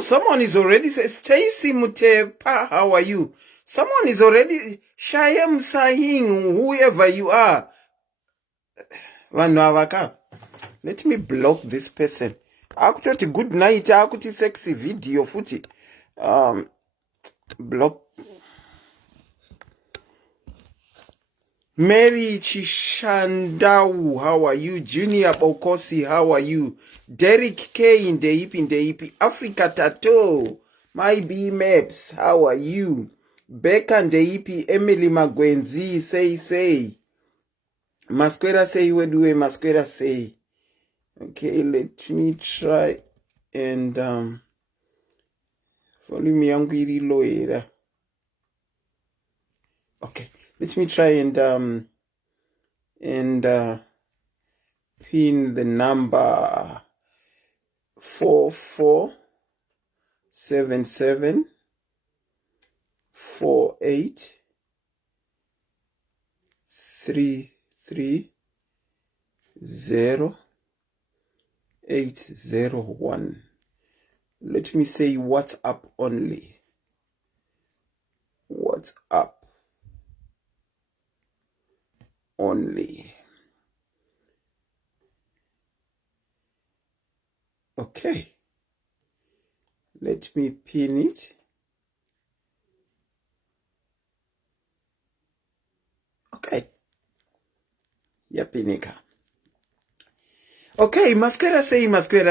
Oh, someone is already saying, Stacy Mutepa, how are you? Someone is already, Shayam Sahing, whoever you are. Let me block this person. Actually, good night. Akuti sexy video futi. Block. Mary Chishandau, how are you? Junior Bokosi, how are you? Derek K in the hip. Africa Tattoo, my B Maps, how are you? Becca in the hip. Emily Magwenzi, say. Masquera say, where do we Masquera say? Okay, let me try and volume yangu iri low. Okay, let me try and pin the number 4477 48 33 0801. Let me say WhatsApp only. WhatsApp only. Okay. Let me pin it. Okay. Yapinika. Okay, Masquera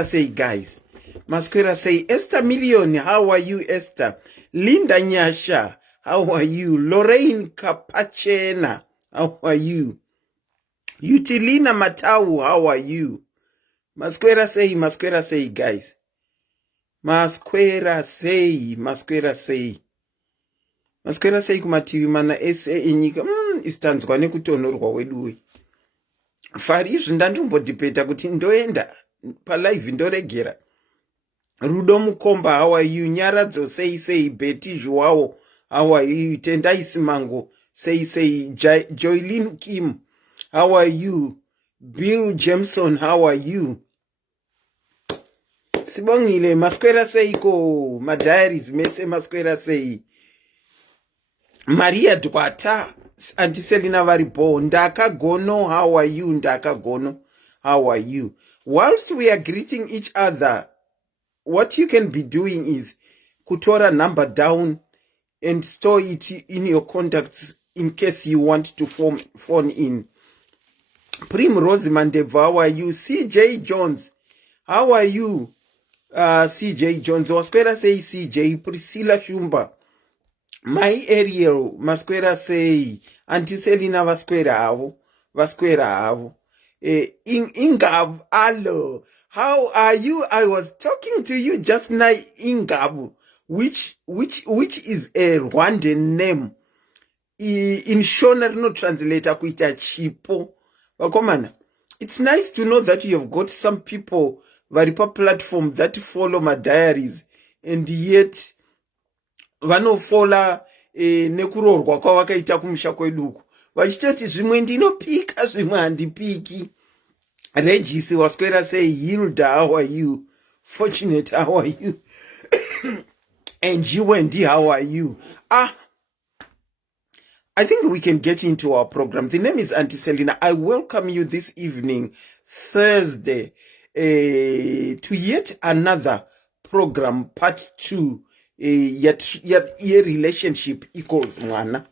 say, guys. Masquera say, Esther Million, how are you, Esther? Linda Nyasha, how are you? Lorraine Capachena, how are you? Utilina Matau, how are you? Masquera say, guys. Masquera say. Masquera say kumativi mana ese inyika. Istanzwa nekutonorwa weduwe. Farizvi ndandombodhibheta kuti ndoenda palive ndoregera. Rudo Mukomba, how are you? Nyaradzo say Betty Joao, how are you? Tendai Simango say Joylin Kim, how are you? Bill Jameson, how are you? Sibongile Masquera say ko my diaries mese Masquera say Maria Dwata Auntie Selina Varibo Ndakagono, how are you? Ndakagono, how are you? Whilst we are greeting each other, what you can be doing is kutora number down and store it in your contacts in case you want to phone in. Primrose Mandeva, how are you? CJ Jones, how are you? CJ Jones, Masquera say CJ. Priscilla Shumba, my Ariel, Masquera say Auntie Selina Vasquera avo. Ingab, hello. How are you? I was talking to you just now, Ingab, which is a Rwandan name. In Shona no translator kuita chipo. Wakomana. It's nice to know that you have got some people varipa platform that follow my diaries, and yet vanofollow nekurorwa kwavakaita kumusha kweduku. Vachitoti zvimwe ndinopika zvimwe handipiki. Regis Wasquera say, Hilda, how are you? Fortunate, how are you? And Wendy, how are you? I think we can get into our program. The name is Auntie Selina. I welcome you this evening, Thursday, to yet another program, part 2, yet relationship equals Mwana.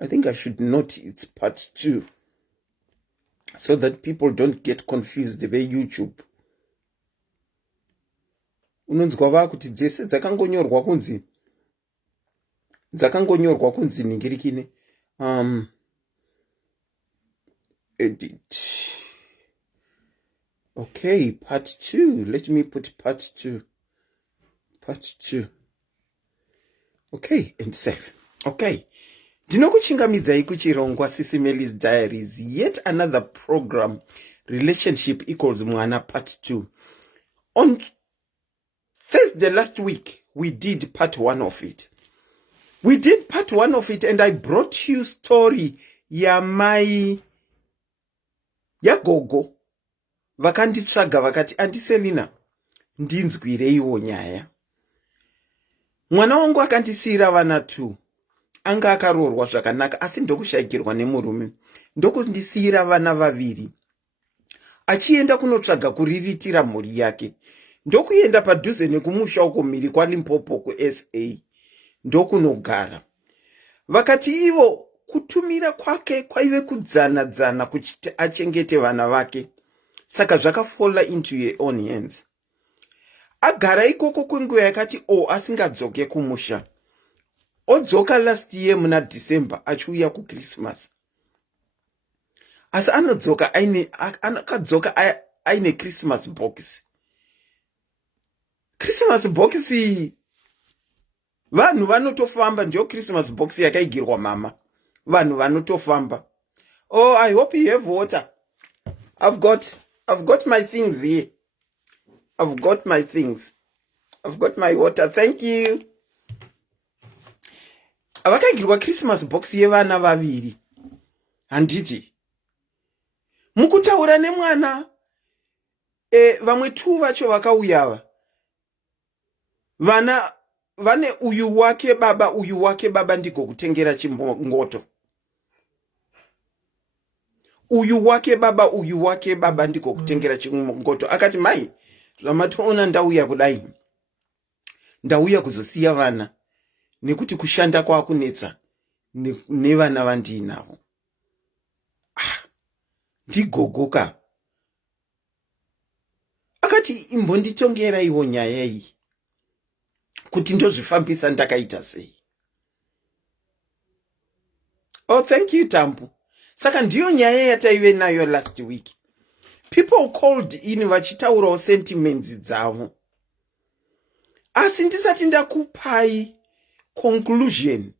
I think I should note it's part 2. So that people don't get confused the way YouTube. Unonzwa vakuti dzese dzakangonyorwa kunzi ningirikine. Edit. Okay, part 2. Let me put part 2. Part 2. Okay, and save. Okay. Ndinokuchingamidzai kuchirongwa SIS MELLY's Diaries, yet another program, Relationship Equals Mwana Part 2. On Thursday last week, we did part 1 of it. And I brought you story ya gogo. Vakanditraga vakati, Auntie Selina, ndinzwireiwo nyaya. Mwana wangu akandisira vana 2. Anga akaroorwa zvakanaka asi ndokushayikirwa nemurume. Ndokundisira vana 2. Achienda kunotsvaga kuriritira mhuri yake. Ndokuenda padhuze nekumusha uko mhiri kwaLimpopo kuSA. Ndokunogara. Vakati ivo kutumira kwake kwaive kudzana kuti achengete vana vake. Saka zvakafalla into your own hands. Agara ikoko kwenguva yakati asingadzoke kumusha. Odzoka last year muna December achiuya kuChristmas. Asi anodzoka aine Christmas box. Christmas box vanhu vanotofamba, ndio Christmas box yakaigirwa mama. Vanhu vanotofamba. Oh, I hope you have water. I've got my things here. I've got my things. I've got my water. Thank you. Vakaigirwa Christmas box yevana 2. Handiti. Mukutaura nemwana, vamwe 2 vacho vakauya. Vana vane uyu wake baba ndiko kutengera chimbongoto. Uyu wake baba ndiko kutengera chimbongoto. Akati mai, zvamatoona ndauya kudai. Ndauya kuzosiya vana. Nekuti kushanda kwakunetsa nevana vandinavo. Ndigogoka. Akati imbonditongera iwo nyaya iyi. Kuti ndozvifambisa ndakaita sei. Oh, thank you Tampu. Saka ndiyo nyaya yataive nayo last week. People called in vachitaurawo sentiments dzavo. Asi ndisati ndakupai conclusion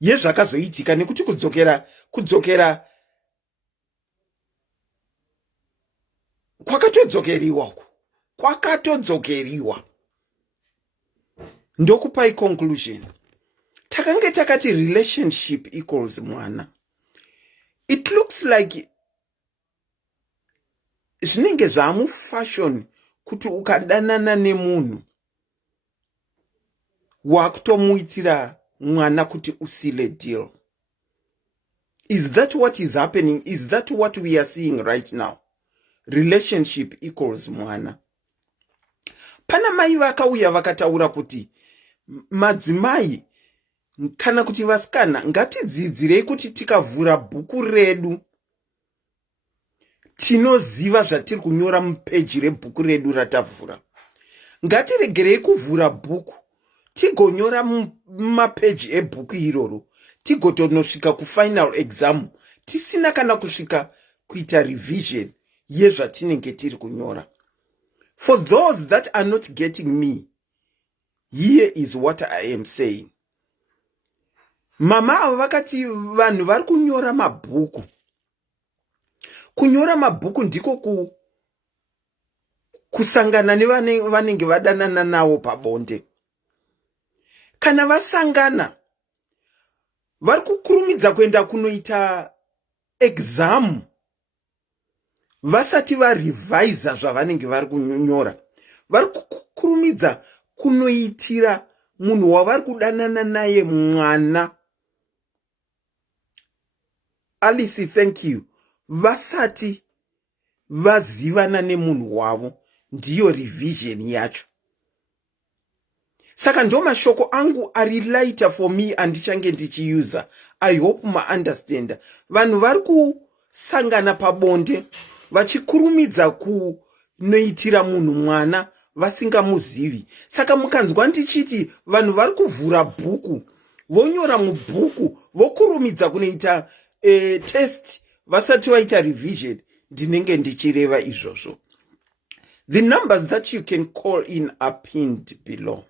yezvakazoitika nekuti kudzokera kwakatodzokeriwa. Ndokupai conclusion. Takange takati relationship equals mwana. It looks like zvinenge zvamu fashion kuti ukadanana nemunhu wakutomuitira mwana kuti usile deal. Is that what is happening? Is that what we are seeing right now? Relationship equals mwana. Pana mai vakauya vakataura kuti madzimai kana kuti vasikana ngatidzidzirei kuti tikavhura bhuku redu tinoziva zvatiri kunyora mupeji rebhuku redu ratavhura. Ngatiregerei kuvhura bhuku tigonyora mumapeji ebhuku iroro tigotonosvika kufinal exam tisina kana kusvika kuita revision yezvatinenge tiri kunyora. For those that are not getting me, here is what I am saying. Mama vakati vanhu vari kunyora mabhuku. Kunyora mabhuku ndiko kusangana nevanenge vadanana nawo pabonde. Kana vasangana vari kukurumidza kuenda kunoita exam vasati varevisa zvavanenge vari kunyora. Vari kukurumidza kunoitira munhu wavari kudanana naye mwana. Alice, thank you. Vasati vazivana nemunhu wavo ndiyo revision yacho. Saka ndo mashoko angu ari lighter for me andichange ndichiusa. I hope ma understand. Vanhu vari kusangana pabonde vachikurumidza kunoitira munhu mwana vasingamuzivi. Saka mukanzwa ndichiti vanhu vari kuvhura bhuku, vonyora mubhuku, vokurumidza kunoita test vasati vaita revision, ndinenge ndichireva izvozvo. The numbers that you can call in are pinned below.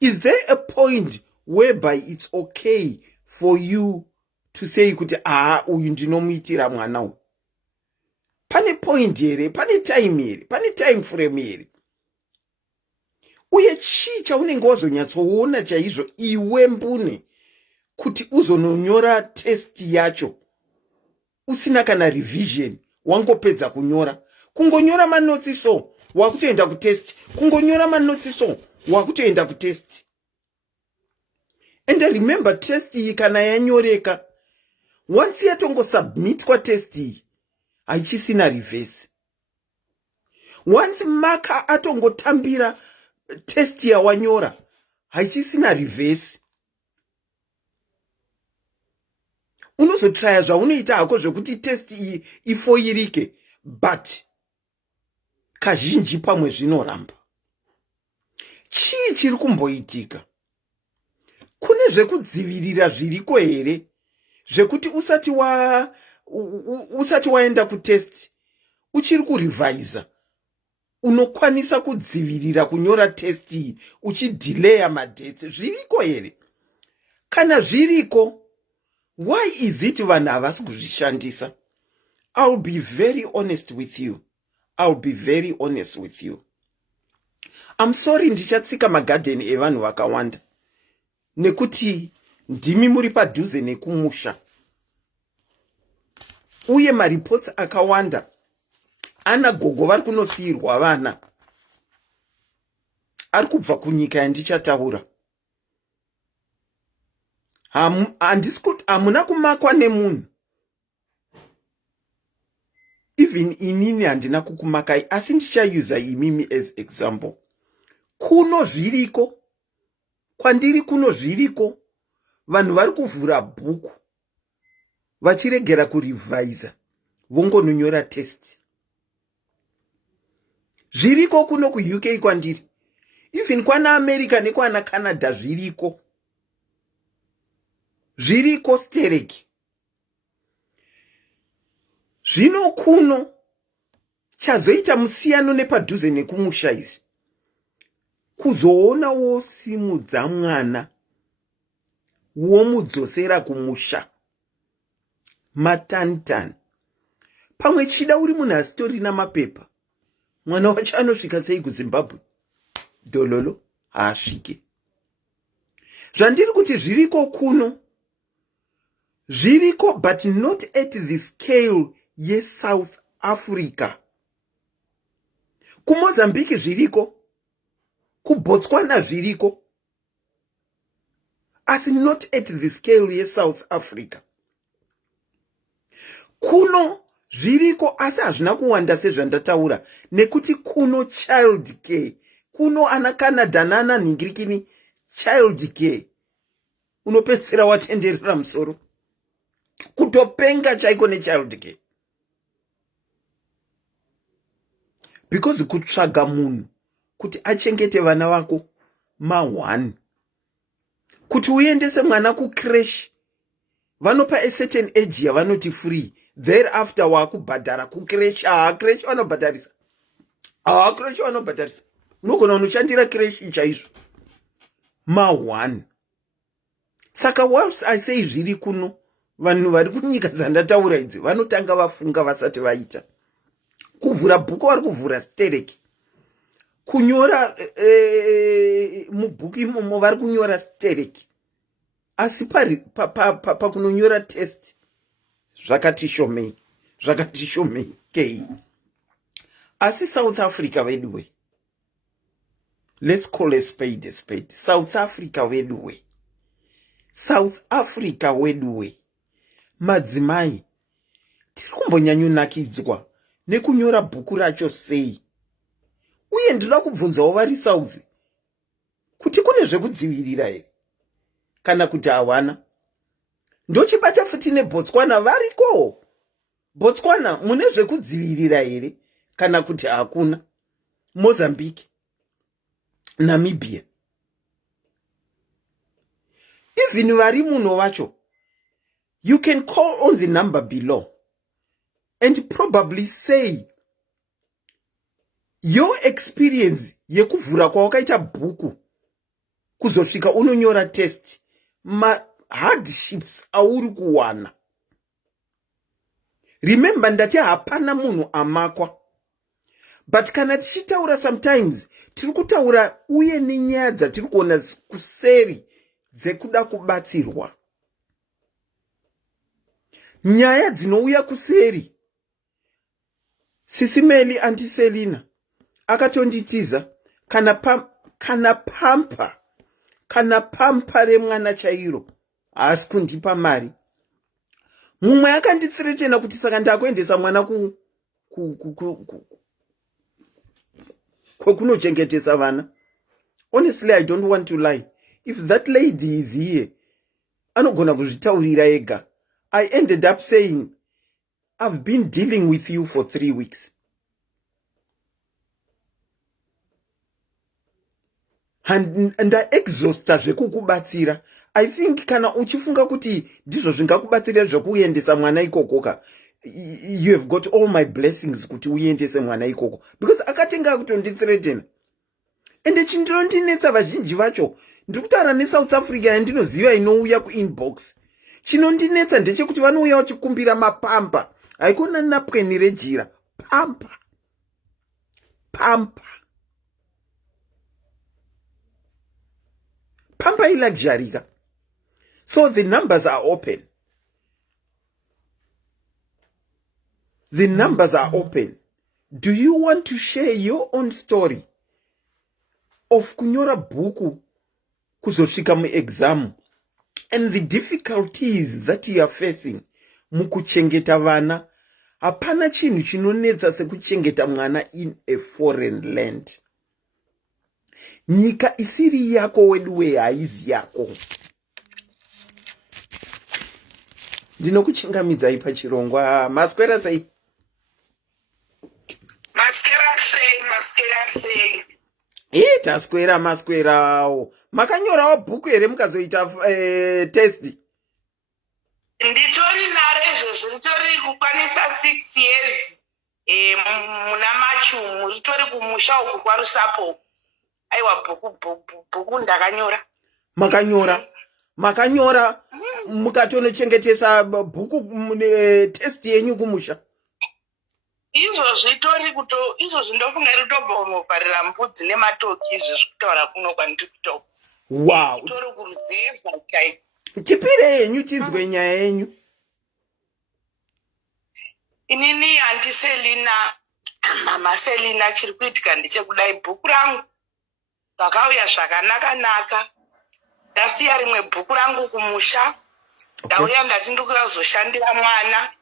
Is there a point whereby it's okay for you to say kuti uyu ndinomuitira mwana uyu? Pane point here, pane time here, pane time frame here. Uye chii chaunenge wazonyatsoona chaizvo iwe mbune kuti uzononyora test yacho usina kana revision, wangopedza kunyora. Kungonyora manotsi so, wakutoenda kutest, kungonyora manotsi so wakutoenda kutest. And remember, test iyi kana yanyoreka, once yatongo submit kwa test iyi haichisina reverse. Once maka atongotambira test yawanyora haichisina reverse. Unozotraya zvaunoita hako zvekuti test iyi ifoirike, but kazhinji pamwe zvinoramba. Chii chiri kumboitika? Kune zvekudzivirira zviriko here zvekuti usati waenda kutest uchiri kurevisa unokwanisa kudzivirira kunyora test iyi uchidelaya madates? Zviriko here? Kana zviriko, why is it vanhu havasi kuzvishandisa? I'll be very honest with you. I'll be very honest with you. I'm sorry ndichatsika magadheni evanhu vakawanda nekuti ndimi muri padhuze nekumusha, uye maripots akawanda ana gogo vari kunosiyirwa vana ari kubva kunyika yandichataura. Hamuna kumakwa nemunhu. Even inini handina kukumakai, asi ndichayuza imimi as example. Kuno zviriko, kwandiri kuno zviriko, vanhu vari kuvhura bhuku vachiregera kurevisa vongononyora test. Zviriko kuno ku-UK kwandiri, even kwana America nekwana Canada zviriko. Zviriko stereki. Zvino kuno chazoita musiyano nepadhuze nekumusha izvi, kuzoona wosimudza mwana womudzosera kumusha matantani. Pamwe chida uri munhu asitorina mapepa, mwana wacho anosvika sei kuZimbabwe? Dololo haasvike. Zvandiri kuti zviriko kuno, zviriko, but not at the scale yeSouth Africa. KuMozambique zviriko, kuBotswana zviriko, as not at the scale yeSouth Africa. Kuno zviriko asi hazvina kuwanda sezvandataura, nekuti kuno child care, kuno ana Canada nana nhingirikini child care unopedzisira watenderera musoro, kutopenga chaiko nechild care. Because kutsvaga munhu kuti achengete vana vako ma1, kuti uendese mwana kucrash, vanopa a certain age yavanoti free, thereafter wakubhadhara kucrash. Crash vanobhadharisa, crash vanobhadharisa, unogona unoshandira crash chaizvo ma1. Saka whilst I say zviri kuno, vanhu vari kunyika dzandataura idzi vanotanga vafunga vasati vaita. Kuvhura bhuku vari kuvhura stereki, kunyora mubhuku imomo vari kunyora stereki, asi pakunonyora test zvakati shomei kei. Asi South Africa veduwe, let's call a spade a spade. South Africa veduwe, South Africa weduwe, madzimai tiri kumbonyanyonakidzwa nekunyora bhuku racho sei. Uye ndinoda kubvunzawo vari South kuti kune zvekudzivirira here kana kuti hawana. Ndochibata futi neBotswana variko. Botswana mune zvekudzivirira here kana kuti hakuna? Mozambique, Namibia, even vari muno vacho, you can call on the number below and probably say your experience yekuvhura kwawakaita bhuku kuzosvika unonyora test, ma hardships auri kuwana. Remember ndati hapana munhu amakwa, but kana tichitaura sometimes tiri kutaura uye nenyaya dzatiri kuona kuseri dzekuda kubatsirwa. Nyaya dzinouya kuseri, SIS MELLY, Auntie Selina, akatonditiza kana pampa remwana chairo haasi kundipa mari. Mumwe akandithreatena kuti saka ndakuendesa mwana kwekunochengetesa vana. Honestly, I don't want to lie. If that lady is here, anogona kuzvitaurira ega. I ended up saying, I've been dealing with you for 3 weeks. And I exhausta zvekukubatsira. I think kana uchifunga kuti ndizvo zvingakubatsira zvekuendesa mwana ikokoka, you have got all my blessings kuti uendese mwana ikoko. Because akatenga kutondithreatena. Ende chinondinetsa vazhinji vacho ndikutaura neSouth Africa yandinoziva inouya kuinbox. Chinondinetsa ndechekuti vanouya vachikumbira mapampa. Haikona napkeni rejira. Pampa iluxury. So the numbers are open. The numbers are open. Do you want to share your own story of kunyora bhuku kuzosvika muexam and the difficulties that you are facing mukuchengeta vana? Hapana chinhu chinonetsa sekuchengeta mwana in a foreign land. Nyika isiri yako weduwe haizi yako. Ndinokuchingamidzai pachirongwa. Maswera sei? Maswera sei. Taswera maswerawo. Makanyorawo bhuku here mukazoita testi? Nditori narezvo zvitori kukwanisa 6 years muna machumu zvitori kumusha uku kwaRusapo. Aiwa bhuku ndakanyora. Makanyora mukatonochengetesa bhuku testi yenyu kumusha? Izvo zvitori izvo zvindofunga ritobva unovharira mbudzi nematoki izvi zvekutaura kuno kwandiri kutoka. Wow. Itori kuruzevha chai. Tipire yenyu tinzwe nyaya yenyu. Inini Aunty Selina, Mama Selina chiri kuitika ndechekudai bhuku rangu rakauya zvakanaka. Ndasiya rimwe bhuku rangu kumusha. Ndauya ndati ndikuzoshandira mwana.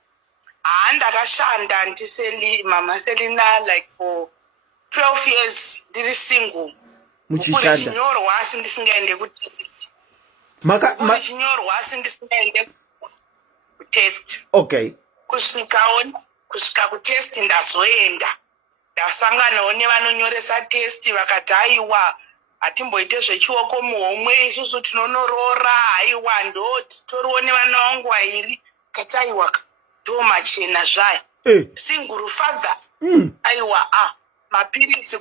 Ndakashanda Aunty Mama Selina like for 12 years ndiri single. Muchishanda. Chinyorwa asi ndisingaende kutest. Chinyorwa asi ndisingaende kutest. Okay. Kusvika kutest ndazoenda. Ndasanganawo nevanonyoresa test vakati haiwa hatimboite zvechioko muhomwe isusu tinonorora haiwa ndo titoriwo nevana vangu vairi kati haiwa ndo machena zvaya. Single father. Aiwa mapiritsi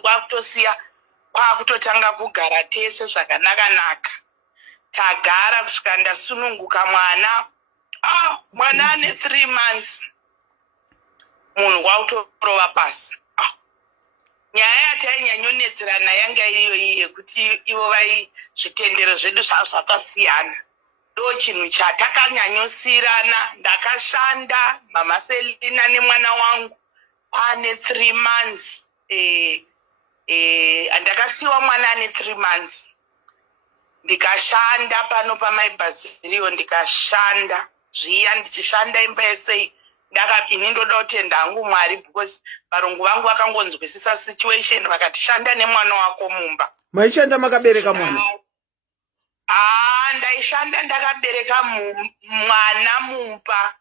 kwakutosiya kwakutotanga kugara tese zvakanaka. Tagara kusvika ndasununguka mwana. Mwana ane 3 months. Munhu wakutorova pasi. Nyaya yatainyanyonetserana yanga iyoyi yekuti ivo zvitendero zvedu zvakasiyana. Ndo chinhu chatakanyanyosirana. Ndakashanda Mama Selina nemwana wangu ane 3 months. Ndakasiwa mwana ane 3 months. Ndikashanda pano pamaibhazirio ndikashanda zviya ndichishanda imba yesei. Ini ndoda kutenda hangu Mwari because varungu vangu vakangonzwisisa situation vakatishanda nemwana wako mumba. Maishanda makabereka mwana? Ndaishanda ndakabereka mwana mumba.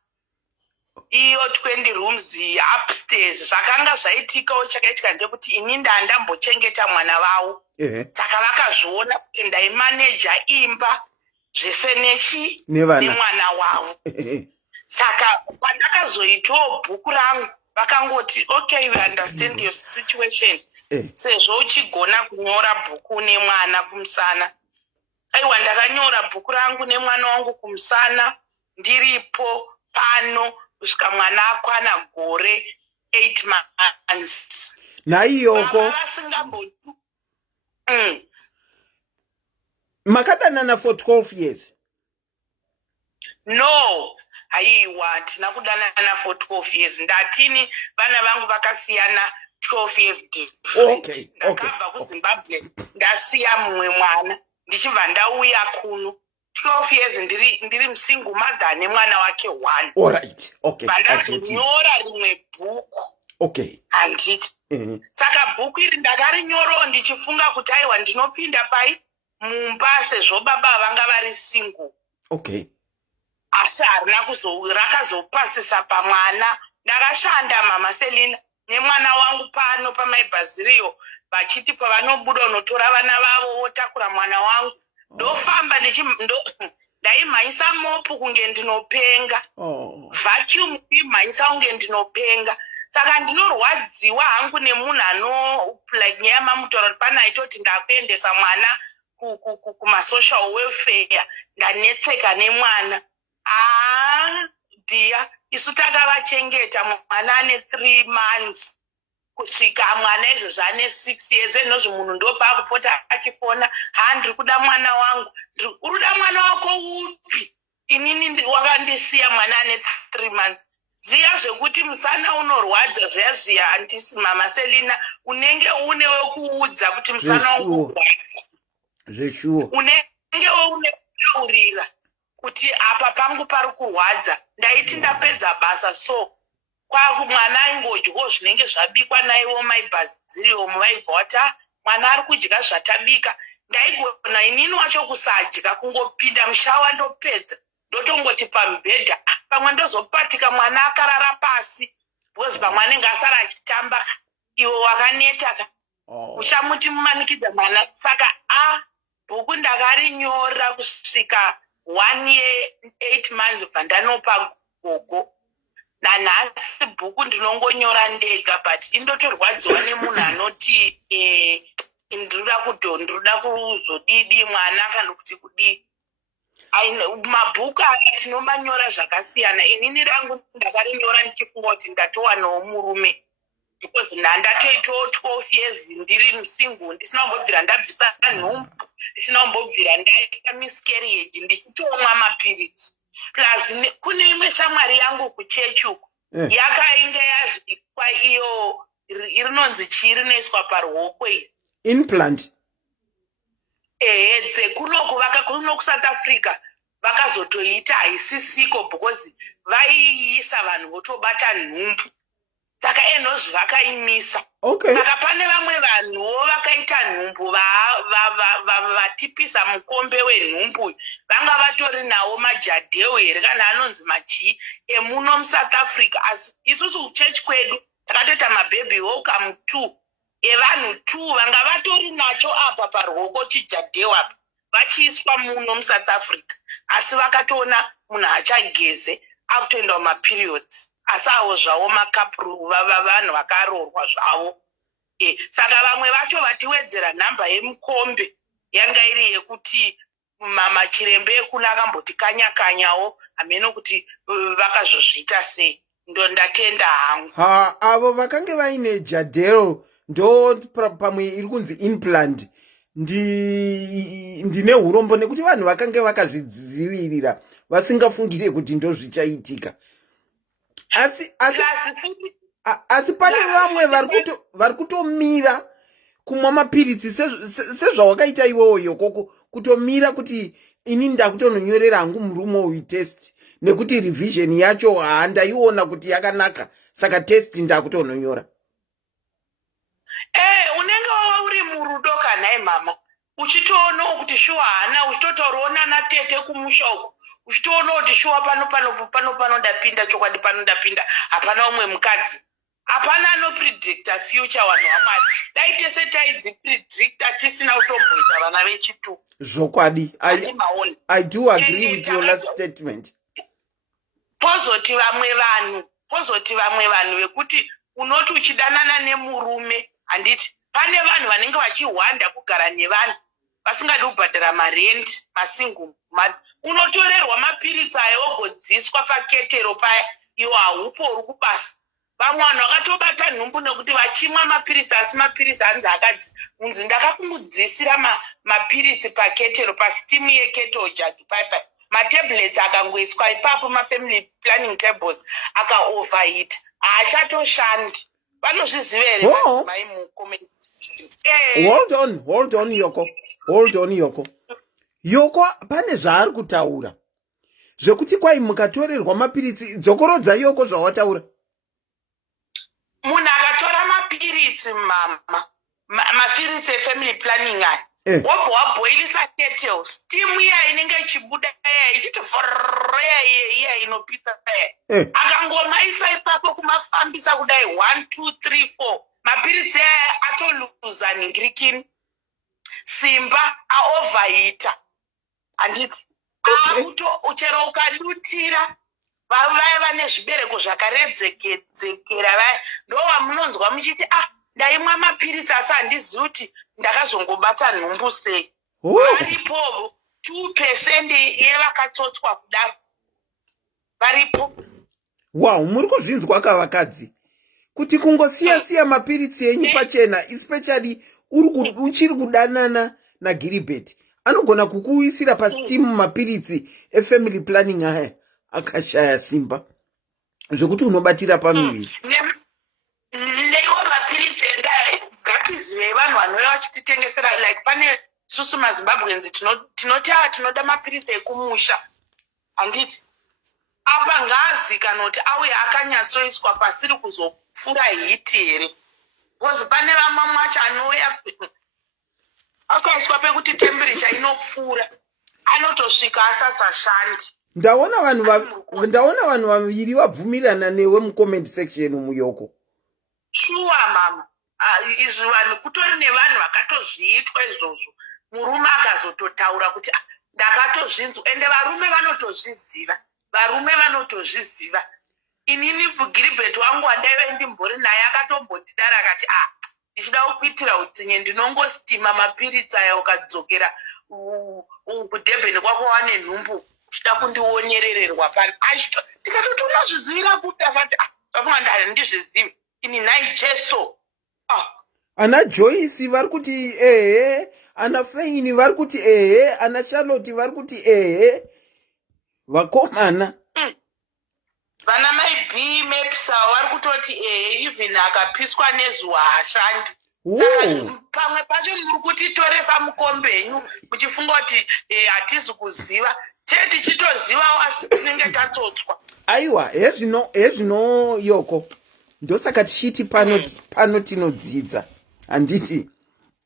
Iyo 20 rooms upstairs. Zvakanga zvaitikawo chakaitika ndekuti ini ndandambochengeta mwana wavo. Saka vakazviona kuti ndaimaneja imba zvese nemwana wavo. Saka pandakazoitawo bhuku rangu vakangoti okay, we understand your situation. Sezvo uchigona kunyora bhuku nemwana kumusana. Aiwa ndakanyora bhuku rangu nemwana wangu kumusana ndiripo pano kusvika mwana akwana gore 8 months. Naiyoko vasingamboti makadanana for 12 years? No, aiwa tina kudanana for 12 years ndatini vana vangu vakasiyana 12 years different. Ndakabva kuZimbabwe ndasiya mumwe mwana ndichibva ndauya kuno 12 years ndiri msingle mother nemwana wake 1. Alright, okay. Vandazonyora rimwe bhuku handiti. Saka bhuku iri ndakarinyorowo ndichifunga kuti aiwa ndinopinda pai mumba sezvo baba vanga vari single. Asi harina rakazopasisa pamwana. Ndakashanda mama Selina nemwana wangu pano pamaibhaziriyo vachiti pavanobuda unotora vana vavo votakura mwana wangu ndofamba ndaimhanyisa mopu kunge ndinopenga, vacuum kuimhanyisa kunge ndinopenga. Saka ndinorwadziwa hangu nemunhu like nyaya mamutaura kuti pana aitoti ndakuendesa mwana kumasocial welfare ndanetseka nemwana. Dear, isu takavachengeta mwana ane 3 months kusvika mwana izvozvo ane 6 years. Enozvo munhu ndopa akupota achifona ndiri kuda mwana wangu. Uri kuda mwana wako upi? Inini wakandisiya mwana ane 3 months. Zviya zvekuti musana unorwadza zviya zviya handisi mama Selina, unenge une wekuudza kuti musana wangu urwadza. Unenge une kutaurira kuti apa pangu pari kurwadza. Ndaiti ndapedza basa so mwana aingodyawo zvinenge zvabikwa naivo maibhaziriyo vaibva kuti mwana ari kudya zvatabika. Ndaigona inini wacho kusadya kungopinda mushawa ndopedza ndotongoti pamubhedha pamwe ndozopatika mwana akarara pasi because pamwe anenge asara achitamba iwo wakaneta uchamuti mumanikidza mwana. Saka bhuku ndakarinyora kusvika 1 year 8 months bva ndanopa gogo. Nanhasi bhuku ndinongonyora ndega but indotorwadziwa nemunhu anoti ndinoda kuzodidi mwana kana kuti kudii. Mabhuku aya tinomanyora zvakasiyana. Inini rangu ndakarinyora ndichifunga kuti ndatowanawo murume because ndatoitawo 12 years ndiri musingle ndisina kumbobvira ndabvisa nhumbu, ndisina kumbobvira ndaita miscarriage ndichitomwa mapiritsi. Plus kune imwe shamwari yangu kuchechi uku yakainge yazvikwa iyo rinonzi chii rinoiswa paruoko iyi implant. Kuno kuSouth Africa vakazotoita haisisiko because vaiisa vanhu votobata nhumbu. Saka enozvi vakaimisa. Saka pane vamwe vanhuwo vakaita nhumbu vatipisa mukombe wenhumbu vanga vatori nawo majadheo here kana anonzi machii emuno muSouth Africa. Asi isusu kuchechi kwedu takatoita mabhebi welcome 2 evanhu 2 vanga vatori nacho apa paruoko chijadheo apa vachiiswa muno muSouth Africa. Asi vakatoona munhu achageze akutoenda kumaperiods. Asi avo zvavo makapuru vanhu vakaroorwa zvavo. Saka vamwe vacho vatiwedzera nhamba yemukombe yanga iri yekuti mama chirembe ekuna akamboti kanyawo hameno kuti vakazozviita sei. Ndo ndatenda hangu. Avo vakange vaine jadhero ndo pamwe iri kunzi implant. Ndine urombo nekuti vanhu vakange vakazvidzivirira vasingafungire kuti ndo zvichaitika. Asi pane vamwe vari kutomira kumwa mapiritsi sezvawakaita iwewo yokoko, kutomira kuti ini ndakutononyorera hangu murume uyu test nekuti revision yacho handaiona kuti yakanaka, saka test ndakutononyora. Unenge wava uri murudo kanai mama uchitoonawo kuti shuwa hana uchitotaurawo natete kumusha uko uchitoonawo kuti shuwa pano ndapinda chokwadi pano ndapinda hapana umwe mukadzi. Hapana anopredicta future vanhu vamwari. Dai tese taidzipredicta tisina kutomboita vana vechitu. Zvokwadi. I do agree with your last statement. Pozoti vamwe vanhu vekuti unoti uchidanana nemurume handiti pane vanhu vanenge vachihwanda kugara nevanhu vasingadi kubhadhara marendi masingle mother. Unotorerwa mapiritsi ayo ogodziswa paketero paya iwo haupo uri kubasa. Vamwe vanhu vakatobata nhumbu nekuti vachimwa mapiritsi asi mapiritsi anzi unzi ndakakumudzisira mapiritsi paketero pastimu yeketero jagi paipai matablets akangoiswa ipapo mafamily planning tables akaoverhit haachatoshandi. Vanozviziva here madzimai mucomment section? Hold on Yoko. Yoko pane zvaari kutaura zvekuti kwai mukatorerwa mapiritsi. Dzokorodza Yoko zvawataura. Munhu akatora mapiritsi mapiritsi efamily planning aya wobva wabhoilisa kettle, steam iya inenge ichibuda iya ichiti vhorro iya inopisa iya akangomaisa ipapo kumafambisa kudai 1 2 3 4 mapiritsi aya atoluza ningirikini simba aoverhita. Handiti chero ukadutira vaya vane zvibereko zvakaredzekera vaya ndo vamunonzwa muchiti ndaimwa mapiritsi asi handizivi kuti ndakazongobata nhumbu sei. Varipo 2% yevakatsotswa kudaro varipo. Wow, muri kuzvinzwa kavakadzi kuti kungosiya mapiritsi enyu pachena, especially uchiri kudanana naGilbert anogona kukuisira pasteam mapiritsi efamily planning aya akashaya simba zvekuti unobatira pamuviri. Neiwo mapiritsi ngatizive vanhu vanouya vachititengesera, like pane susu mazimbabweans tinoti tinoda mapiritsi ekumusha. Handiti apa ngaazikanwa kuti auya akanyatsoiswa pasiri kuzopfura hiti here, because pane vamwe macho anouya akaiswa pekuti temperature inopfuura anotosvika asasashandi. Ndaona vanhu vaviri vabvumirana newe mucomment section muyoko. Sure mama, izvi vanhu kutori nevanhu vakatozviitwa izvozvo, murume akazototaura kuti ndakatozvinzwa, ende varume vanotozviziva. Inini Gilbert wangu wandaive ndimbori naye akatombotidara akati ndichida kuitira utsinye ndinongostima mapiritsi aya ukadzokera kudhebheni kwako wane nhumbu uchida kundionyerererwa pano. Ndikatoti unozvizivira kupi? Asati vafunga ndandizvizivi ini nhai Jesu. Ana Joyce vari kuti ehe, ana Feini vari kuti ehe, ana Charlotte vari kuti ehe, vakomana vana mai B Mepsa vari kutoti even akapiswa nezuva hashandi. Pamwe pacho muri kutitoresa mukombenyu muchifunga kuti hatizi kuziva, tichitozivawo asi tinenge tatsotswa. Aiwa, hezvino Yoko, ndosaka tichiti pano tinodzidza. Handiti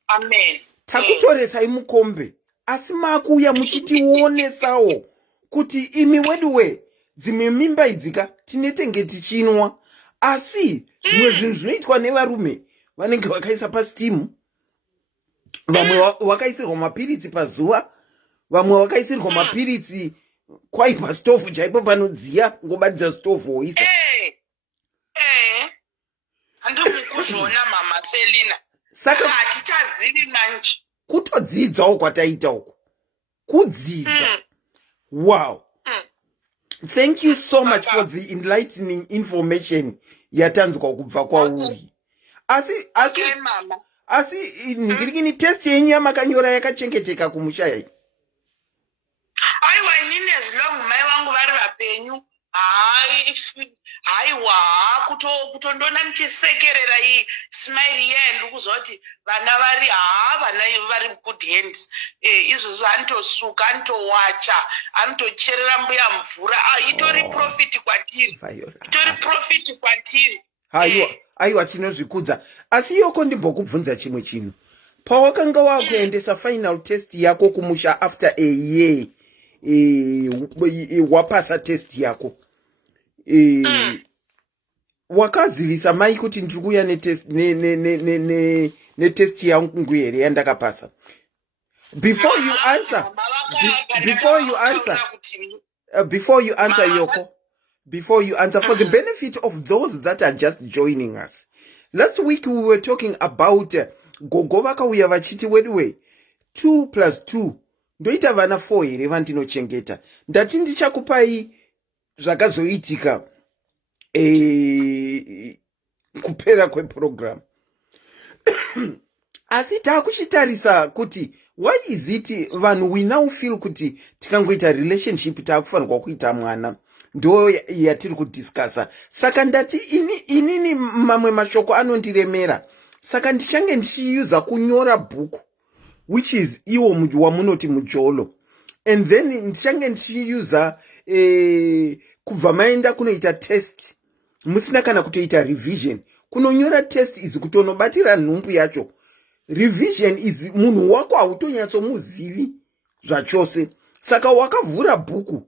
amen, takutoresai mukombe asi makuuya muchitionesawo kuti imi weduwe dzimwe mimba idzika tinetenge tichinwa, asi zvimwe zvinhu zvinoitwa nevarume vanenge vakaisa pasteam, vamwe vakaisirwa mapiritsi pazuva, vamwe vakaisirwa mapiritsi kwai pastovhu chaipo panodziya, ngobatidza stovhu woisa. Handikuzvona mama Selina, saka hatichazivi manje. Kutodzidzawo kwataita uku, kudzidza. Wow. Thank you so much for the enlightening information yatanzwa kubva kwauri. Asi ningirikini test yenyu yamakanyora yakachengeteka kumusha yai? Aiwa, inini zvilongo mai vangu vari vapenyu. Haiwa, kutondona ndichisekerera iyi smile yendu kuzoti vana vari good hands. Izvozvo anotosuka, anotowacha, anotocherera mbuya mvura. Itori profit kwatiri. Aiwa, tinozvikudza. Asi Yoko, ndimbokubvunza chimwe chinhu. Pawakanga wakuendesa final test yako kumusha after a year, wapasa test yako, wakazivisa mai kuti ndiri kuuya netest yangu here yandakapasa? Before you answer Yoko, for the benefit of those that are just joining us, last week we were talking about gogo vakauya vachiti weduwe 2 + 2 ndoita vana 4 here vandinochengeta. Ndati ndichakupai zvakazoitika kupera kweprogram. Asi takuchitarisa kuti why is it vanhu we now feel kuti tikangoita relationship taakufanirwa kuita mwana? Ndo yatiri kudiscassa. Saka ndati inini mamwe mashoko anondiremera, saka ndichange ndichiuza kunyora bhuku which is iwo wamunoti mujolo, and then ndichange ndichiuza kubva maenda kunoita test musina kana kutoita revision. Kunonyora test izi kutonobatira nhumbu yacho. Revision is munhu wako hautonyatsomuzivi zvachose, saka wakavhura bhuku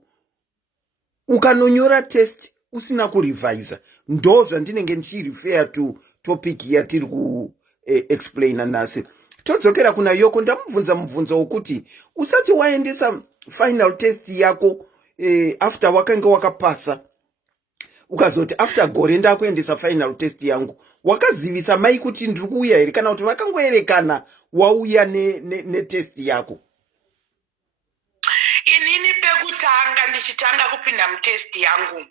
ukanonyora test usina kurevisa. Ndo zvandinenge ndichirefer to topic yatiri kuexplaina nhasi. Todzokera kuna Yoko, ndamubvunza mubvunzo wokuti usati waendesa final test yako after wakanga wakapasa, ukazoti after gore ndakuendesa final test yangu, wakazivisa mai kuti ndiri kuuya here kana kuti vakangoerekana wauya netest yako? Inini pekutanga ndichitanga kupinda mutest yangu,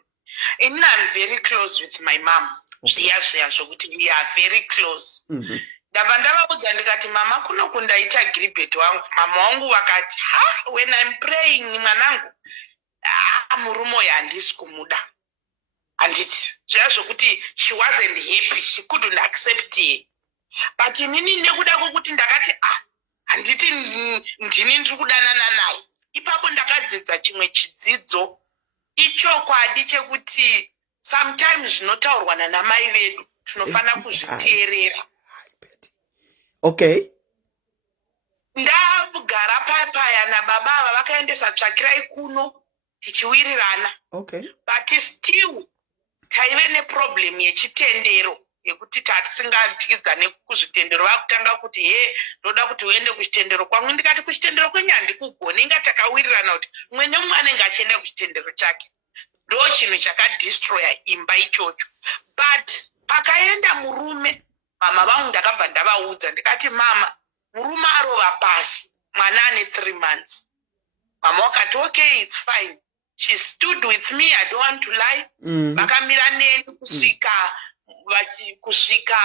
inini I'm very close with my mom. Zviya zvokuti we are very close. Ndabva ndavaudza ndikati mama kuno kundaita giribheti wangu. Mama wangu wakati when I'm praying mwanangu murume uyu handisi kumuda. Handiti zviya zvokuti she wasn't happy, she couldn't accept it. But inini nekuda kwokuti ndakati handiti ndini ndiri kudanana naye. Ipapo ndakadzidza chimwe chidzidzo ichokwadi chekuti sometimes zvinotaurwa namai vedu tinofana kuzviteerera. Okay. Ndagara papaya nababa ava vakaendesa tsvakirai kuno tichiwirirana. Okay. But still taive neproblem yechitendero yekuti tatisingatidzane kuzvitendero. Vakutanga kuti ndoda kuti uende kuchitendero kwangu. Ndikati kuchitendero kwenyu handikugoni, inga takawirirana kuti mumwe nemumwe anenge achienda kuchitendero chake. Ndo chinhu chakadestroya imba ichocho. But pakaenda murume, mama vangu ndakabva ndavaudza ndikati mama murume arova pasi mwana ane 3 months. Mama wakati okay, it's fine. She stood with me, I don't want to lie. Vakamira neni kusvika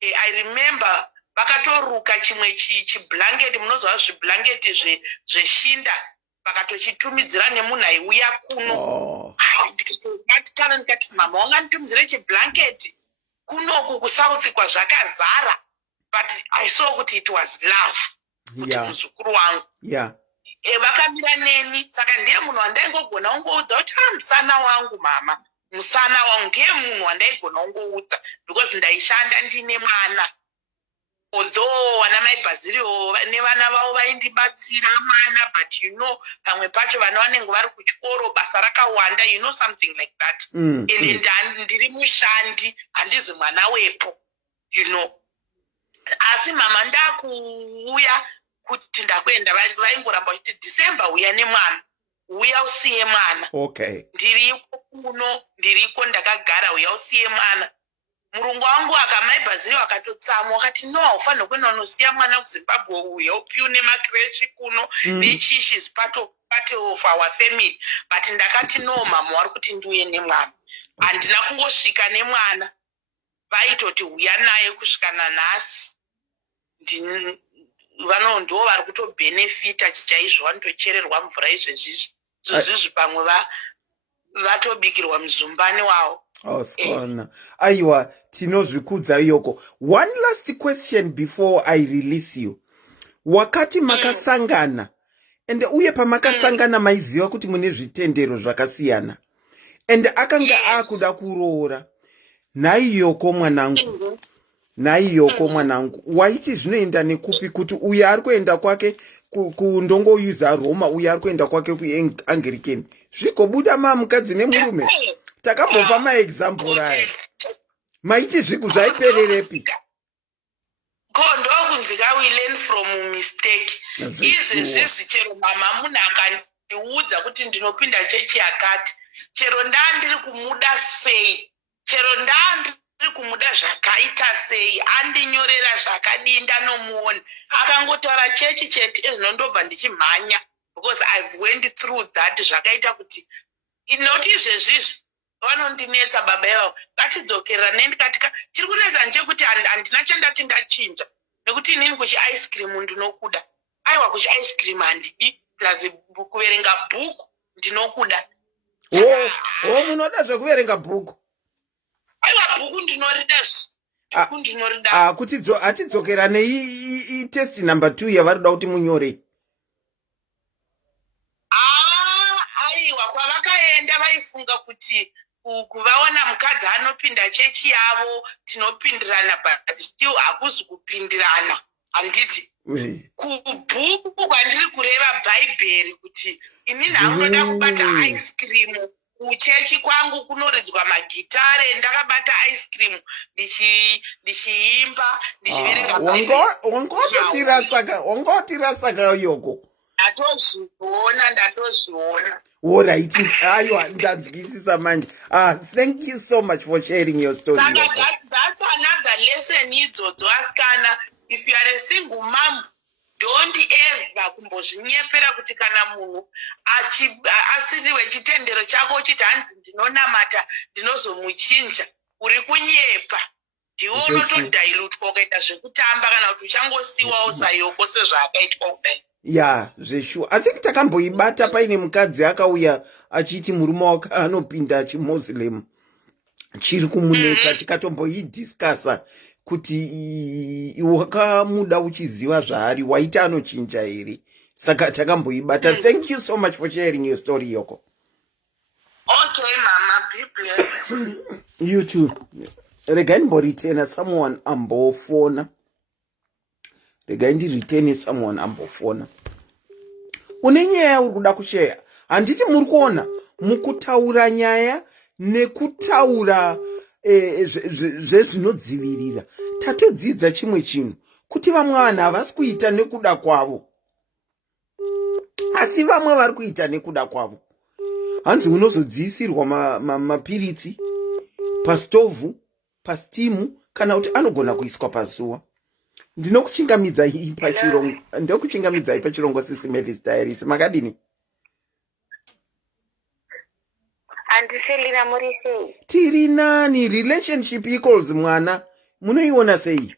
I remember vakatoruka chimwe chiblanketi, munozva zviblanketi zveshinda, vakatochitumidzira nemunhu aiuya kuno. Ndikati mama wanganditumidzire chiblanketi kunoku kusouth kwazvakazara. But I saw kuti it was love kuti muzukuru wangu. Vakamira neni, saka ndiye munhu wandaingogona ungoudza kuti musana wangu mama, musana wangu ndiye munhu wandaigona ungoudza because ndaishanda ndine mwana. Although vana mai Brazil nevana vavo vaindibatsira mwana, but you know pamwe pacho vana vanenge vari kuchikoro basa rakawanda, you know something like that. Ende ndiri mushandi, handizi mwana wepo, you know. Asi mama ndakuuya kuti ndakuenda vaingoramba kuti December uya nemwana, uya usiye mwana. Okay. Ndiriko kuno, ndiriko ndakagara, uya usiye mwana. Murungu wangu akamai Brazil wakatotsamwa wakati no, haufanirwi kuenda unosiya mwana kuZimbabwe uya upiwe nemakreshi kuno nechi, she's part of our family. But ndakati no mama wari kuti ndiuye nemwana. Handina kungosvika nemwana, vaitoti uya naye kusvika nanhasi. Vano ndo vari kutobhenefita chaizvo, vanotochererwa mvura izvezvizvi pamwe vatobikirwa muzumbani wavo. Skona. Aiwa, tinozvikudza Yoko. One last question before I release you. Wakati makasangana, and uye pamakasangana maiziva kuti mune zvitendero zvakasiyana, and akanga akuda kuroora. Nai Yoko mwanangu. Nai Yoko mwanangu. Waiti zvinoenda nekupi kuti uye ari kuenda kwake kundongoyuza Roma, uye ari kuenda kwake kuAnglican. Zvikobuda mukadzi nemurume. Takambopa maexample aya. Maiti zviku zvaipererepi? Ndokunzika we learn from mistake. Izvezvi chero mama munhu akandiudza kuti ndinopinda chechi yakati, chero ndandiri kumuda sei, chero ndandiri kumuda zvakaita sei, andinyorera zvakadii ndanomuona, akangotaura chechi chete ezinondobva ndichimhanya because I've went through that. Zvakaita kuti inoti izvezvizvi vanondinetsa baba yavo, ngatidzokera nendikatika chiri kunetsa nje kuti handina chandati ndachinja, nekuti inini kuchi ice cream ndinokuda. aiwa kuchi ice cream handidi plus kuverenga bhuku ndinokuda. Munoda zvekuverenga bhuku? Aiwa bhuku ndinoridazve. Bhuku ndinorida. Kuti atidzokera nei test number 2 yavari kuda kuti munyore. Aiwa kwavakaenda vaifunga kuti kuvaona mukadzi anopinda chechi yavo tinopindirana but still hakuzi kupindirana. Handiti kubhuku kwandiri kureva bhaibheri kuti inini haunoda kubata ice cream kuchechi kwangu kunoridzwa magitare ndakabata ice cream ndichiimba ndichiverenga wangotirasaka yoko. Ndatozviona. Alright, aiwa ndanzwisisa manje. Thank you so much for sharing your story. That's another lesson idzodzo asikana. If you are a single mom, don't ever kumbozvinyepera kuti kana munhu asiriwe chitendero chako uchiti hanzi ndinonamata ndinozomuchinja, uri kunyepa. Ndiwo unotodhailutwa ukaita zvekutamba kana kuti uchangosiwawo sayoko sezvaakaitwa kudai. Zveshuwa. I think takamboibata paine mukadzi akauya achiti murume wake anopinda chimuslim chiri kumunetsa, tikatomboidiscasa kuti wakamuda uchiziva zvaari waiti anochinja here, saka takamboibata. Thank you so much for sharing your story yoko. Okay mama, be blessed. You too. Regai ndimboritena someone ambofona. Regai ndiritene someone ambofona. Une nyaya uri kuda kushare? Handiti muri kuona mukutaura nyaya nekutaura zvezvinodzivirira tatodzidza chimwe chinhu, kuti vamwe vanhu havasi kuita nekuda kwavo, asi vamwe vari kuita nekuda kwavo. Hanzi unozodziisirwa mapiritsi pastovhu, pastimu, kana kuti anogona kuiswa pazuva. Ndinokuchingamidzai pachirongo SIS MELLY's Diaries. Makadini? Andiselina muri sei? Tiri nani. Relationship equals mwana. Munoiona sei?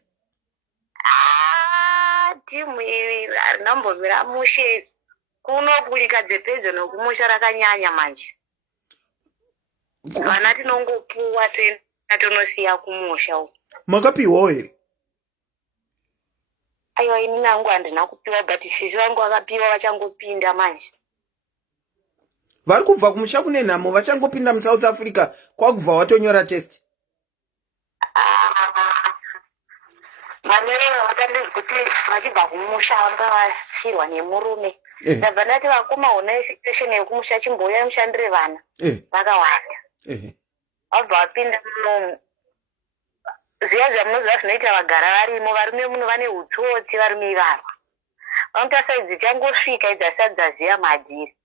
Timu iri rinambomira mushe kuno kulikadze pedyo nokumusha rakanyanya manje. Vana tinongopuwa tonosiya kumusha uko. Makapiwawo here? Aiwa ini nangu handina kupiwa but sisi vangu vakapiwa vachangopinda manje. Vari kubva kumusha kune nhamo vachangopinda muSouth Africa kwakubva watonyora test. Manero vakandiri kuti vachibva kumusha vanga vafirwa nemurume. Ndabva ndati vakoma una situation yekumusha chimboya mushandire vana. Vakawanda. Vabva vapinda munomu. Zviya zvamunoziva zvinoita vagara varimo, varume muno vane utsotsi, varume ivarwa. Vanoti saidzi changosvika idzi asati dzaziva madhiri.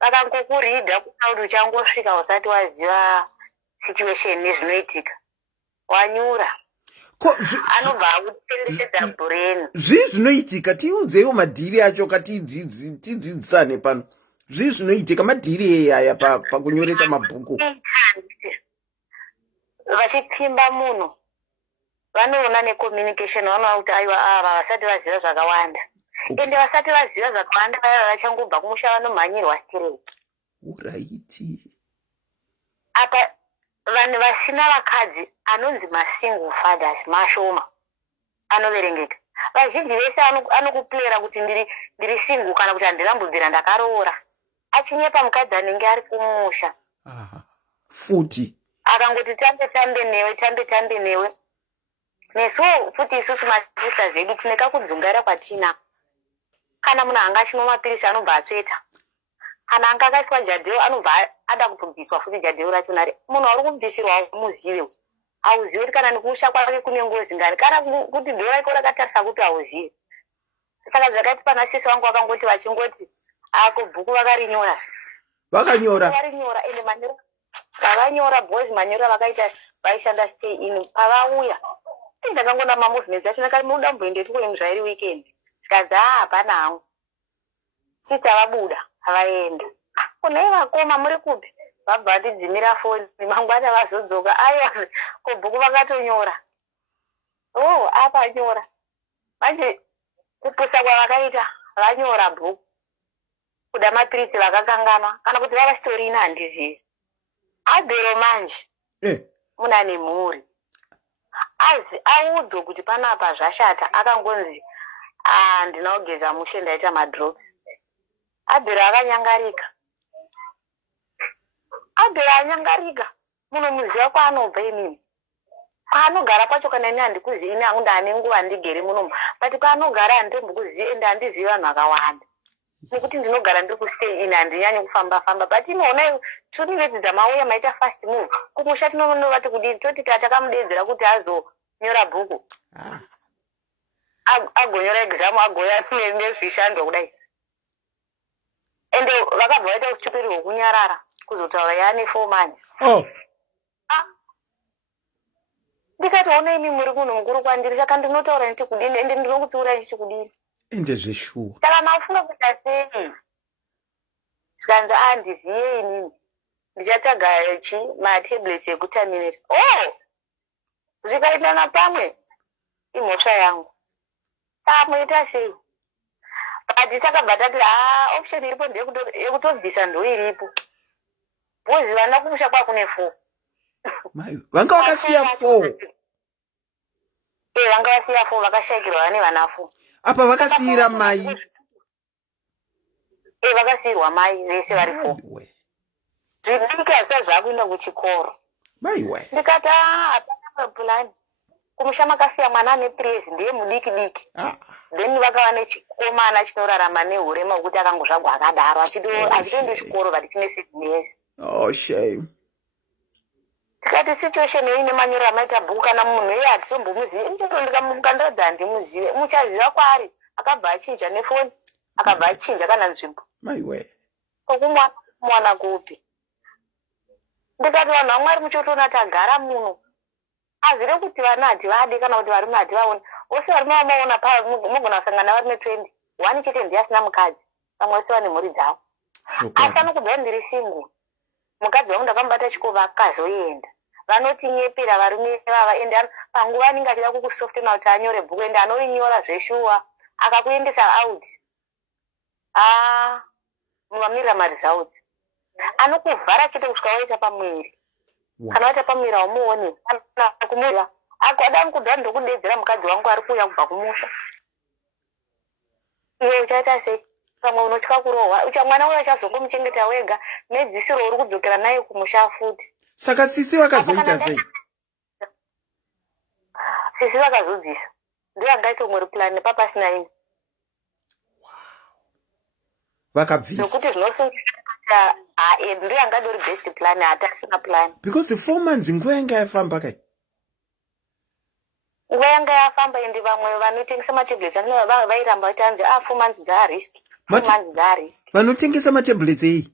Vakangokuridha kuti uchangosvika usati waziva situation nezvinoitika. Wanyura. Anobva akutendetedza brain. Zvinoitika, tiudzeiwo madhiri acho tidzidzisane pano. Zvinoitika madhiri eyaya pakunyoresa mabhuku. Vachipimba munhu vanoona necommunication, vanoona kuti aiwa ava vasati vaziva zvakawanda. Ende vasati vaziva zvakawanda vaya vachangobva kumusha vanomhanyirwa straight. Alright. Apa vanhu vasina vakadzi anonzi masingle fathers mashoma anoverengeka. Vazhinji vese anokupulera kuti ndiri single kana kuti handinambobvira ndakaroora. Achinyepa mukadzi anenge ari kumusha. Futi akangoti tambe newe. Nesu futi isusu masista zedu tine kakudzungaira kwatina. Kana munhu anga achinwa mapirisi anobva atsveta. Kana anga akaiswa jadheo anobva ada kutobviswa futi jadheo rachona. Munhu ari kubvisirwa muzive. Hauzivi kuti kana nekumusha kwake kune ngozi ngani. Kana kuti dheo rako rakatarisa kupi hauzivi. Saka zvakaiti pana sisi vangu vakangoti vachingoti bhuku vakarinyora. Vakarinyora ende manyora. Vakanyora boys manyora vakaita vaishanda stay in pavauya. Ndakangona mamovements acho nakati muda mboendeti kwenu zvairi weekend. Tikadzi hapana hangu. Sita vabuda vaenda. Kunai vakoma muri kupi? Vabva vatidzimira foni mangwana vazodzoka. Aiwa kubhuku vakatonyora. Apa nyora. Manje kupusa kwavakaita vanyora bhuku kuda mapiritsi vakakanganwa kana kuti vava sitori ina handizivi. Abhero manje munhu ane mhuri audzwe kuti panapa zvashata akangonzi ndinaogeza mushe ndaita madrops. Abhero akanyangarika. Abhero anyangarika. Munomuziva kwaanobva inini. Kwaanogara kwacho kana ini handikuzivi, ini hangu ndaane nguva handigere munomu. But kwaanogara handitombokuzivi ende handizivi vanhu vakawanda. Nekuti ndinogara ndiri kusitei ini handinyanyi kufamba-famba. But inoona 2 minutes dzamauya maita fast move. Kumusha tinonovati kudini toti tatakamudedzera kuti azonyora bhuku. Agonyora exam agoya nezvishando kudai. Ende vakabva vaita uchipiri hwokunyarara kuzotaura yaane 4 months. Ndikati ona imi muri munhu mukuru kwandiri saka ndinotaura ndichi kudini ende ndinokutsiura ndichi kudini. Ende zveshuwa. Saka mafunga kuita sei? Sikanzi ndiziye inini. Ndichataga matablets ekuterminate. Zvikaitana pamwe imhosva yangu. Saka muita sei? But takabva tati option iripo yekutobvisa ndo iripo. Bozi vana kumusha kwakune 4. Vanga vakasiya 4. Vanga vasiya 4 vakashayikirwa vane vana 4. Apa vakasiyira mai. Vakasiyirwa mai vese vari 4. Zvidiki asi zvakuenda kuchikoro. Maiwe. Ndikati hapana mapulani. Kumusha makasiya mwana ane praise ndiye mudiki diki. Then vakava nechikomana chinorarama neurema hwekuti akangozvagwa akadaro achitoenda chikoro vati chine 7 years. Shame. Tikati situation ine manyora amaita bhuku kana munhu iye hatitombomuzivi. Ndichotondikamuka ndodzi handimuzive. Muchaziva kwaari akabva achinja nefoni akabva achinja kana nzvimbo. Maiwe. Okumwana kupi. Ndikati vanhu vaMwari muchotoona tagara muno. Azvire kuti vana hativade kana kuti varume hativaoni. Vose varume vamaona mogona kusangana vari ne20. 1 chete ndiye asina mukadzi. Vamwe vose vane mhuri dzavo. Asi anokubva ndiri single. Mukadzi wangu ndakamubata chikova akazoenda. Vanotinyepera varume vava ende panguva anenge achida kukusoftena kuti anyore bhuku ende anorinyora zveshuwa akakuendesa out. Muvamirira maresults. Anokuvhara chete kusvika waita pamwiri. Kana waita pamwiri haumuoni. Kana kumira. Akwada nkubva ndokudedzera mukadzi wangu ari kuuya kubva kumusha. Iwe uchaita sei? Pamwe unotya kurohwa. Mwana uyo achazongomuchengeta wega nedzisiro uri kudzokera naye kumusha futi. Saka sisi vakazoita sei? Sisi vakazodzisa. Ndiye angaita umwe plan nepapasina ini. Vakabvisa. Nokuti zvinosungisa kuti ndiye angadori best plan hatasina plan. Because 4 months nguva yanga yafamba kai. Nguva yanga yafamba ende vamwe vanotengesa matablets vairamba vachitanzi 4 months dza risk. 4 months dza risk. Vanotengesa matablets ei?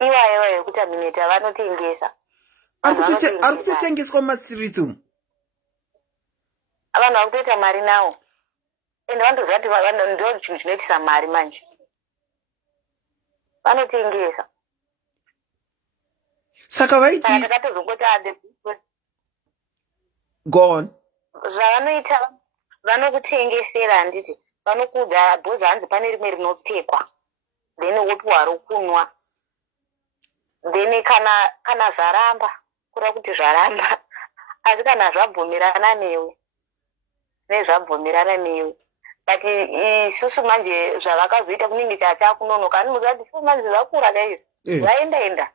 Iwayo yekuterminate vanotengesa. Ari kutotengeswa mumastreets umu. Vanhu vakutoita mari nawo. Ende vandoziva kuti ndo chinhu chinoitisa mari manje. Vanotengesa. Saka vaiti takatozongoti gone. Zvavanoita vanokutengesera handiti. Vanokuda bhozi hanzi pane rimwe rinopfekwa. Then wopiwa rokunwa. Then kana zvaramba kura kuti zvaramba. Asi kana zvabvumirana newe. Nezvabvumirana newe. But isusu manje zvavakazoita kunenge chakunonoka. Anomuziva kuti 4 months zvakura guys. Zvaenda.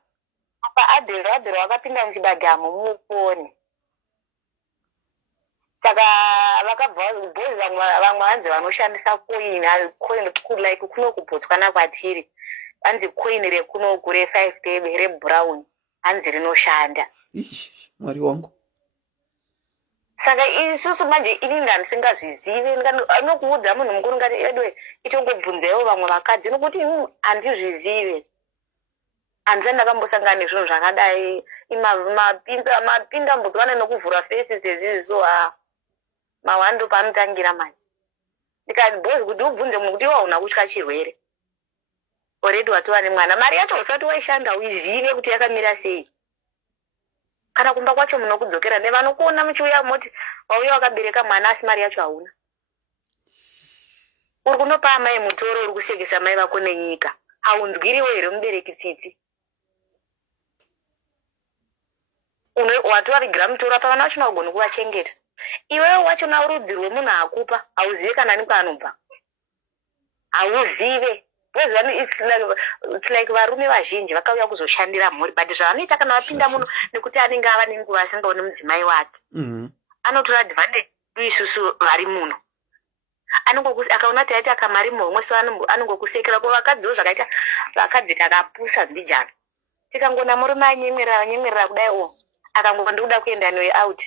Apa Abhero wakapinda muchibagamo mukuone. Saka vakabva bhozi vamwe vanzi vanoshandisa coin like kunokubotswana kwatiri. Hanzi coin rekunoku re5 tebe rebrown. Hanzi rinoshanda. Mwari wangu. Saka isusu manje ini ndisingazvizive anokuudza munhu mukuru ngati edwe itongobvunzewo vamwe vakadzi nokuti handizvizive. Hanzi ndakambosangana nezvinhu zvakadai mapinda mbodzwana nokuvhura faces ezizvo mawando panotangira manje. Ndikati bhozi kuti ubvunze munhu kuti iwa una kutya chirwere. Already watova nemwana. Mari yacho usati waishanda uizive kuti yakamira sei. Kana kumba kwacho munokudzokera nevanokuona muchiuya moti wauya wakabereka mwana asi mari yacho hauna. uri kunopa amai mutoro, uri kusekesa mai vako nenyika. Haunzwiriwo here mubereki tsitsi? Watovavigira mutoro apa vana vachona ugoni kuvachengeta. Iwewe wachona rudzi rwemunhu akupa, hauzive kana nekwanobva. Hauzive. It's like varume vazhinji vakauya kuzoshandira mhuri, but zvavanoita kana vapinda muno nekuti anenge ava nenguva asingaoni mudzimai wake. Anotora advantage isusu vari muno. Akaona kuti aita kamari mhomwe, so anongokusekera. Ko vakadziwo zvakaita vakadzi takapusa mbijana. Tikangona murume anyemwerera kudai akangopa ndikuda kuenda newe out.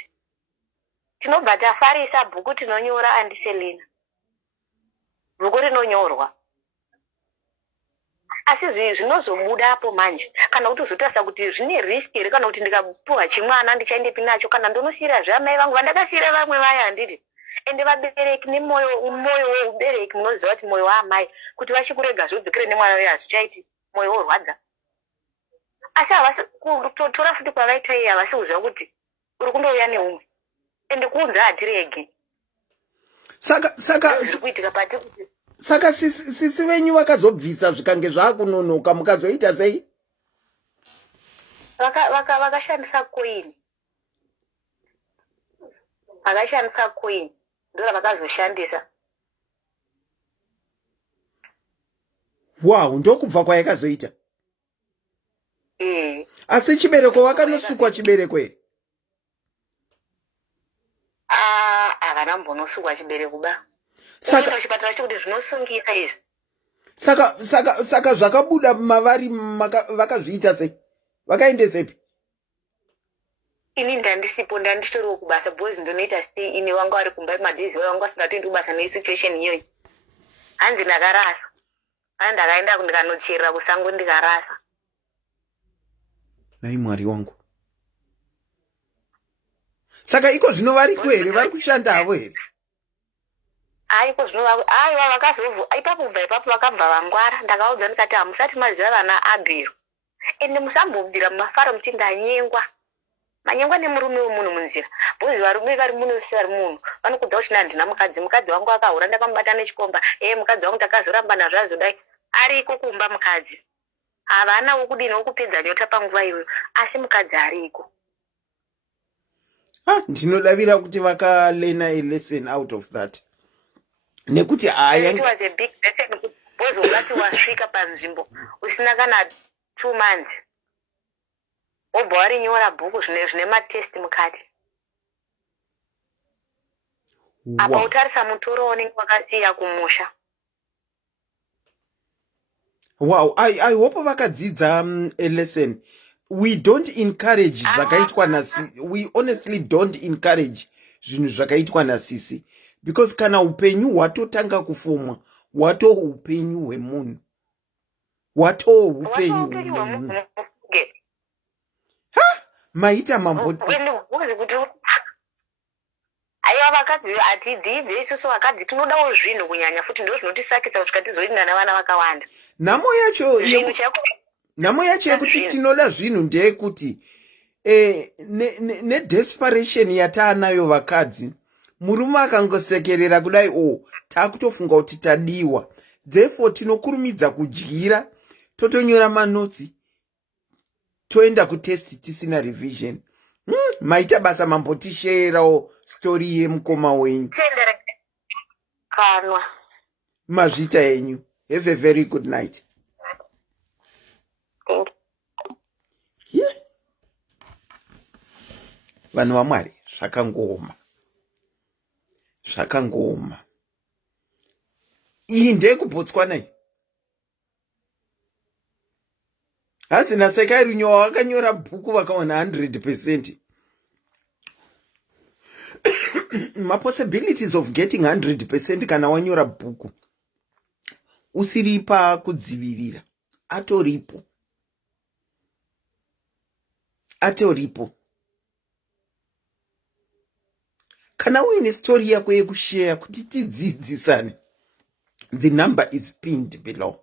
Tinobva tafarisa bhuku tinonyora andiselina. Bhuku rinonyorwa. Asi zvinozobudapo manje kana kuti uzotarisa kuti zvine risk here kana kuti ndikapuwa chimwana ndichaendepi nacho kana ndonosiira zvamai vangu vandakasiira vamwe vaya handiti. Ende vabereki nemoyo weubereki munoziva kuti moyo waamai kuti vachikurega zvodzokere nemwana uyo hazvichaiti moyo worwadza. Asi havasi kutora futi kwavaita iye havasi kuziva kuti uri kundouya neumwe ende kunzi hatirege. Saka sisi venyu vakazobvisa zvikange zvakunonoka mukazoita sei? Vakashandisa coin. Vakashandisa coin. Ndora vakazoshandisa. Wow, ndokubva kwayakazoita. Asi chibereko vakanosukwa chibereko here? Havana mbonosukwa chibereko ba. Saka chipatara chikuti zvinosungisa izvi. Saka zvakabuda mavari vakazviita sei? Vakaende sepi? Ini ndandisipo, ndanditoriwo kubasa boys ndonoita stay ini wanga vari kumba madhizi wanga vasingatoendi kubasa nesituation iyoyi. Hanzi ndakarasa. Ndakaenda ndikanocherera kusango ndikarasa. Nai Mwari wangu. Saka iko zvino vari kwere, vari kushanda havo here? Aiko zvino aiwa vakazovhu ipapo kubva ipapo vakabva vangwara. Ndakaudza ndikati hamusati maziva vana Abhero. Ende musambobvira mumafaro muti ndanyengwa. Manyengwa nemurume wemunhu munzira. Bozi varume vari muno vese vari munhu. Vanokudza kuti handina mukadzi wangu akahura ndakamubata nechikomba. Mukadzi wangu takazoramba nazvo azodai. Ariko kumba mukadzi. Havana wokudini wokupedza nyota panguva iyoyo. Asi mukadzi ariko. Ndinodavira kuti vakalena a lesson out of that. Nekuti it was a big lesson kuti bozi ungati wasvika panzvimbo usina kana 2 months. Obva warinyora bhuku zvine matesti mukati. Apa utarisa mutoro unenge wakasiya kumusha. Wow, I hope vakadzidza a lesson. We don't encourage zvakaitwa nasisi. We honestly don't encourage zvinhu zvakaitwa nasisi. Because kana upenyu hwatotanga kufumwa, hwato upenyu hwemunhu. Hwato upenyu hwemunhu. Maita mamboti. Aiwa vakadzi atidzidze isusu vakadzi tinodawo zvinhu kunyanya futi ndizvo zvinotisakisa kusvika tizoenda nevana vakawanda. Nhamo yacho yekuti tinoda zvinhu ndeyekuti nedesperation yataanayo vakadzi, murume akangosekerera kudai takutofunga kuti tadiwa, therefore tinokurumidza kudyira, totonyora manotsi, toenda kutesti tisina revision. Maita basa mambotisherawo story yemukoma wenyu. Kanwa. Mazvita yenyu. Have a very good night. Thank you. Vanhu vaMwari, zvakangoma. Iyi ndeyekubotswana iyi. Hanzi naSekai Runyowa wakanyora bhuku vakaona 100%. Possibilities of getting 100% kana wanyora bhuku usiripa kudzivirira atoripo. Kana uine story yako yekushare kuti tidzidzisane, the number is pinned below.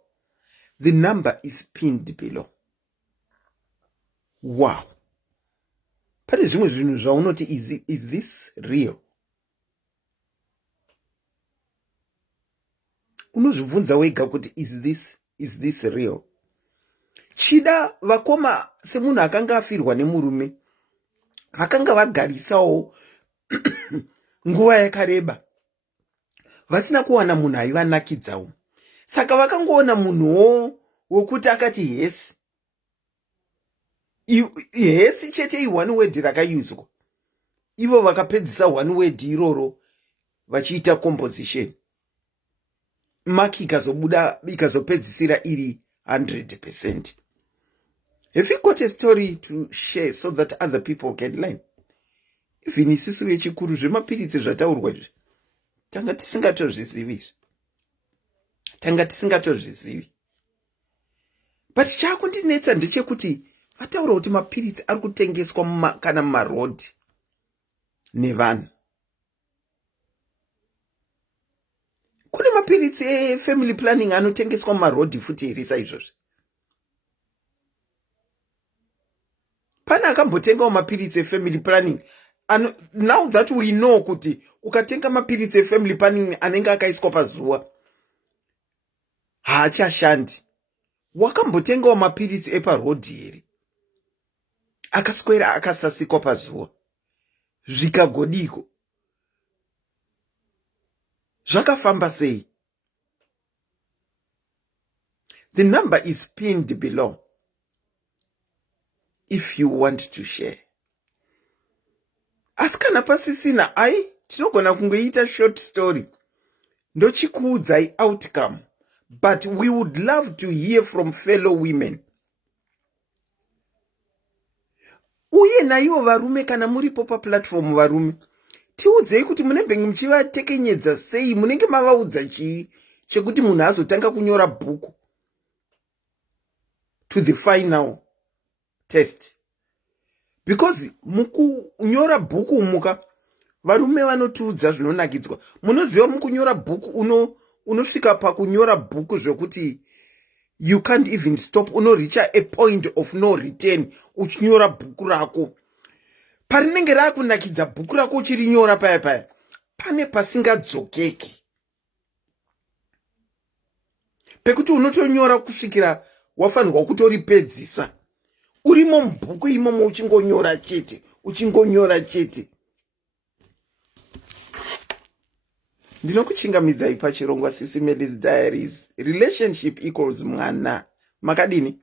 Wow. Pane zvimwe zvinhu zvaunoti is this real? unozvibvunza wega kuti is this real? Chida vakoma semunhu akanga afirwa nemurume vakanga vagarisawo nguva yakareba vasina kuwana munhu aivanakidzawo, saka vakangoona munhuwo wokuti akati hesi chete i1 word rakayuzwa, ivo vakapedzisa 1 word iroro vachiita composition, mark ikazobuda ikazopedzisira iri 100%. Have you got a story to share so that other people can learn? Even isusu vechikuru zvemapiritsi zvataurwa izvi tanga tisingatozvizivi. But chakundinetsa ndechekuti vataura kuti mapiritsi ari kutengeswa kana mumarodhi nevanhu. Kune mapiritsi efamily planning anotengeswa mumarodhi futi here saizvozvi. Pana akambotengawo mapiritsi efamily planning. Now that we know kuti ukatenga mapiritsi efamily planning anenge akaiswa pazuva haachashandi, wakambotengawo mapiritsi eparodhi here akaswera akasasikwa pazuva zvikagodiko, zvakafamba sei? The number is pinned below if you want to share. Asi kana pasisina, tinogona kungoita short story ndochikuudzai outcome, but we would love to hear from fellow women. Uye naivo varume kana muripo paplatform varume, tiudzei kuti munenge muchivatekenyedza sei, munenge mavaudza chii chekuti munhu azotanga kunyora bhuku to the final test. Because mukunyora bhuku muka varume vanotiudza zvinonakidzwa. Munoziva mukunyora bhuku unosvika pakunyora bhuku zvokuti you can't even stop, unoreacha a point of no return uchinyora bhuku rako. Parinenge rakunakidza bhuku rako uchirinyora paya pane pasingadzokeki, pekuti unotonyora kusvikira wafanirwa kutoripedzisa. Urimo mubhuku imomo uchingonyora chete. Ndinokuchingamidzai pachirongwa SIS MELLY's Diaries. Relationship equals Mwana. Makadini?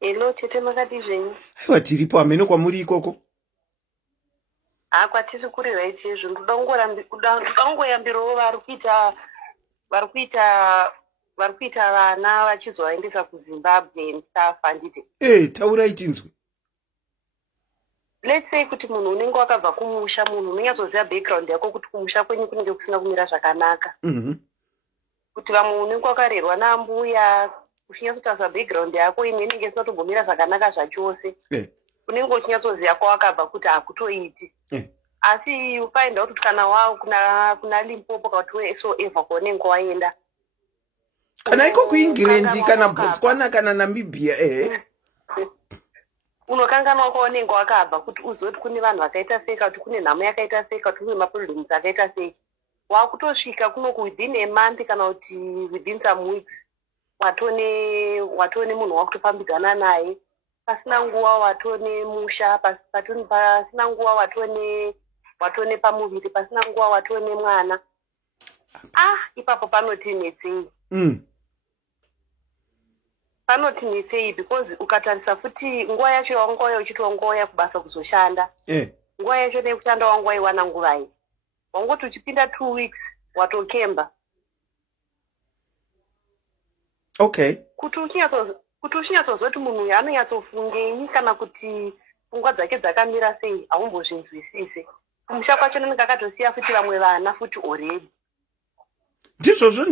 Hello, tete makadi zvenyu. Aiwa, tiripo hameno kwamuri ikoko. Kwatiri kuri right izvo ndodangoyambirawo vari kuita vana vachizovaendesa kuZimbabwe and stuff handiti. Taurai tinzwe. Let's say kuti munhu unenge wakabva kumusha, munhu unonyatsoziva background yako kuti kumusha kwenyu kunenge kusina kumira zvakanaka. Kuti vamwe unenge wakarerwa naambuya, uchinyatsotarisa background yako imwe inenge isina kutombomira zvakanaka zvachose. Unenge uchinyatsoziva kwawakabva kuti hakutoiti. Asi you find out kuti kana kuna Limpopo kana kuti wheresoever kwaunenge waenda, kana iko kuIngland kana Botswana kana Namibia unokanganwa kwaunenge wakabva kuti uzoti kune vanhu vakaita sei, kuti kune nhamo yakaita sei, kuti kune maproblems akaita sei. Wakutosvika kunoku within a month kana kuti within some weeks watone munhu wakutofambidzana naye, pasina nguva watone musha, pasina nguva watone pamuviri, pasina nguva watone mwana. Ipapo panotinetsei. Panotinetsei because ukatarisa futi nguva yacho yawangoya uchitongoya kubasa kuzoshanda, nguva yacho nekushanda wangoiwana nguvai, wangoti uchipinda 2 weeks watokemba. Okay. Kuti uchinyatsozoti munhu uyu anonyatsofungei kana kuti pfungwa dzake dzakamira sei haumbozvinzwisise. Kumusha kwacho nenge akatosiya futi vamwe vana futi already. Ndizvozvo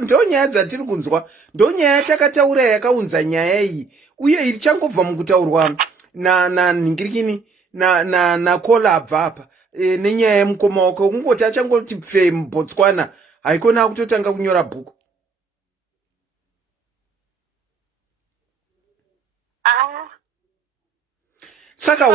ndonyaya dzatiri kunzwa, ndonyaya takataura yakaunza nyaya iyi, uye irichangobva mukutaurwa nanhingirikini nakola abva apa nenyaya yemukoma wako, kungoti achangoti pfe muBotswana haikona akutotanga kunyora bhuku. Saka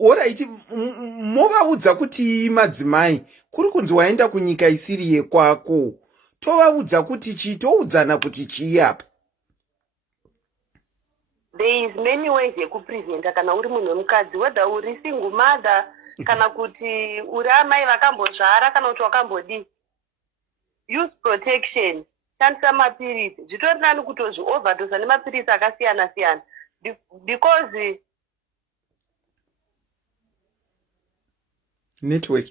Alright, movaudza kuti madzimai kuri kunzi waenda kunyika isiri yekwako. Tovaudza kuti chitoudzana kuti chiyapa. There is many ways yekupresenta kana uri munhu wemukadzi, whether uri single mother kana kuti uri amai vakambozvara kana kuti wakambodi. Use protection, shandisa mapirisi. Zvitori nani kutozvioverdose nemapirisi akasiyana siyana because network.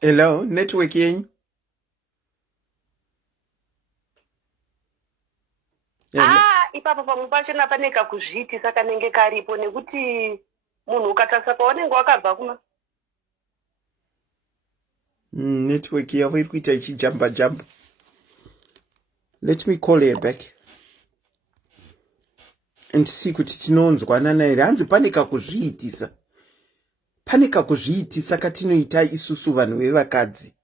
Hello, network yenyu. Ipapo pamwe pachona paneka kuzviitisa kanenge karipo nekuti munhu ukatarisa kwaunenge wakabva kuma Network yavo iri kuita ichijamba jamba. Let me call her back and see kuti tinonzwanana here. Hanzi paneka kuzviitisa. Paneka kuzviitisa katinoita isusu vanhu vevakadzi.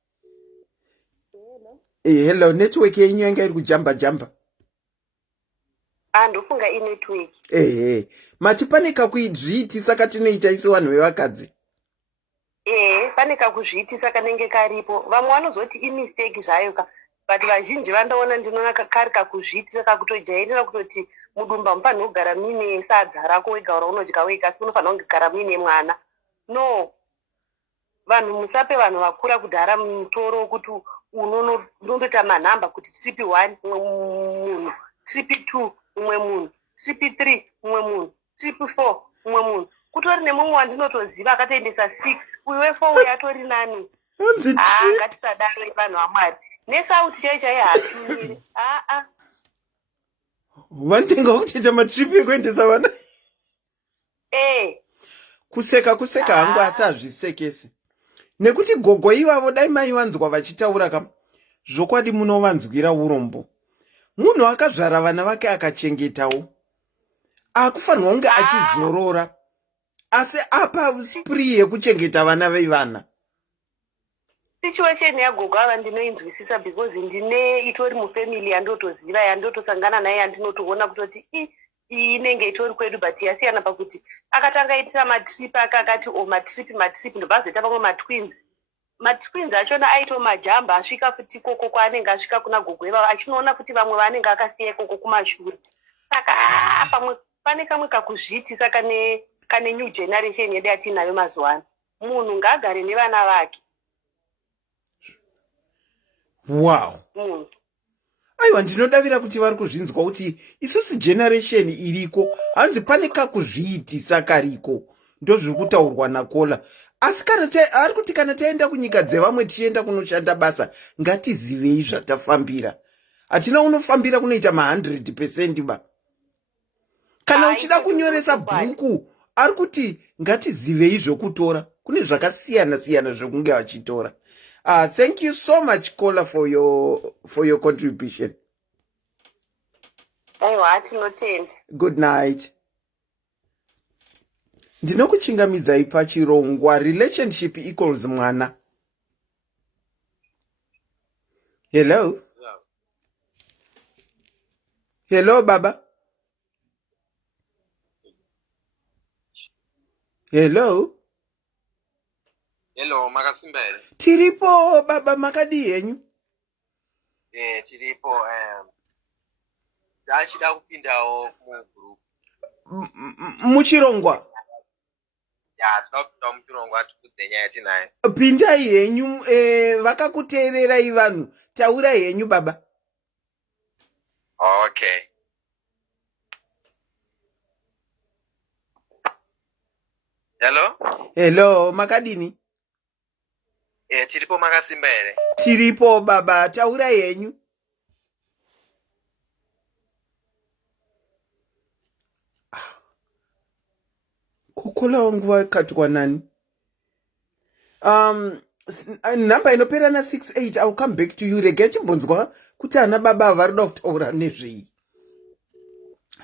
Hello, network yenyu yanga iri kujamba jamba. Ndofunga inetwork. Mati paneka kuzviitisa katinoita isu vanhu vevakadzi. Paneka kuzviitisa kanenge karipo. Vamwe vanozoti imistake zvayo ka, but vazhinji vandaona ndinoona kari kakuzviitisa kakutojairira kutoti mudumba mufanira kugara muine sadza rako wega raunodya wega, asi munofanira kugara muine mwana. No, vanhu musape vanhu vakura kudhara mutoro kuti unondoita manhamba kuti trip 1 mumwe munhu, trip 2 mumwe munhu, trip 3 mumwe munhu, trip 4 mumwe munhu. Kutori nemumwe wandinotoziva akatoendesa 6, uyu we4 uyu atori nani. Ngatisadaro vanhu vaMwari. Nesauti chaiyo chaiyo hatumire. Vantenga kutoita matrip ekuendesa vana. Kuseka hangu asi hazvisekesi. Nekuti gogo ivavo dai maivanzwa vachitaura kam, zvokwadi munovanzwira urombo. Munhu akazvara vana vake akachengetawo, akufanirwa kunge achizorora, asi apa spree yekuchengeta vana vevana. Situation yagogo ava ndinoinzwisisa because ndine itori mufamily yandotoziva, yandotosangana naye, yandinotoona kutoti inenge itori kwedu, but yasiyana pakuti akatanga aitira matrip ake akati matrip ndobva azoita pamwe matwins achona aito majamba asvika futi koko kwaanenge asvika kuna gogo ivava, achinoona kuti vamwe vaanenge akasiya koko kumashure. Saka pamwe pane kamwe kakuzviitisa kane new generation yedu yatinayo mazuva ano. Munhu ngaagare nevana vake. Wow. Aiwa, ndinodavira kuti vari kuzvinzwa kuti isusu generation iriko hanzi pane kakuzviitisa kariko, ndozviri kutaurwa naKola. Asi ari kuti kana taenda kunyika dzevamwe tichienda kunoshanda basa, ngatizivei zvatafambira. Hatina unofambira kunoita 100% ba. Kana uchida kunyoresa bhuku, ari kuti ngatizivei zvokutora. Kune zvakasiyana siyana zvokunge vachitora. Thank you so much, Kola, for your contribution. Good night. Ndinokuchingamidzai pachirongwa relationship equals mwana. Hello? Hello, Baba? Hello? Hello, makasimbele. Tiripo, Baba, makadi yenyu? Tiripo, dachida kupindawo mu group. Muchirongwa? Toda kupindawo muchirongwa tikudze nyaya yatinayo. Pindai henyu, vakakuteererai vanhu. Taura henyu, Baba. Okay. Hello? Hello, makadini? Tiripo makasimbele. Tiripo, Baba, taura henyu. Kukola wangu wakatwa nani? Number inopera na 68, I'll come back to you. Rega chimbonzwa kuti ana baba varida kutaura nezvei.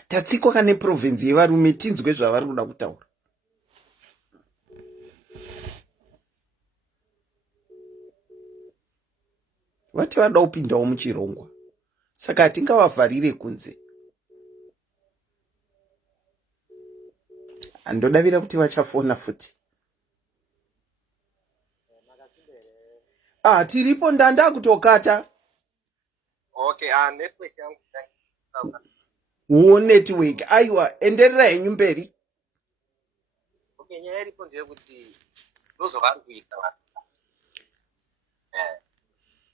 Tatsikwa kane province yevarume tinzwe zvavari kuda kutaura. Vati vada kupindawo muchirongwa. Saka hatingavavharire kunze. Ndodavira kuti vachafona futi. Tiripo ndanda kutokata. Okay, network yangu Network. Aiwa, enderera henyu mberi. okay, nyaya iripo ndeyekuti ndozovari kuita vanhu.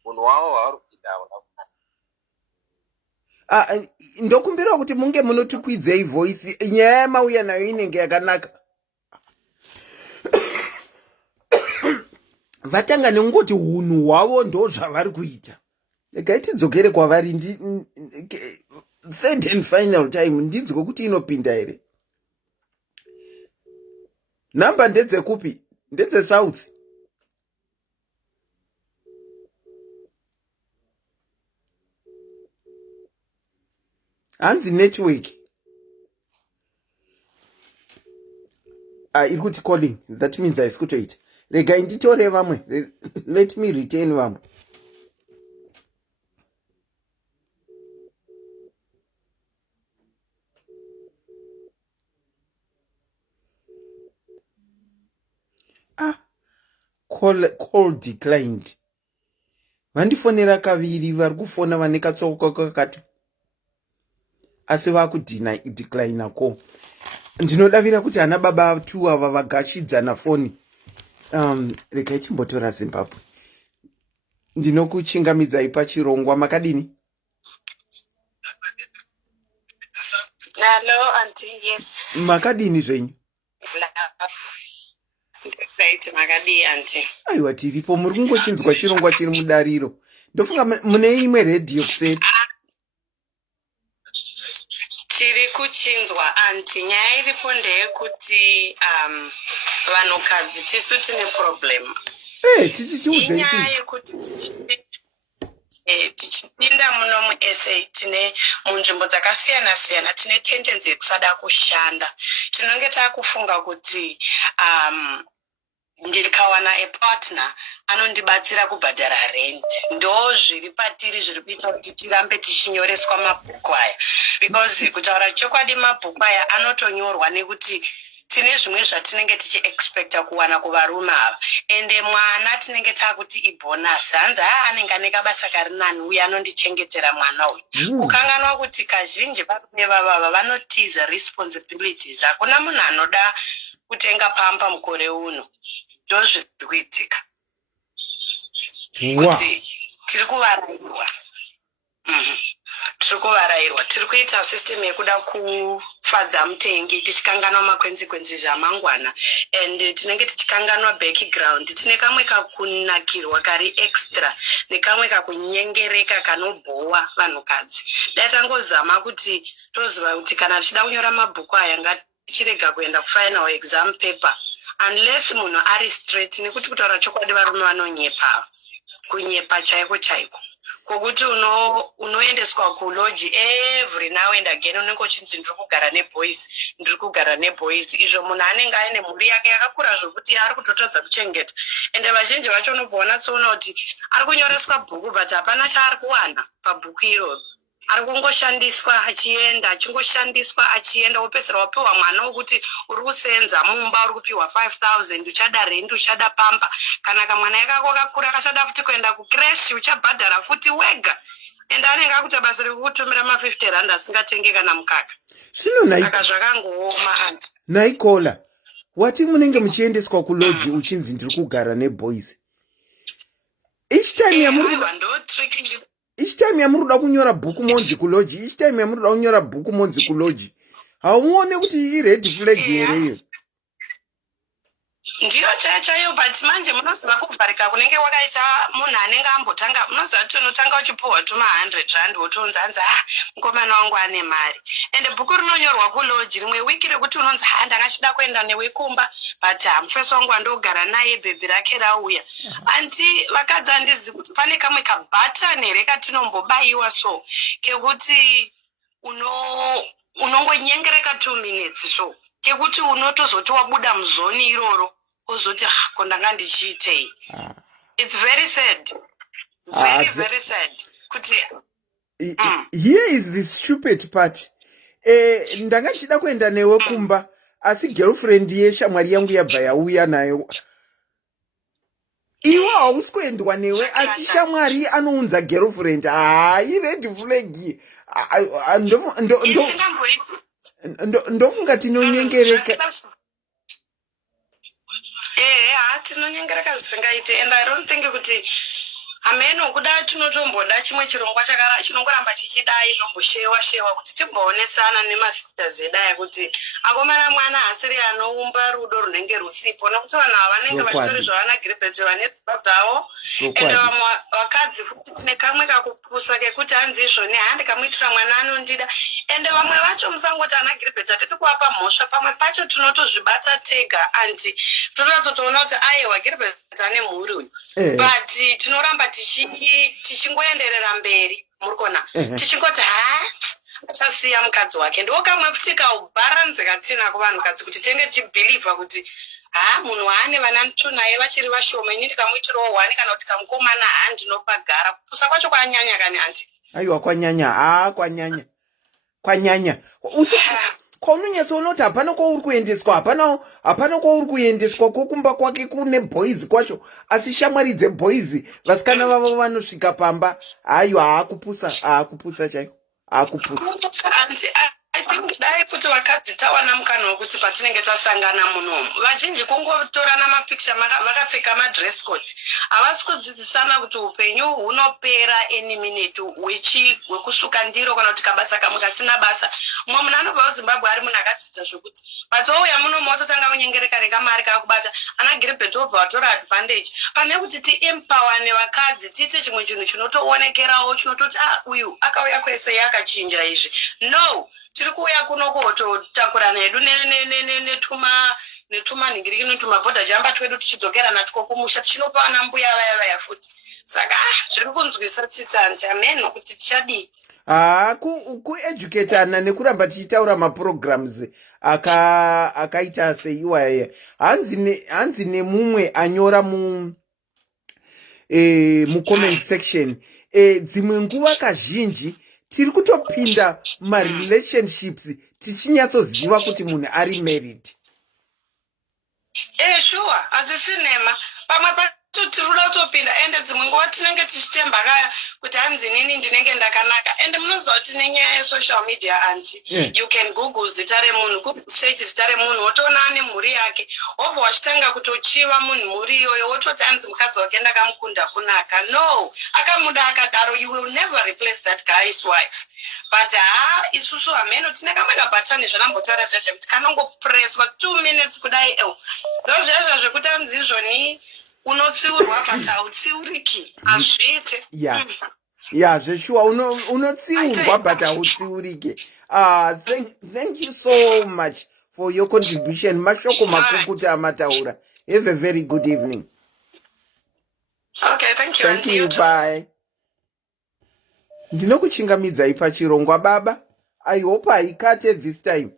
Munhu wavo wavari kuita Ndokumbira kuti munge munotikwidzei voice. Nyaya yamauya nayo inenge yakanaka. Vatanga nengoti hunhu hwavo ndo zvavari kuita. Gaitidzokere kwavari third and final time ndinzwe kuti inopinda here. Namba ndedzekupi? Ndedze South. Hanzi network. Iri kuti calling. That means I sikutoita. Rega inditore vamwe. Let me retain vamwe. Call declined. Vandifonera kaviri vari kufona vane katsoko kakati. Asi vakudecline ko. Ndinodavira kuti ana baba 2 ava vagashidzana foni. Rega ichimbotora Zimbabwe. Ndinokuchingamidzai pachirongwa makadini? Hello, auntie. Yes. Makadini zvenyu? Right, makadi auntie. Aiwa tiripo muri kungochinzwa chirongwa chiri mudariro. Ndofunga mune imwe radio kuseri. Tiri kuchinzwa auntie. Nyaya iripo ndeyekuti vanhukadzi tisu tine problem. Tichiudze inyaya yekuti tichipinda muno muSA tine munzvimbo dzakasiyana siyana tine tendency yekusada kushanda. Tinonge takufunga kuti ndikawana partner anondibatsira kubhadhara rent. Ndo zviri patiri zviri kuita kuti tirambe tichinyoreswa mabhuku aya. Because kutaura chokwadi mabhuku aya anotonyorwa nekuti tine zvimwe zvatinenge tichiexpecta kuwana kuvarume ava. Ende mwana tinenge takuti ibonus. Hanzi anenge ane kabasa kari nani uye anondichengetera mwana uyu. Kukanganwa kuti kazhinji varume vava vanotiza responsibilities. Hakuna munhu anoda kutenga pamba mukore uno. Ndo zviri kuitika. Kuti tiri kuvarairwa. Tiri kuvarairwa. Tiri kuita system yekuda kufadza mutengi tichikanganwa makwenzi amangwana. And tinenge tichikanganwa background. Tine kamwe kakunakirwa kari extra nekamwe kakunyengereka kanobhowa vanhukadzi. Dai tangozama kuti toziva kuti kana tichida kunyora mabhuku aya ngatichirega kuenda kufinal exam paper unless munhu ari straight. Nekuti kutaura chokwadi varume vanonyepa. Kunyepa chaiko chaiko. Kokuti unoendeswa kuloji every now and again unenge uchinzi ndiri kugara neboys. Izvo munhu anenge aine mhuri yake yakakura zvokuti ari kutotadza kuchengeta. Ende vazhinji vacho unobva tsoona kuti ari kunyoreswa bhuku but hapana chaari kuwana pabhuku iroro. Ari kungoshandiswa achienda achingoshandiswa achienda wopesera wapiwa mwana wokuti uri kusenza mumba uri kupiwa 5,000 uchada rent uchada pamba. Kana kamwana yakako kakura kachada futi kuenda kucrash uchabhadhara futi wega. Ende anenge akuita basa rekukutumira ma50 asingatenge kana mukaka. Saka zvakangooma anti. Naikola. Wati munenge muchiendeswa kuloji uchinzi ndiri kugara neboys. Each time yamuruda kunyora bhuku monzi kuloji. Each time yamuruda kunyora bhuku monzi kuloji. Haumuone kuti iyi red flag here iyo. Ndiyo chaiyo but manje munoziva kuvharika kunenge wakaita munhu anenge ambotanga. Munoziva kuti unotanga uchipuhwa tuma100 wotonzi hanzi mukomana wangu ane mari. Ende bhuku rinonyorwa kuloji rimwe wiki rekuti unonzi ndangachida kuenda newe kumba but mufesi wangu andogara naye bhebhi rake rauya. Anti vakadzi handizivi kuti pane kamwe kabhatani here katinombobayiwa so kekuti unongonyengereka 2 minutes so kekuti unotozoti wabuda muzoni iroro ozoti kondanga ndichiitei. It's very sad. Very sad. Kuti here is the stupid part. Ndanga ndichida kuenda newe kumba asi girlfriend yeshamwari yangu yabva yauya nayo. Iwe hausi kuendwa newe, asi shamwari anounza girlfriend. Hai, red flag. Ndofunga tinonyengereka. Tinonyengereka zvisingaite, and I don't think kuti ameno kuda tinotomboda chimwe chirongwa chinongoramba chichidai zvomboshewa kuti timboonesana nemasisters edaya kuti akomana mwana asiri anoumba rudo runenge rusipo, nokuti vanhu ava vanenge vachitori zvavanagiribheti vane dzimba dzavo, ende vamwe vakadzi futi tine kamwe kakupusa kekuti hanzi izvoni handikamuitira mwana anondida, ende vamwe vacho musangoti anagiribheti hatidi kuvapa mhosva, pamwe pacho tinotozvibata tega anti tototoona kuti aiwa giribheti ane mhuri uyu, but tinoramba tichingoenderera mberi, muri kuona, tichingoti achasiya mukadzi wake. Ndo kamwe futi kaubharanzi katina kuvanhukadzi kuti tenge tichibhilivha kuti munhu waane vana ntu naye vachiri vashoma, ini ndikamuitirawo hwani kana kuti kamukomana ndinopagara. Kupusa kwacho kwanyanya kani anti? Aiwa, kwanyanya. Kwanyanya. Kwaunonyatsoona kuti hapana kwauri kuendeswa, hapana kwauri kuendeswa kwokumba kwake kune boys kwacho, asi shamwari dzeboys vasikana vavo vanosvika pamba. Aiwa, akupusa chaiko, akupusa. I think dai kuti vakadzi tawana mukana wekuti patinenge tasangana munomu vazhinji kungotorana mapikicha vakapfeka madress code, havasi kudzidzisana kuti upenyu hunopera any minute hwekusuka ndiro kana kuti kabasa kamwe kasina basa. Mumwe munhu anobva kuZimbabwe ari munhu akadzidza zvokuti patouya munomu watotanga kunyengereka nekamari kakubata, ana giribheti obva watora advantage pane kuti tiempowane vakadzi, tiite chimwe chinhu chinotoonekerawo, chinototi uyu akauya kwese yakachinja izvi. No, tiri kuuya kuno kototakurana hedu netumanhingiriki netumabhodha chamba twedu tichidzokera natwo kumusha tichinopa vana mbuya vaya futi. Saka zviri kunzwisa tsitsanti ameno kuti tichadii. Kueducatana nekuramba tichitaura maprograms akaita seiwaya. Hanzi nemumwe anyora mucomment section, dzimwe nguva kazhinji tiri kutopinda marelationships tichinyatsoziva kuti munhu ari married. Sure, hadzisinema. Pamwe pacho tiri kuda kutopinda, ende dzimwe nguva tinenge tichitemba kaya kuti hanzi inini ndinenge ndakanaka. Ende munoziva kuti nenyaya yesocial media anti, you can google zita remunhu, google search zita remunhu, wotoona ane mhuri yake, wobva wachitanga kutochiva munhu mhuri iyoyo, wototi hanzi mukadzi wake ndakamukunda kunaka. No, akamuda akadaro, you will never replace that guy's wife. But isusu hameno tine kamwe kabhatani zvanambotaura zvacho kuti kanongopreswa 2 minutes kudai. Ndozvazvo zvekuti hanzi izvoni unotsiurwa but hautsiuriki, hazviite. Yeah, zveshuwa unotsiurwa but hautsiuriki. Thank you so much for your contribution. Mashoko makukuta amataura. Have a very good evening. Okay, thank you. Thank you, bye. Ndinokuchingamidzai pachirongwa baba. I hope haikate this time.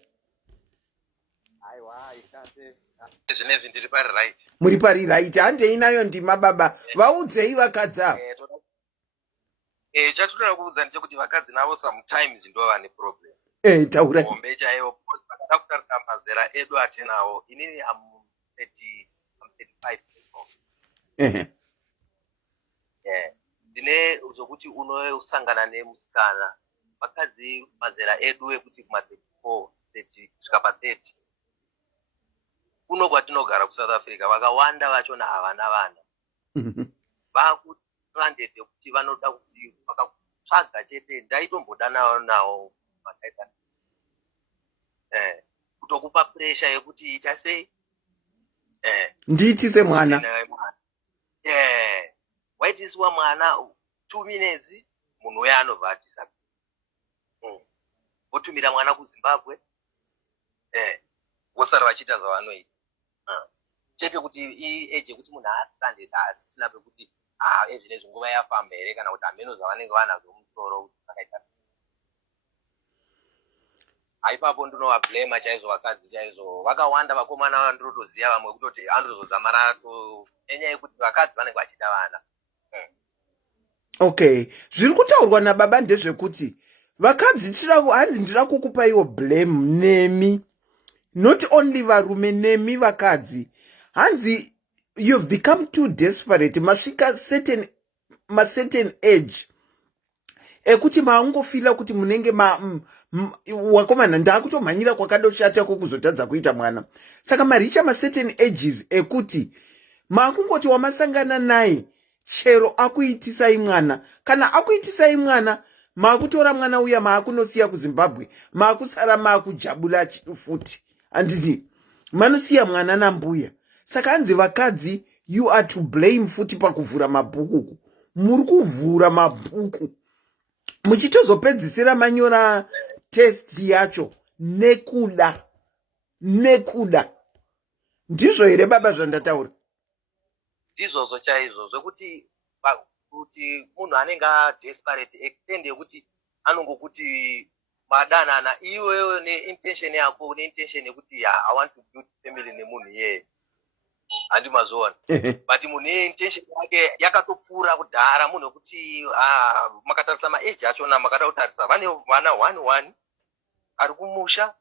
Zvinezvi ndiri pari right. Muri pari right, handei nayo ndima baba. Vaudzei vakadzi ava. Chatoda kuudza ndechekuti vakadzi navo sometimes ndova neproblem. Taura. Hombe chaivo vakada kutarisa mazera edu atinawo. Inini I'm 35 years old. Ndine zvokuti unosangana nemusikana vakadzi mazera edu ekuti kuma34 30 kusvika pa30 kuno kwatinogara kuSouth Africa vakawanda vachona havana vana. Vakulanded kuti vanoda kuti vakatsvaga chete ndaitomboda nawo makaita kutokupa pressure yekuti ita sei ndiitise mwana. Waitisiwa mwana 2 minutes munhu uya anobva atisa. Votumira mwana kuZimbabwe vosara vachiita zvavanoita. Chete kuti age yekuti munhu haasitanded asisina pekuti age nezvi nguva yafamba here kana kuti hameno zvavanenge vanazvo mumusoro vakaita. Haipapo ndinovablema chaizvo vakadzi chaizvo. Vakawanda vakomana vandirotoziva vamwe kutoti andozodzamara nenyaya yekuti vakadzi vanenge vachida vana. Okay, zviri kutaurwa nababa ndezvekuti vakadzi hanzi ndira kukupa iwo blame not only varume nemi vakadzi. Hanzi, you've become too desperate. Masvika certain age ekuti maungofila kuti munenge wakomana ndakutomhanyira kwakadoshata kokuzotadza kuita mwana. Saka maricha certain ages ekuti makungoti wamasangana naye chero akuitisai mwana, kana akuitisai mwana makutora mwana uya maakunosiya kuZimbabwe, maakusara maakujabula futi. Anditi manosiya mwana nambuya. Saka hanzi vakadzi, you are to blame futi pakuvhura mabhuku. Muri kuvhura mabhuku muchitozopedzisira manyora test yacho nekuda. Ndizvo here baba zvandataura? Ndizvozvo chaizvo zvekuti kuti munhu anenge adesperate extend yekuti anongokuti madanana iwewe neintention yako neintention yekuti I want to build family nemunhu iyeye handimazoona. But munhu intention yake yakatopfuura kudhara, munhu wekuti makatarisa maeji achona makada kutarisa vane vana 1 ari kumusha,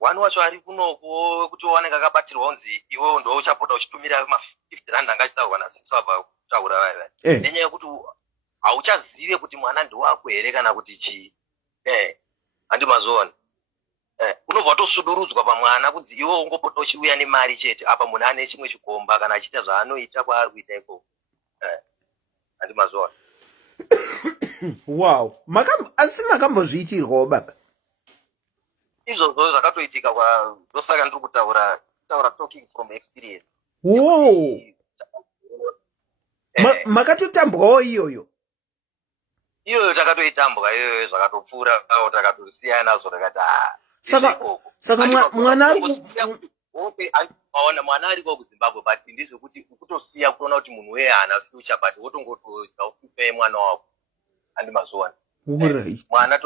1 wacho ari kunoko wekuti wanenge akabatirwa unzi iwewe ndo uchapota uchitumira ma50 rand angachitaurwa na6 wabva kutaura vaiva nenyaya yekuti hauchazive kuti mwana ndiwako here kana kuti chii. Handimazoona. Unobva watosudurudzwa pamwana kunzi iwe ungopota uchiuya nemari chete, apa munhu ane chimwe chikomba kana achiita zvaanoita kwaari kuita ikoko. Handimazoona. Wow, asi makambozviitirwawo baba? Izvozvo zvakatoitika ndosaka ndiri kutaura talking from experience. Wow. Makatotambwawo iyoyo? Iyoyo takatoitambwa iyoyo zvakatopfuura takatosiyana nazvo takati saka mwana mwana ariko kuZimbabwe, but ndizvekuti kutosiya kuona kuti munhu weye haana future, but wotongotope mwana wako. Handimazoona. Mwana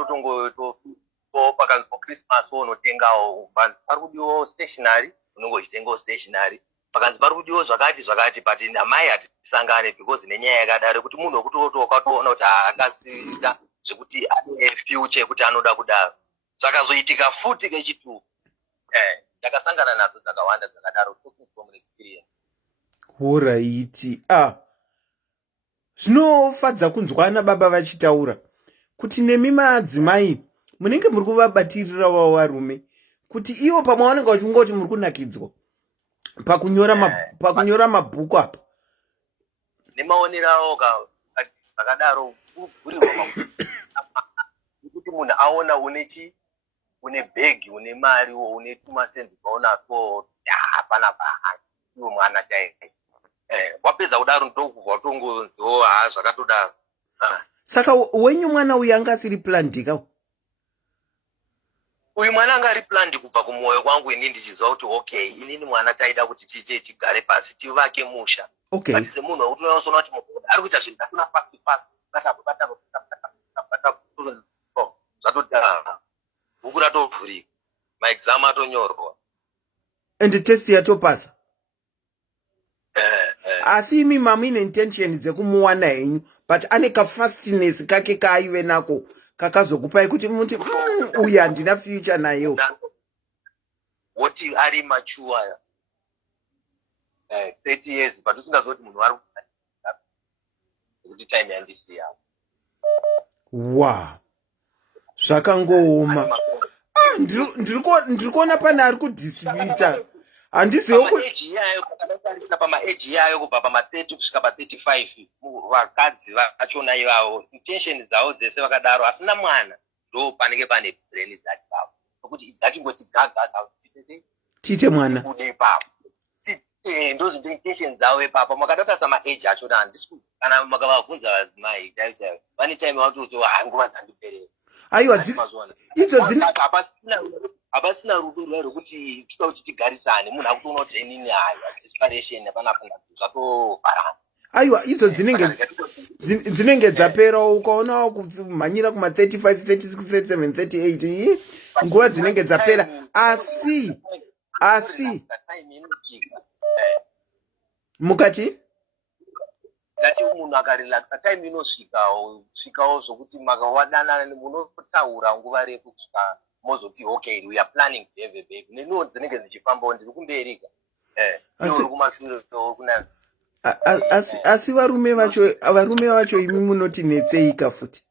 pakanzi Christmas unotengawo pari kudiwawo stationary, unongochitengawo stationary. Pakanzi pari kudiwawo zvakati, but amai hatisangane because nenyaya yakadaro kuti munhu wekuti wakatoona kuti akasida zvekuti ane future yekuti anoda kudaro. Zvakazoitika futi kechitu. Ndakasangana nadzo dzakawanda dzakadaro, talking from experience. Alright. Zvinofadza kunzwana baba vachitaura kuti nemi madzimai munenge muri kuvabatirirawo varume kuti ivo pamwe vanenge vachingoti muri kunakidzwa pakunyora mabhuku apa. Nemaonerawo zvakadaro kuvhurirwa kuti munhu aona une bhegi, une mari, une tumasenzi paunatwo hapana iwe mwana chaiye. Wapedza kudaro ndokubva watongonziwo zvakatodaro. Saka wenyu mwana uyu anga asiri planned? Uyu mwana anga ari planned kubva kumwoyo kwangu, ini ndichiziva kuti okay, inini mwana taida kuti tigare pasi tivake musha. Okay. But semunhu wekuti unosona kuti munhu ari kuita zvinhu zvakuna fast zvatodara bhuku ratovhurika, maexam atonyorwa and test yatopasa. Asi imi mamuine intention dzekumuwana henyu, but ane kafastness kake kaaive nako kakazokupai kuti muti uyu handina future nayo. Woti ari mature 30 years, but usingazoti munhu ari kuti time yandisiya. Wow, zvakangooma. Ndiri kuona pane ari kudhispita. Handizivo kuti pamaeji yayo kubva pama30 kusvika pa35 vakadzi vachona ivavo intention dzavo dzese vakadaro asina mwana ndo panenge pane brain dzati papo nokuti dzachingoti gaga tiite mwana kude ipapo ndo intention dzavo ipapo. Makadatarisa maeji achona handisi kana makavabvunza vadzimai chaivo vane time vatoti nguva dzandiperera. Aiwa, idzo hapasina rudo rwai rwekuti toda kuti tigarisane, munhu akutoona kuti inini hayi desperation hapana zvatoparana. Aiwa, idzo dzinenge dzaperawo ukaonawo kumhanyira kuma35 36 37 38 nguva dzinenge dzapera. Asi mukati ngati munhu akarelaxa time inosvikawo zvokuti makawadanana munotaura nguva refu kusvika mozoti okay we are planning to have a baby nenoo dzinenge dzichifambawo ndiri kumberika iwo uri kumashure kuna asi varume vacho imi munoti netseika futi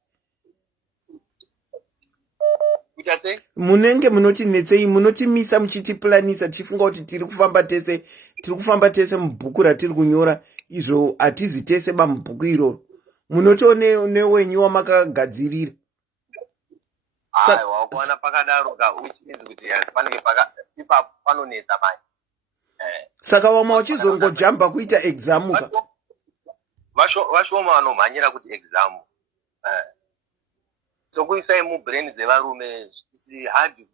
kuita sei munenge munoti netsei munotimisa muchitiplanisa tichifunga kuti tiri kufamba tese mubhuku ratiri kunyora izvo hatizi tese bamubhuku iroro munotio newenyu wamakagadzirira aiwa kuwana pakadaro which means kuti panenge ipapo panonetsa manje saka vamwe vachizongojamba kuita examu ka vashoma vanomhanyira kuti exam sokuisai mubrain dzevarume isi hard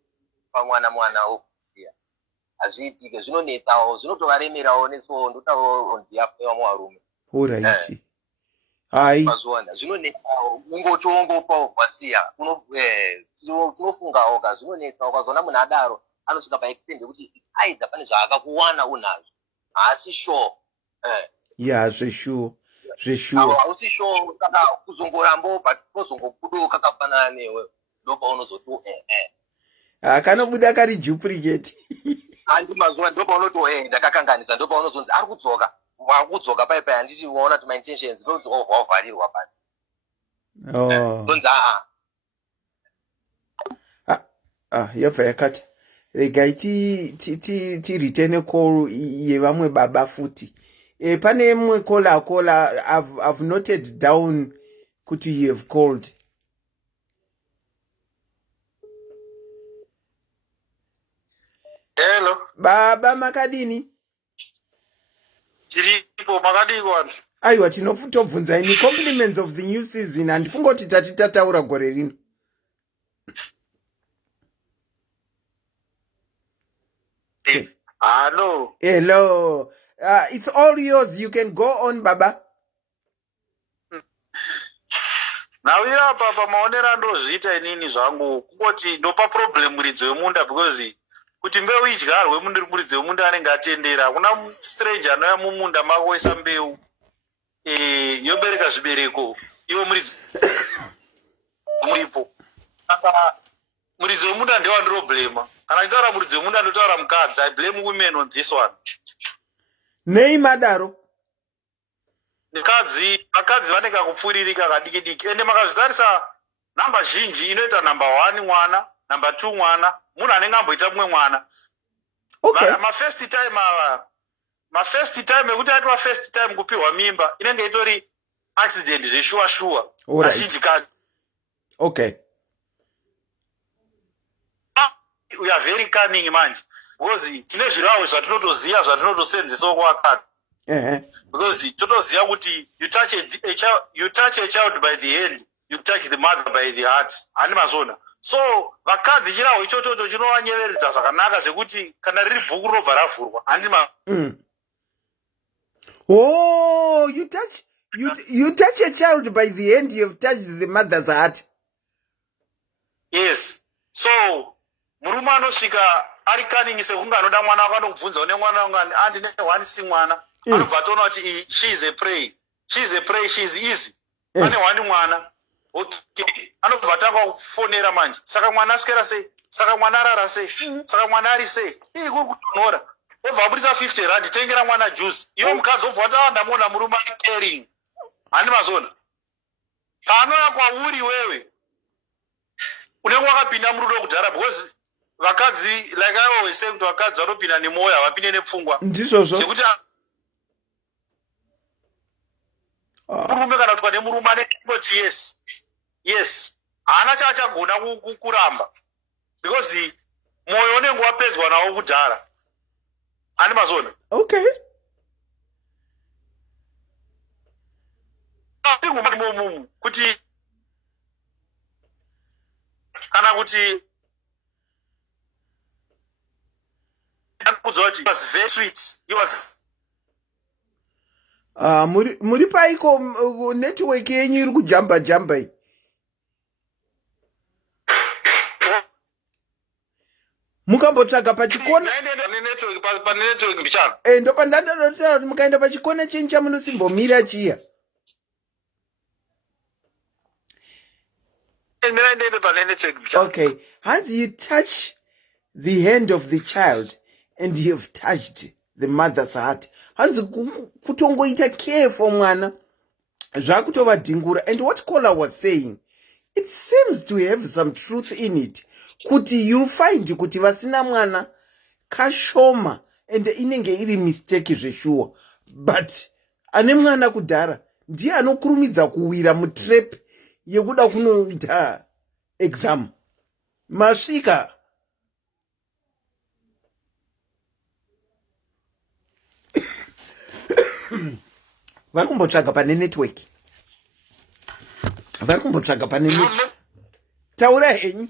pamwana ofisiya hazviitike zvinonetsawo zvinotovaremerawo neso ndotauro on behalf yevamwe varume oright hai mazowanda zvinonetsawo ungotongopawo vasiya tinofungawo ka zvinonetsawo ukazona munhu adaro anosvika paextend yekuti aidha pane zvaakakuwana unazvo haasi sure ya zveshuwo hausi sure saka kuzongorambo but kozongobudawo kakafanana newe ndopaunozoti kanobuda kari duplicate handi mazuva ndopaunoto ndakakanganisa ndopaunozonzi ari kudzoka wakudzoka paipai handiti waona kuti maintentions ndonzi wavharirwa pani ndonzi yabva yakati regai tiritene call yevamwe baba futi pane mumwe kola I've noted down kuti you have called. Hello baba makadini tiripo makadini wantu aiwa tinotobvunzaini compliments of the new season handifunga kuti tataura gore rino hello it's all yours, you can go on baba. nawira apa maonera ndozviita inini zvangu kungoti ndopa problem muridzi wemunda because kuti mbeu idyarwe muridzi wemunda anenge atendera hakuna stranger anouya mumunda makoisa mbeu yobereka zvibereko iwo muridzi muripo saka muridzi wemunda ndewa ndiroblema kana nditaura muridzi wemunda ndotaura mukadzi I blame women on this one. Nei madaro vakadzi vanenge kupfuririka kadiki diki ende makazvitarisa namba zhinji inoita number 1 mwana number 2 mwana munhu anenge amboita mumwe mwana mafirst time ekuti atiwa first time kupiwa mimba inenge itori accident zveshuwa azhinji kadi okay we are very cunning manje because tine zvirahwe zvatinotoziva zvatinotoseenzesawo kuvakadzi because totoziva kuti you touch a child by the hand, you touch the mother by the heart handi mazona so vakadzi chirahwe ichochocho chinovanyeveredza zvakanaka zvekuti kana riri bhuku rinobva ravhurwa handi oh you touch a child by the hand, you have touched the mother's heart. Yes, so murume anosvika ari cunning sekunge anoda mwana akandobvunza une mwana wangu andine one si mwana anobva toona kuti she is a prey she is easy ane one mwana okay anobva tanga kufonera manje saka mwana aswera sei saka mwana arara sei saka mwana ari sei kuri kutonhora obva abudisa 50 rand tengera mwana juice iwo mukadzi obva watawanda muona murume ari caring handi mazona paanoya kwauri wewe unenge wakapinda murudo kudhara because vakadzi like I always say kuti vakadzi vanopinda nemwoyo havapinde nepfungwa ndizvozvo zvekuti murume kana kuti nemurume anengoti yes haana chaachagona kuramba because mwoyo unenge wapedzwa nawo kudhara ani mazona okay mumu kuti kana kuti he was very sweet. He was muri paiko network yenyu iri kujamba jamba iyi mukambotsvaga pachikona ndo pandandanotaura kuti mukaenda pachikona chenyu chamunosimbomira chiya Okay, Hans, you touch the hand of the child and you have touched the mother's heart. Hans, kutongoita care for mwana zvakutovadhingura. And what Kola was saying, it seems to have some truth in it. Kuti you find kuti vasina mwana kashoma and inenge iri mistake zveshuwa. But ane mwana kudhara ndiye anokurumidza kuwira mutrap yekuda kunoita exam. Masvika. Vari kumbotsvaga pane network. Vari kumbotsvaga pane network. Taura henyu.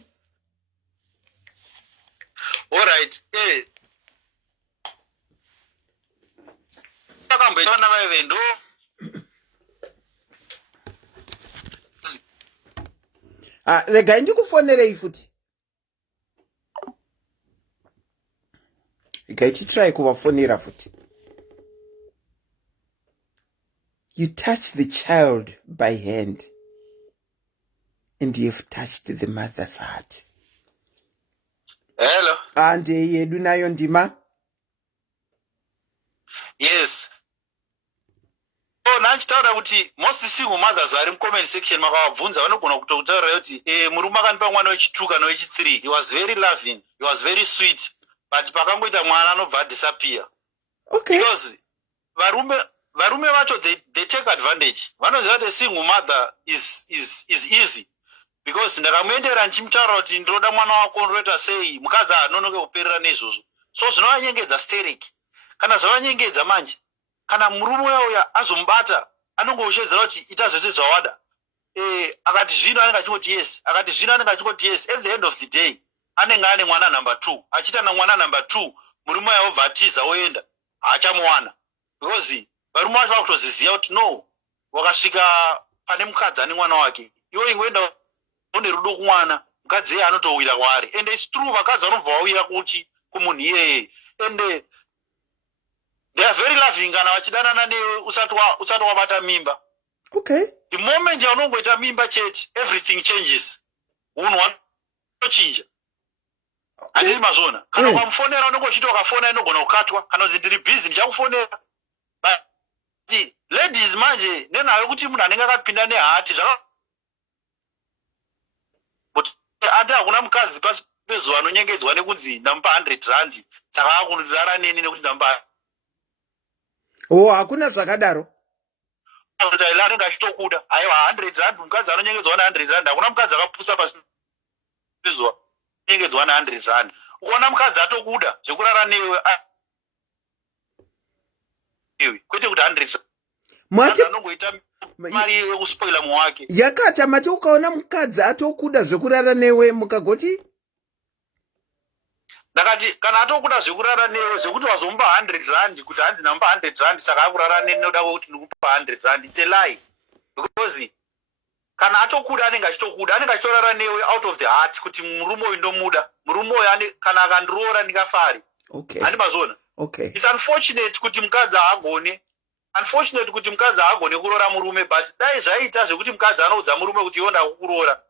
Alright. Takamboitana vaive ndo. Regai ndikufonerei futi. Regai titry kuvafonera futi. You touch the child by hand and you have touched the mother's heart. Hello. And yedu nayo ndima? Yes. Nachitaura kuti most single mothers vari mucomment section makavabvunza vanogona kutokutaura kuti murume akanipa mwana wechituka nowechithree. He was very loving, he was very sweet, but pakangoita mwana anobva disappear. Okay. Because varume vacho they take advantage. Vanoziva kuti a single mother is easy. Because ndakamuendera ndichimutaura kuti ndinoda mwana wako ndoita sei, mukadzi anonoke kuperera nezvozvo. So zvinovanyengedza stereki. Kana zvavanyengedza manje, kana murume uya azomubata anongoshedzera kuti ita zvese zvawada. Akati zvino anenge achingoti yes, akati zvino anenge achingoti yes. At the end of the day anenge ane mwana number 2. Achita na mwana number 2, murume uya obva atiza oenda, haachamuwana. Because varume vacho vakutoziziva kuti no, wakasvika pane mukadzi ane mwana wake, iwe ingoenda une rudo kumwana, mukadzi iye anotowira kwaari. And it's true, vakadzi vanobva vawira kuti kumunhu iyeye. And they are very loving kana vachidanana newe usati wabata mimba. Okay. The moment yaunongoita mimba chete, everything changes. Unhu wanochinja. Handiti mazvona. Kana ukamufonera unongochita wakafona inogona kukatwa. Kana kuti ndiri busy ndichakufonera. But ladies manje nenayo kuti munhu anenge akapinda nehati ati hakuna mukadzi pasi pezuva anonyengedzwa nekunzi ndamupa 100 rand. Saka akurara neni nekuti ndamupa. Hakuna zvakadaro. Kuti anenge achitokuda. Aiwa 100 rand, mukadzi anonyengedzwa na100 rand. Hakuna mukadzi akapusa pasi pezuva anonyengedzwa na100 rand. Ukaona mukadzi atokuda zvekurara newe kwete kuti 100 Mati anongoita mari yekuspoila mumwe wake. Yakata mati ukaona mukadzi atokuda zvekurara newe mukagoti? Ndakati kana atokuda zvekurara newe zvekuti wazomupa 100 rand kuti hanzi namupa 100 rand saka akurara neni noda kuti ndikupa 100 rand. It's a lie. Because kana atokuda anenge achitokuda, anenge achitorara newe out of the heart kuti murume uyu ndomuda. Murume uyu kana akandiroora ndingafari. Okay. Handi mazona. Okay. It's unfortunate kuti mukadzi haagone. Unfortunate kuti mukadzi haagone kuroora murume, but dai zvaita zvekuti mukadzi anoudza murume kuti iwo ndakukuroora.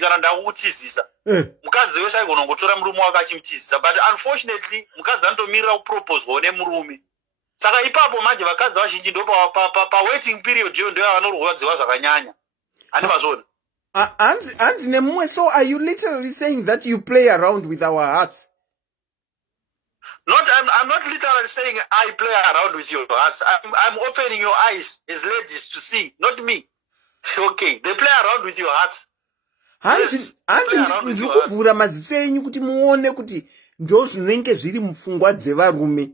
Kana ndakukutizisa. Mukadzi wese aigona kungotora murume wake achimutizisa, but unfortunately mukadzi anotomirira kupropozwawo nemurume. Saka ipapo manje vakadzi vazhinji ndo pa waiting period iyo ndio vanorwadziwa zvakanyanya. Handi mazvona. Hanzi nemumwe, so are you literally saying that you play around with our hearts? I'm not literally saying I play around with your hearts. I'm opening your eyes as ladies to see, not me. Okay, they play around with your hearts. Hanzi ndikuvhura maziso enyu kuti muone kuti ndo zvinenge zviri mupfungwa dzevarume.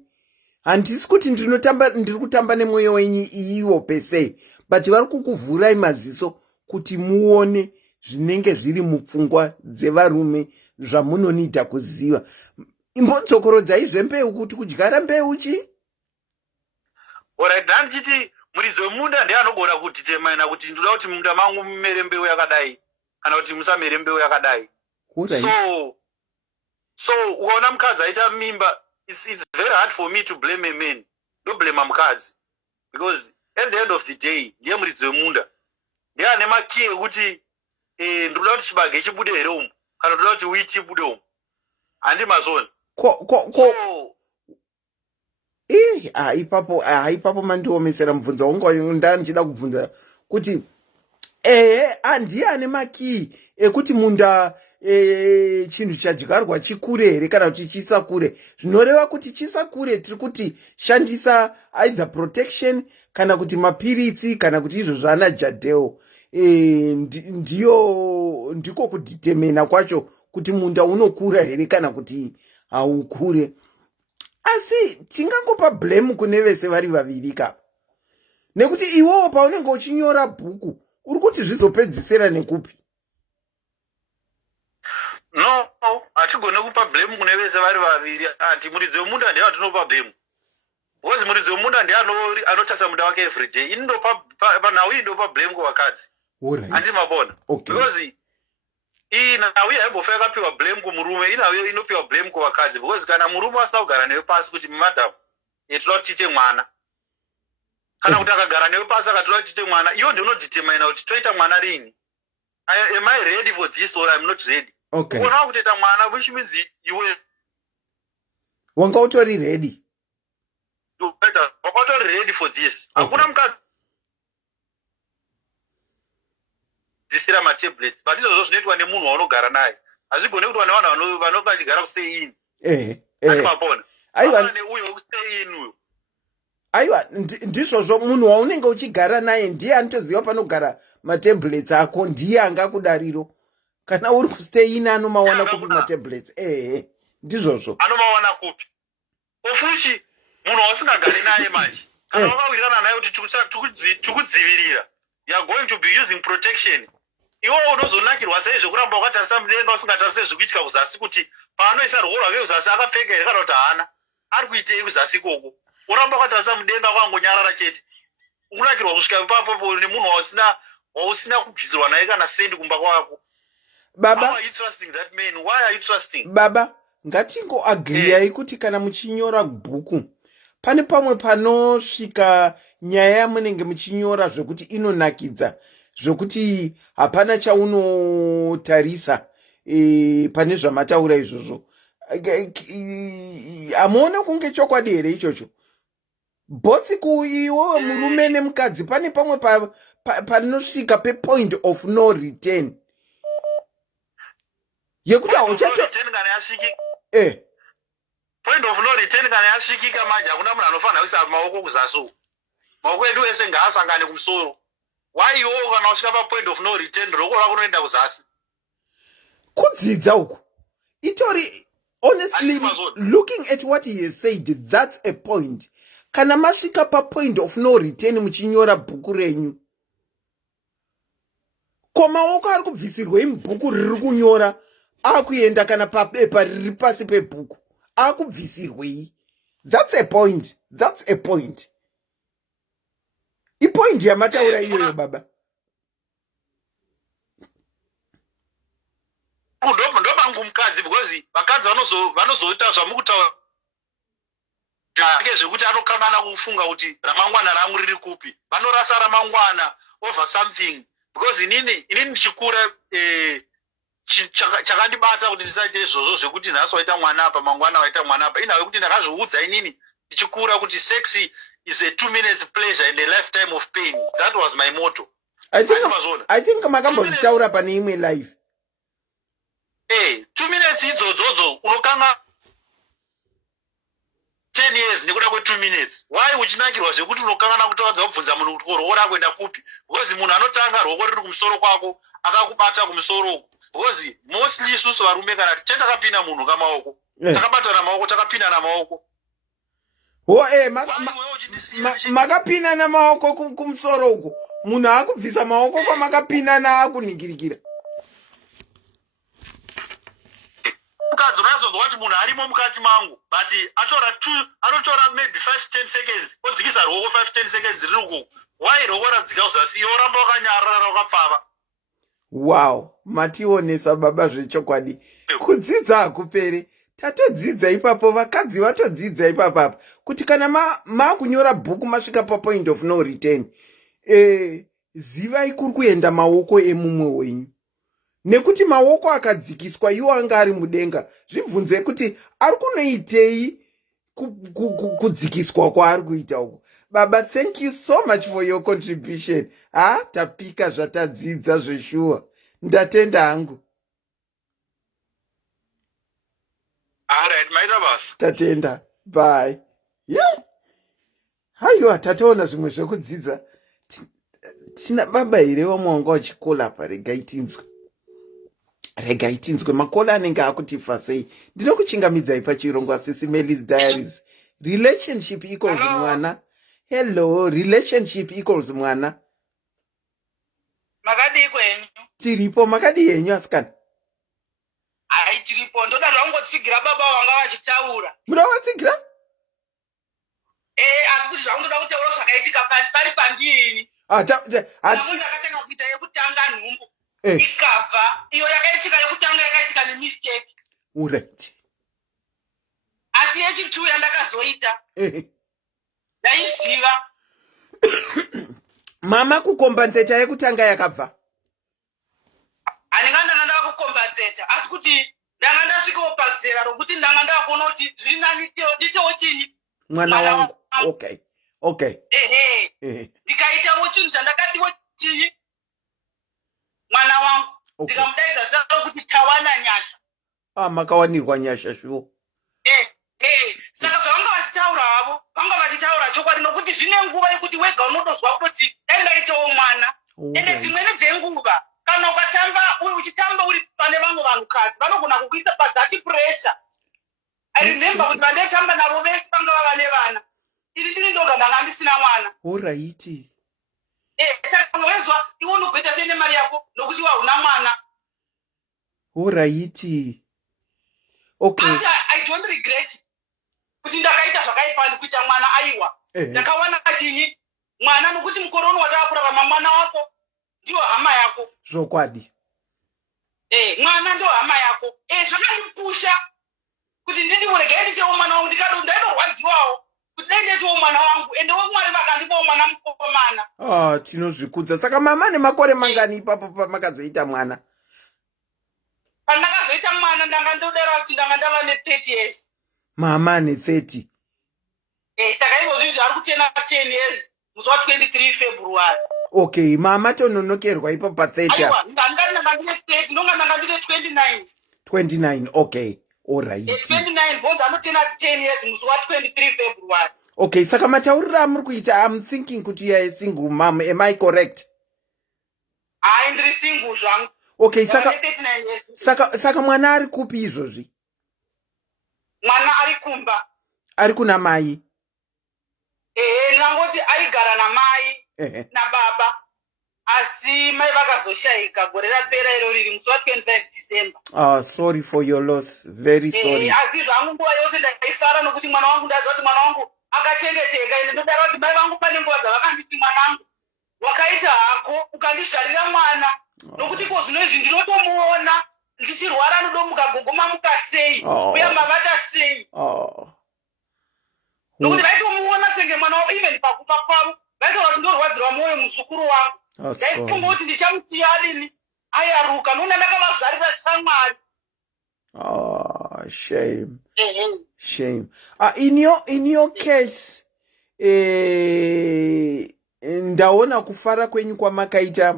Handisi kuti ndiri kutamba nemwoyo wenyu iwo pese, but vari kukuvhurai maziso kuti muone zvinenge zviri mupfungwa dzevarume zvamunonida kuziva. Imbodzokorodzai zvembeu kuti kudyara mbeu chi? Alright, handichiti muridzi wemunda ndiye anogona kudhitemaina kuti ndoda kuti munda mangu mumere mbeu yakadai kana kuti musamere mbeu yakadai. So ukaona mukadzi aita mimba, it's very hard for me to blame a man. Don't blame mukadzi. Because at the end of the day, ndiye muridzi wemunda. Ndiye ane makiye kuti ndikuda kuti chibage chibude here umu kana ndoda kuti witi ibude umu handimazoni ko ipapo mandiomesera mubvunzo wangu ndandichida kubvunza kuti handii ane makii ekuti munda chinhu chadyarwa chikure here kana kuti chisakure. Zvinoreva kuti chisakure tiri kuti shandisa either protection kana kuti mapiritsi kana kuti izvo zvana jadheo. Ndiko kuditemena kwacho kuti munda unokura here kana kuti haukure. Asi tingangopa blame kune vese vari vaviri kapa, nekuti iwowo paunenge uchinyora bhuku uri kuti zvizopedzisira nekupi? No, hatigone kupa blame kune vese vari vaviri. Ati muridzi wemunda ndiye atinopa blame, because muridzi wemunda ndiye anotasa munda wake everyday. Ini panhau iyi ndopa blame kuvakadzi, handimabona. Because iyi nhau iyi haimbofa yakapiwa blame kumurume, inhau inopiwa blame kuvakadzi. Because kana murume asina kugara newe pasi kuti madam toda kuti tiite mwana, kana kuti akagara newe pasi akatoda kuti tiite mwana, iwo ndio unodetermine kuti toita mwana rini. Am I ready for this or I'm not ready? Okay. Kuona kutoita mwana, which means iwe wanga utori ready. Wakatori ready for this. Hakuna mukadzi dzisira matablets, but izvozvo zvinoitwa nemunhu waunogara naye. Hazvigone kuitwa nevanhu vanogara kustay in. Handimabona. Aiwa neuyo wekustay in uyo. Aiwa ndizvozvo munhu waunenge uchigara naye ndiye anotoziva panogara matablets ako, ndiye angakudariro. Kana uri kustay in anomawana kupi matablets? Ndizvozvo. Anomawana kupi? Ofuchi munhu wausingagari naye manje. Kana wakawirirana naye kuti tikudzivirira, you are going to be using protection. Iwo unozonakirwa sei zvekuramba wakatarisa mudenga usingatarise zvikuitika kuzasi, kuti paanoisa ruoko rwake kuzasi akapfeka here kana kuti haana, ari kuitei kuzasi ikoko. Uramba wakatarisa mudenga wakangonyarara chete. Unakirwa kusvika ipapo nemunhu wausina kubvisirwa naye kana sendi kumba kwako. Baba, how are you trusting that man? Why are you trusting? Baba, ngatingoagiriyai kuti kana muchinyora bhuku pane pamwe panosvika nyaya yamunenge muchinyora zvekuti inonakidza, zvekuti hapana chaunotarisa pane zvamataura izvozvo. Hamuone kunge chokwadi here ichocho? Both kuiwewe murume nemukadzi pane pamwe panosvika pe-point of no return yekuti hauchato point of no return kana yasvikika manje hakuna munhu anofanira kuisa maoko kuzasi. Maoko edu ese ngaasangane kumusoro. Why iwowo kana usvika pa point of no return ruoko rwako runoenda kuzasi? Kudzidza uku itori, honestly looking at what he has said, that's a point. Kana masvika pa point of no return muchinyora bhuku renyu, ko maoko ari kubvisirwei mubhuku riri kunyora akuenda kana papepa riri pasi pebhuku akubvisirwei? That's a point. That's a point. Ipoint yamataura iyoyo baba. Ndobangu mukadzi, because vakadzi vanozoita zvamukutaura zvekuti anokanganwa kufunga kuti ramangwana rangu riri kupi. Vanorasa ramangwana over something. Because inini ndichikura chakandibata kuti ndisaite izvozvo zvekuti nhasi waita mwana apa mangwana waita mwana apa. Inhau yekuti ndakazviudza inini ndichikura kuti sex is a 2 minutes pleasure and a lifetime of pain. That was my motto. I think makambozvitaura pane imwe life. 2 minutes idzodzo unokanga 10 years nekuda kwe2 minutes. Why uchinakirwa zvekuti unokangana kutaudza kubvunza munhu kuti ruoko rako kuenda kupi? Because munhu anotanga ruoko riri kumusoro kwako akakubata kumusoro uko. Because mostly isusu varume kana tichatakapinda munhu kamaoko takabatana maoko takapinda maoko. Makapinda maoko kumusoro uko munhu akubvisa maoko kwamakapinda akuningirikira. Mukadzi unazonzwa kuti munhu arimo mukati mangu, but anotora maybe 5-10 seconds odzikisa ruoko 5-10 seconds riri ukoko. Why ruoko radzika kuzasi iwe uramba wakanyarara wakapfava? Wow, mationesa baba zvechokwadi. Kudzidza hakuperi. Tatodzidza ipapo, vakadzi vatodzidza ipapo kuti kana makunyora bhuku masvika pa point of no return, zivai kuri kuenda maoko emumwe wenyu. nekuti maoko akadzikiswa iwo anga ari mudenga. Zvibvunze kuti ari kunoitei kudzikiswa kwaari kuita uku. Baba, thank you so much for your contribution. Tapika zvatadzidza zveshuwa. Ndatenda hangu. Alright, maita basa. Tatenda. Bye. Yeah. Haiwa, tataona zvimwe zvekudzidza. Tina baba here vamwe wanga wachikola apa, regai tinzwe makola anenge akutifa sei. Ndinokuchingamidzai pachirongwa SIS MELLY's Diaries. Relationship equals Mwana. Hello, relationship equals Mwana. Makadi kwenyu. Tiripo, makadi yenyu asikana. Ai tiripo, ndoda zvangotsigira baba wanga vachitaura. Muda watsigira? Asi kuti zvangoda kutaura zvakaitika pari pandini. Ndakatenga kuita yekutanga nhumbu. Ikabva, iyo yakaitika yekutanga yakaitika nemistake. Alright. Asi yechitu yandakazoita. Ndaiziva. Mama kukombenzeta yekutanga yakabva. Handinga ndanga ndakukombenzeta, asi kuti ndanga ndasvikawo pazera rokuti ndanga ndakuona kuti zviri nani nditewo chini. Mwana wangu. Okay. Ndikaitawo chinhu chandakatiwo chini. Mwana wangu. Ndikamudaidza zita rokuti tawana nyasha. Makawanirwa nyasha shuwo. Saka zvavanga vachitaura havo, vanga vachitaura chokwadi nokuti zvine nguva yekuti wega unotozwa kuti dai ndaitawo mwana. Ende dzimweni dzenguva kana uchitamba uri pane vamwe vanhukadzi vanogona kukuisa pazati pressure. I remember kuti vandaitamba navo vese vanga vava nevana. Ini ndiri ndoga ndanga ndisina mwana. Alright. Saka wezwa iwe unogota sei nemari yako nokuti wahuna mwana. Alright. Okay. I don't regret kuti ndakaita zvakaipa ndikuita mwana aiwa. Ndakawana chini mwana nokuti mukore uno wataakurarama mwana wako ndiwo hama yako. Zvokwadi. Mwana ndo hama yako. Zvakandipusha kuti nditi uregai nditewo mwana wangu ndainorwadziwawo kuti dai ndaitawo mwana wangu ende vamwari vakandipawo mwana mukomana. Tinozvikudza. Saka mama nemakore mangani ipapo pamakazoita mwana? Pandakazoita mwana ndanga ndodera kuti ndanga ndava ne30 years. Mama ne30. Saka izvozvi zvari kutena 10 years musi wa23 February. Okay, mama tononokerwa ipapo pa30. Aiwa, ndanga ndine 30, ndonga ndanga ndine 29. 29, okay. Alright. 29 bonzi anotena 10 years musi wa23 February. Okay, saka mataurira amuri kuita, I'm thinking kuti you are a single mom. Am I correct? Hai, ndiri single zvangu. Okay, saka mwana ari kupi izvozvi? Mwana ari kumba. Ari kuna mai? Ndingangoti aigara namai nababa. Asi mai vakazoshayika gore rapera iro riri musi wa25 December. Sorry for your loss. Very sorry. Asi zvangu nguva yose ndaifara nokuti mwana wangu ndaziva kuti mwana wangu akachengeteka. Ende ndodaro kuti mai vangu pane nguva dzavakanditi mwanangu wakaita hako ukandizvarira mwana. Nokuti ko zvino izvi ndinotomuona ndichirwara nodomuka gogomamuka sei uya mavata sei. Nokuti vaitomuona senge mwana wavo even pakufa kwavo vaitaura kuti ndorwadzirwa mwoyo muzukuru wangu. Ndaifunga kuti ndichamusiya adini ayaruka noona ndakavazvarira samwari. Shame. In your case, ndaona kufara kwenyu kwamakaita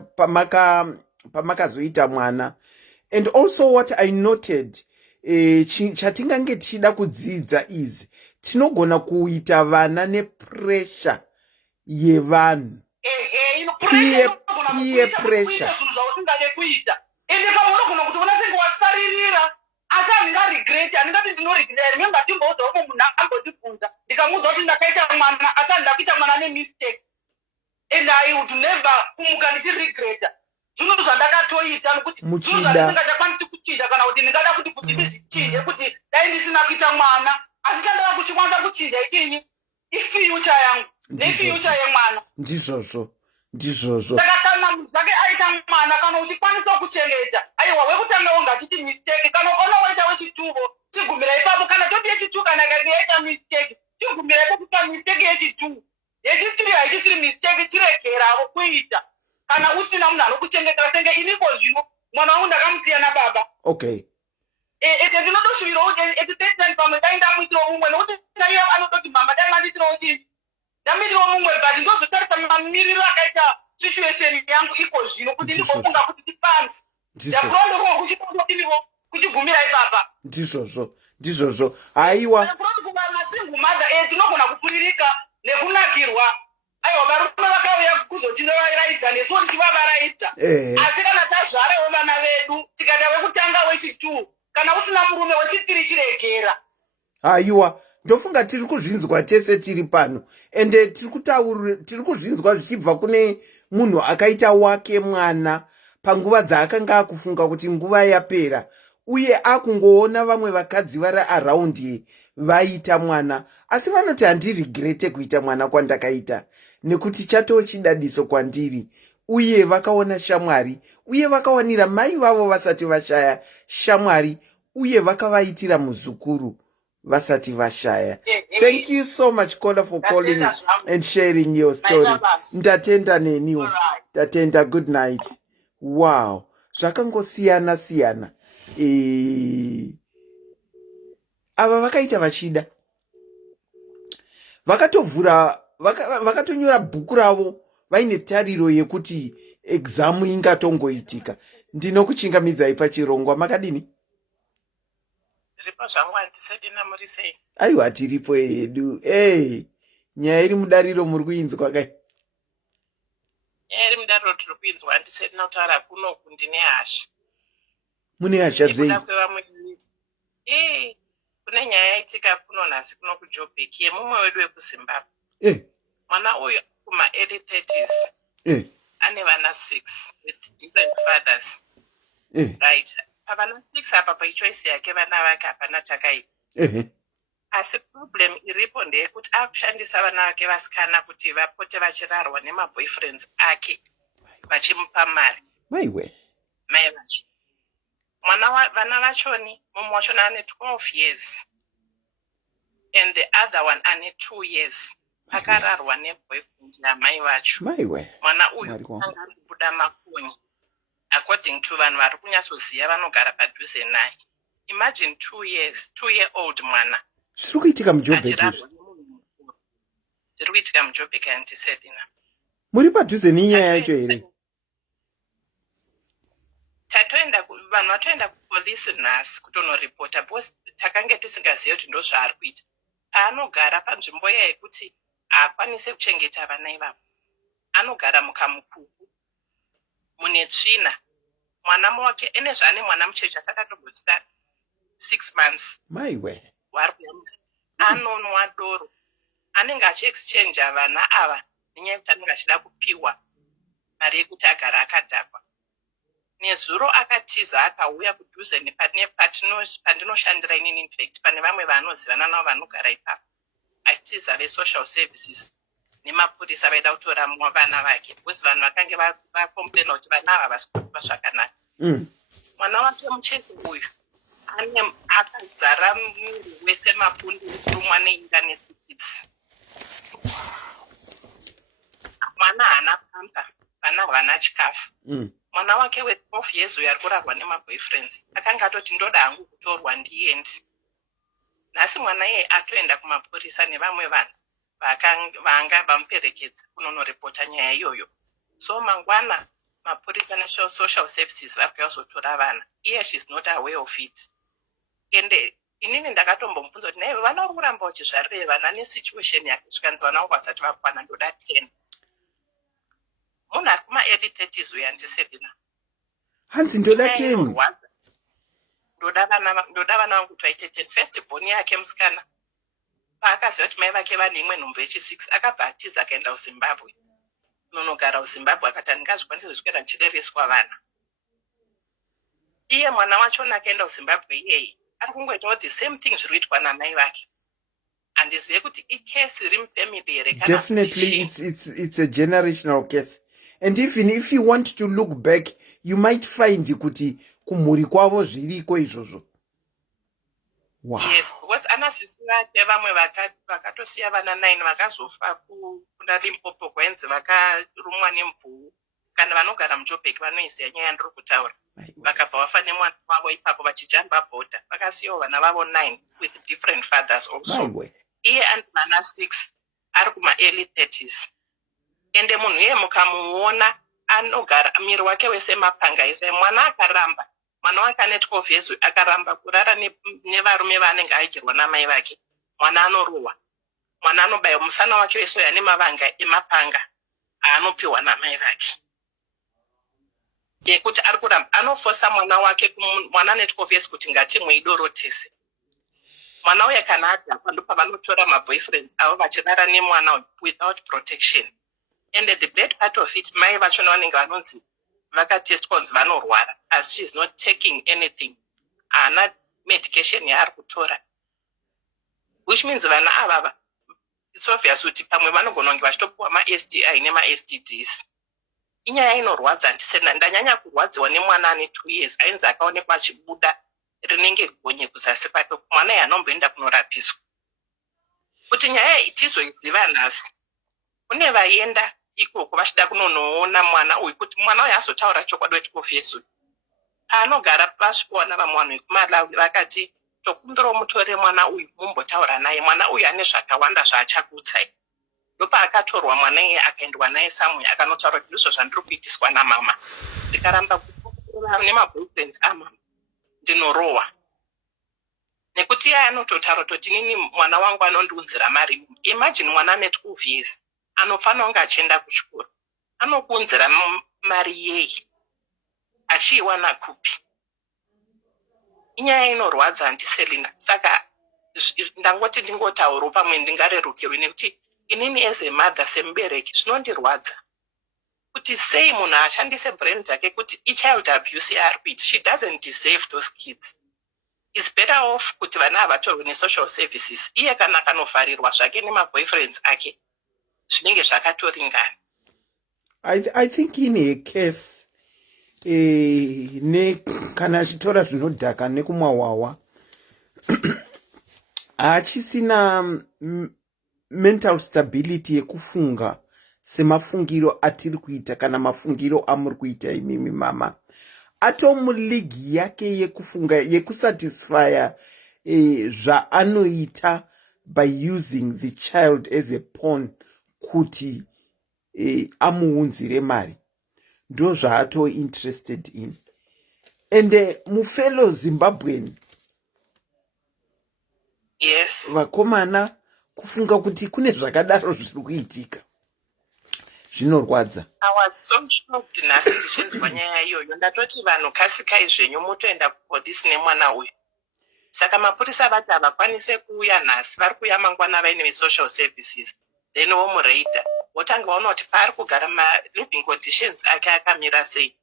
pamakazoita mwana. And also what I noted, chatingange tichida kudzidza is tinogona kuita vana nepressure yevanhu. Peer pressure. Ende kama unogona kuti una senge wasaririra asi handinga regret, handingati ndinoregret. Remember ndimboudza uko munhu akambondibvunza ndikamuudza kuti ndakaita mwana asi handakuita mwana nemistake. And I would never kumuka ndichiregreta zvinhu zvandakatoita nokuti zvinhu zvandisingachakwanisi kuchinja kana kuti ndingada kuti ndizvichinje kuti dai ndisina kuita mwana. Asi chandada kuchikwanisa kuchinja ichini ifuture yangu nefuture yemwana. Ndizvozvo. Saka kana munhu zvake aita mwana kana uchikwanisa kuchengeta aiwa wekutanga wanga achiti mistake kana ukaona waita wechituvo chigumira ipapo kana toti yechitu kana kange yaita mistake chigumira ipapo pamistake yechitu. Yechitiri haichisiri mistake chiregeravo kuita kana usina munhu anokuchengetera senge iniko zvino mwana wangu ndakamusiya nababa. Okay. Ete ndinotosvirawo ete 39 pamwe dai ndamuitirawo mumwe nokuti naiye anototi mama dai mandiitirawo chii ndamuitirawo mumwe but ndozotarisa mamiriro akaita situation yangu iko zvino kuti ndigofunga kuti ndipano ndakurondorwa kuchitotodiniwo kuchigumira ipapa ndizvozvo haiwa kurotikunga masingle mother tinogona kufuririka nekunakirwa aiwa varume vakauya kuzotinovaraidza nesuwo tichivavaraidza asi kana tazvarawo vana vedu tikata wekutanga wechi2 kana usina murume wechi3 chiregera haiwa ndofunga tiri kuzvinzwa tese tiri pano ende tiri kuzvinzwa zvichibva kune munhu akaita wake mwana panguva dzaakanga akufunga kuti nguva yapera uye akungoona vamwe vakadzi vari araundi vaita mwana asi vanoti handiregrete kuita mwana kwandakaita nekuti chatoo chidadiso kwandiri uye vakaona shamwari uye vakawanira mai vavo vasati vashaya shamwari uye vakavaitira muzukuru vasati vashaya. Thank you so much Kola for calling and sharing your story. Ndatenda neniwo. Ndatenda, good night. Wow, zvakangosiyana siyana. Ava vakaita vachida. Vakatovhura vakatonyora bhuku ravo vaine tariro yekuti examu ingatongoitika. Ndinokuchingamidzai pachirongwa makadini? Aiwa tiripo hedu. Nyaya iri mudariro muri kuinzwa kai? Nyaya iri mudariro tiri kuinzwa handisati ndinotaura kuno kundine hasha. Mune hasha dzei? Kune nyaya yaitika kuno nhasi kuno kuJoburg yemumwe wedu wekuZimbabwe. Mwana uyu kuma early 30s. Ane vana 6 with different fathers. Right. Pavana 6 apa pachoice yake vana vake hapana chakaipa. Asi problem iripo ndeyekuti akushandisa vana vake vasikana kuti vapote vachirarwa nemaboyfriends ake vachimupa mari. Mai vacho. Vana vachoni mumwe wachona ane 12 years and the other one ane 2 years. Akararwa neboyfriend namai vacho. Mwana uyu akanga ari kubuda makonye. According to vanhu vari kunyatsoziva vanogara padhuze naye. Imagine 2-year-old mwana. Zviri kuitika muJoburg. Zviri kuitika muJoburg andisedina. Muri padhuze nenyaya yacho here? Vanhu vatoenda kupolisi nhasi kutonoripota because takange tisingazivi kuti ndo zvaari kuita. Anogara panzvimbo yekuti haakwanise kuchengeta vana ivavo. Anogara mukamukuku mune tsvina. Mwana wake ene zvane mwana mucheche asakatombosvika 6 months. Wari kuyamisa. Anonwa doro. Anenge achiexchange vana ava nenyaya yekuti anenge achida kupiwa mari yekuti agara akadhakwa. Nezuro akatiza akauya kudhuze pandinoshandira inini infact pane vamwe vanozivana navo vanogara ipapo. Achitiza vesocial services nemapurisa vaida kutora vana vake because vanhu vakange vakomplaina kuti vana ava vasi kuva zvakanaka. Mwana wake mucheche uyu akazara mwiri wese mapundu ekurumwa neinga netsikitsi. Mwana haana pampa, vana havana chikafu. Mwana wake we12 years uyu ari kurarwa nemaboyfriends akanga atoti ndoda hangu kutorwa ndiendi. Nhasi mwana iye atoenda kumapurisa nevamwe vanhu vanga vamuperekedza kunonoripota nyaya iyoyo. So mangwana mapurisa nesocial services vari kuyazotora vana. Iye she's not aware of it. Ende inini ndakatombomubvunza kuti naive vana uri kuramba uchizvarire vana nesituation yake svikanzi vana vangu vasati vakwana ndoda 10. Munhu ari kuma-early 30s uyu handisedina. Hanzi ndoda 10. Ndoda vana vangu kuti vaite 10. First born yake musikana paakaziva kuti mai vake vane imwe nhumbu yechi6 akabva atiza akaenda kuZimbabwe. Nonogara kuZimbabwe akati handingazvikwanisi zviswera ndichirereswa vana. Iye mwana wachona akaenda kuZimbabwe iyeye ari kungoitawo the same thing zviri kuitwa namai vake. Handizive kuti icase iri mufamily here kana. Definitely it's a generational case. And even if you want to look back, you might find kuti kumhuri kwavo zviriko izvozvo. Wow. Yes, because anasisi vake vamwe vakatosiya vana 9 vakazofa kuna Limpopo kwenzi vakarumwa nemvuu kana vanogara muJoburg vanoiziva nyaya yandiri kutaura. Vakabva vafa nemwana wavo ipapo vachijamba bhodha. Vakasiyawo vana vavo 9 with different fathers also. Iye andi vana 6 ari kuma-early 30s. Ende munhu iye mukamuona anogara miri wake wese mapanga ese. Mwana akaramba. Mwana wake ane 12 years akaramba kurara nevarume vaanenge aidyirwa namai vake. Mwana anorohwa. Mwana anobayiwa musana wake wese ane mavanga emapanga aanopiwa namai vake. Yekuti ari kuramba anofosa mwana wake, mwana ane 12 years kuti ngatimweidorotese. Mwana uye kana adhakwa ndopavanotora maboyfriends avo vachirara nemwana without protection. And the bad part of it, mai vachona vanenge vanonzi vakatestwa kunzi vanorwara, as she is not taking anything. Haana medication yaari kutora. Which means vana avava, it's obvious kuti pamwe vanogona kunge vachitopuwa ma-STI nema-STDs. Inyaya inorwadza ndisena ndanyanya kurwadziwa nemwana ane 2 years ainzi akaonekwa achibuda rinenge gonye kuzasi kwake. Mwana iye anomboenda kunorapiswa. Kuti nyaya itizoiziva nhasi, kune vaenda ikoko vachida kunonoona mwana uyu kuti mwana uyu azotaura chokwadi wetikofesu. Paanogara vasvikowana vamwe vanhu vekuMalawi vakati tokumbirawo mutore mwana uyu mumbotaura naye, mwana uyu ane zvakawanda zvaachakutsai. Ndopaakatorwa mwana iye akaendwa naye samwe akanotaura kuti ndizvo zvandiri kuitiswa namama. Ndikaramba kutora nemaboyfriends amama ndinorohwa. Nekuti iye anototaura kuti nini mwana wangu anondiunzira mari. Imagine mwana ane 12 years anofanira kunge achienda kuchikoro. Anokuunzira mari yei achiiwana kupi? Inyaya inorwadza andiselina. Saka ndangoti ndingotaurawo pamwe ndingarerukirwe nekuti inini as a mother semubereki zvinondirwadza. Kuti sei munhu ashandise brain dzake kuti i-child abuse yaari kuita. She doesn't deserve those kids. It's better off kuti vana havatorwe ne-social services. Iye kana kanovharirwa zvake nema-boyfriends ake zvinenge zvakatoringana. I think in a case kana achitora zvinodhaka nekumwawawa achisina mental stability yekufunga semafungiro atiri kuita kana mafungiro amuri kuita imimi mama, atomuligi yake yekufunga yekusatisfya zvaanoita by using the child as a pawn kuti amuunzire mari, ndo zvaato interested in. And mufellow Zimbabwean, yes, vakomana kufunga kuti kune zvakadaro zviri kuitika zvinorwadza. I was so shocked nhasi ndichinzwa nyaya iyoyo. Ndatoti vanhu kasikai zvenyu mutoenda kupolisi nemwana uyu. Saka mapurisa vati havakwanise kuuya nhasi, vari kuuya mangwana vaine ve-social services. Then vomureidha votanga vaona kuti paari kugara ma-living conditions ake akamira sei.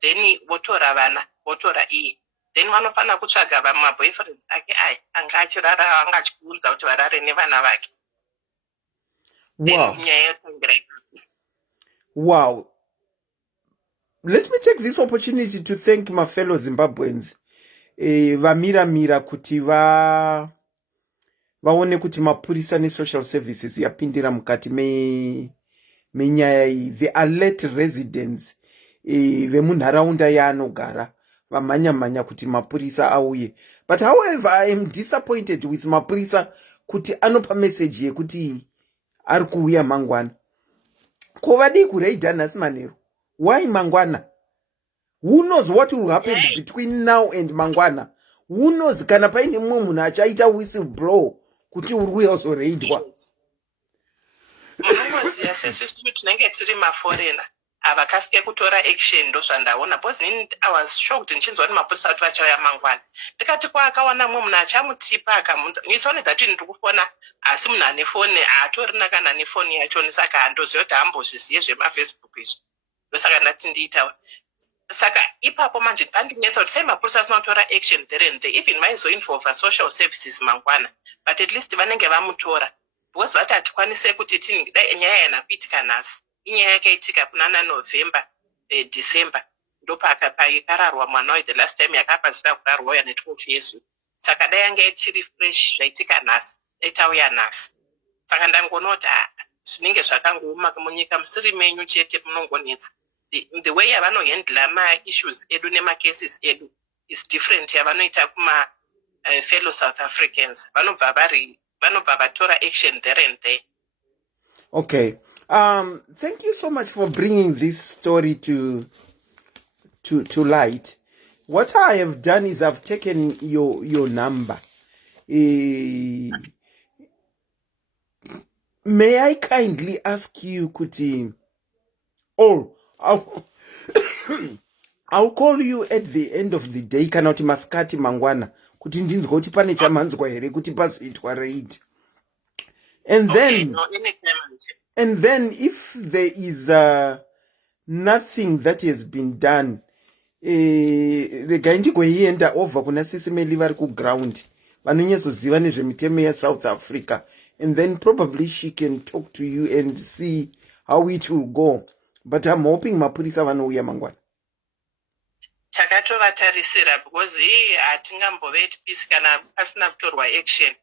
Then votora vana, votora iye. Then vanofanira kutsvaga vama-boyfriends ake aya anga achirara anga achikuunza kuti varare nevana vake. Wow. Then nyaya yotangira ipapo. Wow. Let me take this opportunity to thank my fellow Zimbabweans. Vamira kuti vaone kuti mapurisa ne-social services yapindira mukati menyaya iyi. The alert residents vemunharaunda yaanogara vamanya kuti mapurisa auye. But however, I am disappointed with mapurisa kuti anopa message yekuti ari kuuya mangwana. Ko vadi kureidha nhasi manheru? Why mangwana? Who knows what will happen between now and mangwana? Who knows kana paine mumwe munhu achaita whistleblow kuti uri kuuya uzoreidwa. Munongoziva sesu tinenge tiri maforena havakasike kutora action, ndo zvandaona. Because I was shocked nichinzwa kuti mapurisa kuti vachauya mangwana. Ndikati kwaakawana mumwe munhu achamutipa akamunza. It's only that ndiri kufona asi munhu ane foni haatorina kana nefoni yachoni, saka handoziva kuti hambozvizive zvemafacebook izvo. Ndosaka ndati ndiitawo. Saka ipapo manje pandinetsa kuti sei mapurisa asina kutora action there and there. Even vaizoinvolva social services mangwana, but at least vanenge vamutora. Because vati hatikwanise kuti tini dai nyaya yana kuitika nhasi. Inyaya yakaitika kunana November, December. Ndopaikararwa mwana uyu the last time yakapadzira kurarwa uya ne-12 years. Saka dai yanga ichiri fresh zvaitika nhasi, itauya nhasi. Saka ndangonota zvinenge zvakangouma munyika musiri menyu chete munongonetsa. the way yavanohandla ma-issues edu nema-cases edu is different yavanoita kuma fellow South Africans. Vanobva vatora action there and there. Okay. Thank you so much for bringing this story to light. What I have done is I've taken your number. May I kindly ask you, Kuti? Oh, I'll call you at the end of the day. Kana kuti maskati mangwana kuti ndinzwe kuti pane chamanzwa here kuti pazoitwa raid. And then, and then if there is nothing that has been done, regai ndigoienda over kuna SIS MELLY vari kuground vanonyatsoziva nezvemitemo yeSouth Africa, and then probably she can talk to you and see how it will go. But I'm hoping mapurisa vanouya mangwana. Takatovatarira because hatingambove peace kana pasina kutorwa action,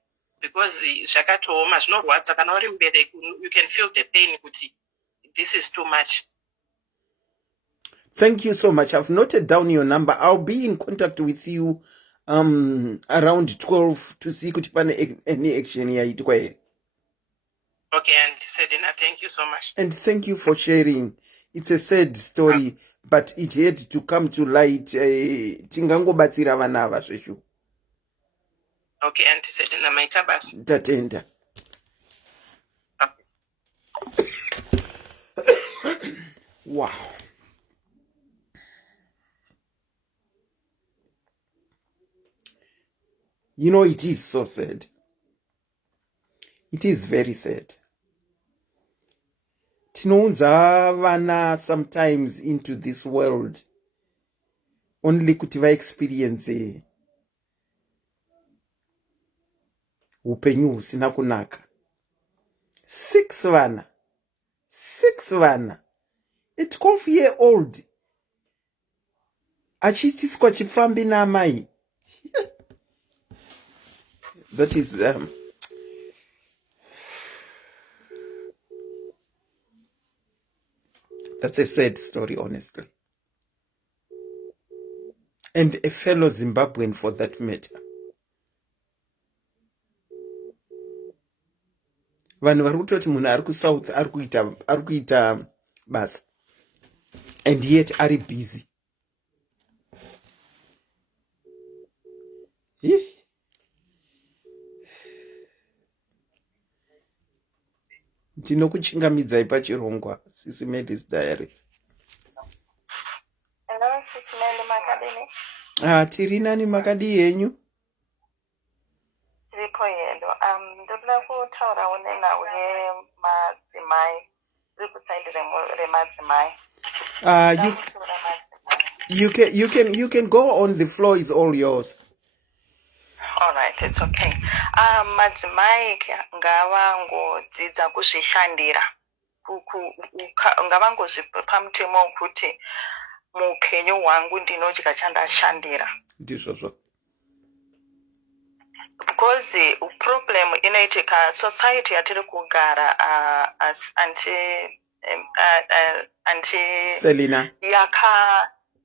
because zvakatooma zvinorwadza kana uri mubereki, you can feel the pain kuti this is too much. Thank you so much. I've noted down your number. I'll be in contact with you around 12 to see kuti pane any action yaitwa here. Okay, and Selina, thank you so much. And thank you for sharing. It's a sad story, but it had to come to light. Tingangobatsira vana ava zveshu. Okay, and Selina, maita basa. Tatenda. Wow. You know, it is so sad. It is very sad. Tinounza vana sometimes into this world only kuti va experience upenyu husina kunaka. 6 vana a 12-year-old achiitiswa chipfambi naamai. That is that's a sad story, honestly. And a fellow Zimbabwean for that matter. Vanhu vari kutoti munhu ari kuSouth ari kuita basa, and yet ari busy. Ndinokuchingamidzai pachirongwa SIS MELLY's diary. Hello, SIS MELLY makadini. Tiri nani makadi yenyu? Tiripo yedu. Ndoda kutaura nawe madzimai. Tiri kusaidi remadzimai. You can go on. The floor is all yours. All right, it's okay. Madzimai ngavangodzidza kuzvishandira. Ngavangozvipa mutemo wekuti muupenyu hwangu ndinodya chandashandira. Ndizvozvo. Because problem inoitika society yatiri kugara anti Selina.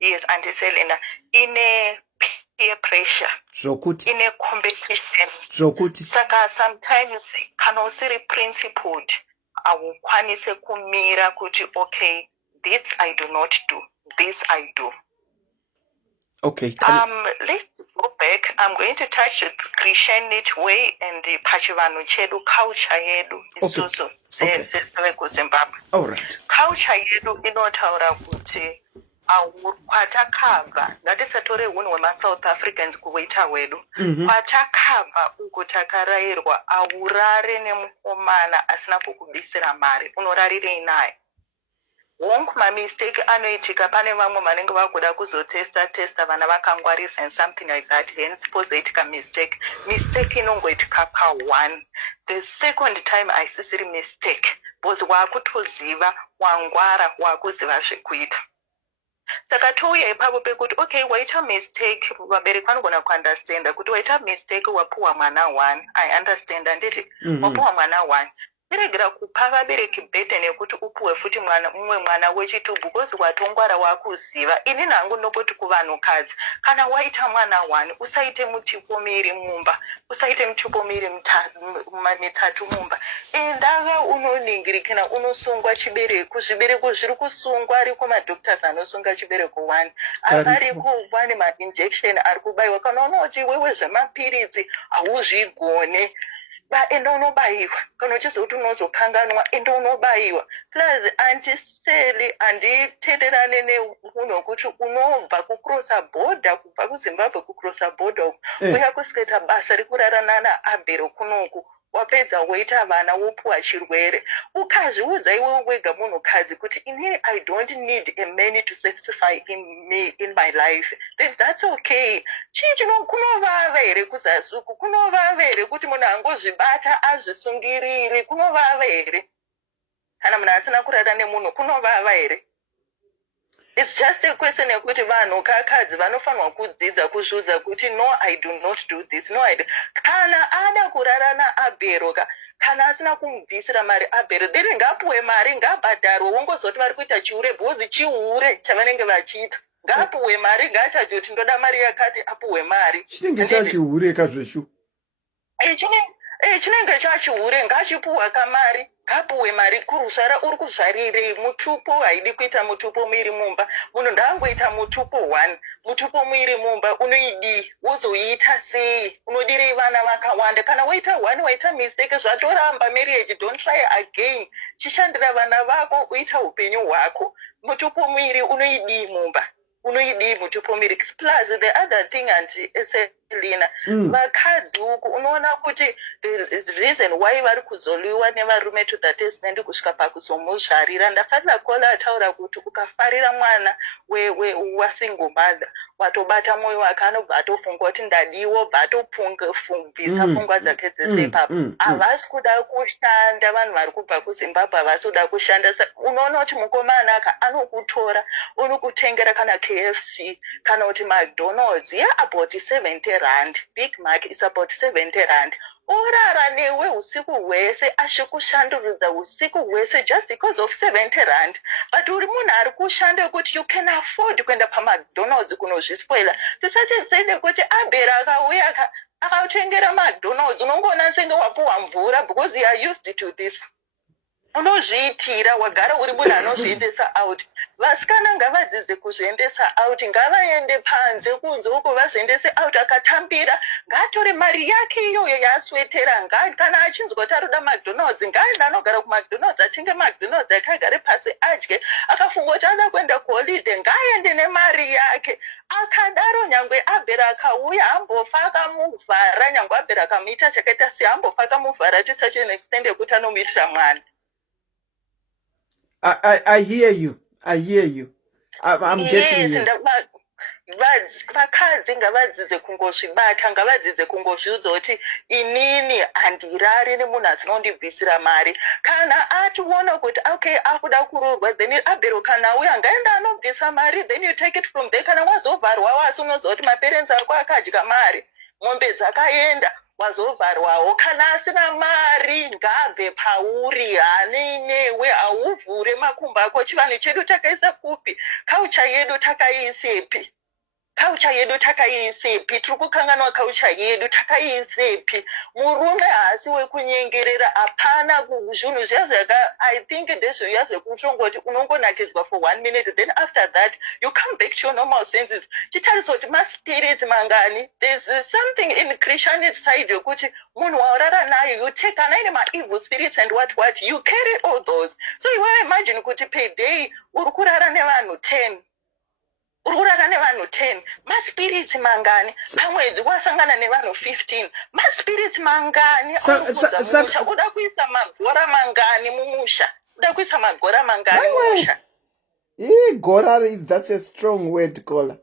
Yes, anti Selina ine peer pressure. Zvokuti. Ine competition. Zvokuti. Saka sometimes kana usiri principled awukwanise kumira kuti okay, this I do not do, this I do. Okay. Let's go back. I'm going to touch the Christianity way and the Pachivanhu chedu culture yedu isusu seseve kuZimbabwe. All right. Culture yedu inotaura kuti kwatakabva, ngatisatore hunhu hwema-South Africans kuita hwedu. Kwatakabva uko takarayirwa aurare nemukomana asina kukubisira mari, unorarirei naye. Wonke ma-mistake anoitika, pane vamwe vanenge vakuda kuzotesta vana vakangwarisa and something like that, hence pozoitika mistake. Mistake inongoitika ka1. The second time aisisiri mistake, because wakutoziva, wangwara, wakuziva zvekuita. Saka touya ipapo pekuti okay, waita mistake, vabereki vanogona kuunderstanda kuti waita mistake wapuwa mwana 1. I understand anditi wapuwa mwana 1. Iregera kupa vabereki bhedhe nekuti upuwe futi mumwe mwana wechitubu because watongwara wakuziva. Ini nangu nokoti kuvanhukadzi kana waita mwana wani usaite mutipo miri mumba, usaite mutipo miri mitatu mumba. Ndava unoningirikana unosungwa chibereko, zvibereko zviri kusungwa ariko madhoktors anosunga chibereko 1 avariko vane mainjection ari kubaiwa. Kana unoti wewe zvemapiritsi hauzvigone enda unobaiwa, kana uchizoti unozokanganwa enda unobaiwa. Plus antiseli handiteererane nemunhu wekuti unobva kucrossa border, kubva kuZimbabwe kucrossa border uya kusvika basa rekurarana naabhero kunoku, wapedza woita vana wopuwa chirwere. Ukazviudza iwe wega munhukadzi kuti inini I don't need a man to satisfy in my life, then that's okay. Chii kunovava here kuzasi uku? Kunovava here kuti munhu angozvibata azvisungirire? Kunovava here? Kana munhu asina kurara nemunhu kunovava here? It's just a question yekuti vanhukadzi vanofanirwa kudzidza kuzviudza kuti no, I do not do this, no, I do. Kana ada kurara naabhero kana asina kumubvisira mari abhero, then ngapuwe mari, ngabhadharwe. Wongozoti vari kuita chiure bhozi, chiure chavanenge vachiita. Ngapuwe mari, ngachaje kuti ndoda mari yakati, apuwe mari. Chinenge chachihure kazveshu. Chinenge chachihure, ngachipuwa kamari, ngapuwe mari. Kuruzvara uri kuzvarire mutupo, haidi kuita mutupo miri mumba. Munhu ndaangoita mutupo 1, mutupo miri mumba unoidi, wozoita sei? Unodirei vana vakawanda? Kana waita 1 waita mistake, zvatoramba marriage, don't try again. Chishandira vana vako, uita upenyu hwako. Mutupo miri unoidi mumba, unoidi mutupo miri. Plus the other thing anti Selina, vakadzi uku unoona kuti the reason why vari kuzoliwa nevarume to that extent kusvika pakuzomuzvarira. Ndafarira kola ataura kuti ukafarira mwana wasingle mother, watobata mwoyo wake, anobva atofunga kuti ndadiwo, bva atopfumbisa pfungwa dzake dzese ipapo. Havasi kuda kushanda, vanhu vari kubva kuZimbabwe havasi kuda kushanda. Unoona kuti mukomana aka anokutora unokutengera kana KFC kana kuti McDonald's about 70 rand. Big Mac is about 70 rand. Orara newe usiku hwese, ashikushandurudza usiku hwese just because of 70 rand. But uri munhu ari kushanda kuti you can afford kuenda paMcDonald's kunozvispoila. Tisati sende kuti abhera akauya akatengera McDonald's, unongoona senge wapuwa mvura because you are used to this. Unozviitira, wagara uri munhu anozviendesa out. Vasikana ngavadzidze kuzviendesa out, ngavaende panze kunze uko vazviendese out. Akatambira ngaatore mari yake iyoyo yaaswetera, kana achinzwa kuti aroda McDonald's ngaende anogara kuMcDonald's, atenge McDonald's akagare pasi adye. Akafunga kuti ada kuenda kuholiday ngaende nemari yake. Akadaro nyangwe abhera akauya ambofa akamuvhara, nyangwe abhera akamuita chakaita seambofa akamuvhara to such an extent yekuti anomuitira mwana. I hear you. I'm getting you. Vakadzi ngavadzidze kungozvibata, ngavadzidze kungozviudza kuti inini handirari nemunhu asinondibvisira mari. Kana ationa kuti okay akuda kuroorwa, then abhero kana uya ngaenda anobvisa mari, then you take it from there. Kana wazovharwa wasi unoziva kuti maparents ako akadya mari, mombe dzakaenda, wazovharwawo. Kana asina mari ngabve pauri, hane newe, hauvhure makumbo ako. Chivanhu chedu takaisa kupi? Kaucha yedu takaisepi? Kaucha yedu takaisepi? Tiri kukanganwa kaucha yedu takaisepi? Murume haasi wekunyengerera, hapana zvinhu zviya I think ndezvo zviya zvekutongoti unongonakidzwa for 1 minute, then after that you come back to your normal senses. Titarisa kuti maspirits mangani, there's something in Christian side yokuti munhu waurara naye, you take anaine ma-evil spirits and what you carry all those. So you imagine kuti per day uri kurara nevanhu 10, ururara nevanhu 10, maspirits mangani? Pamwedzi wasangana nevanhu 15, maspirits mangani? Uda kuisa magora mangani mumusha? Uda kuisa magora mangani mumusha? Gora, that's a strong word, Kola.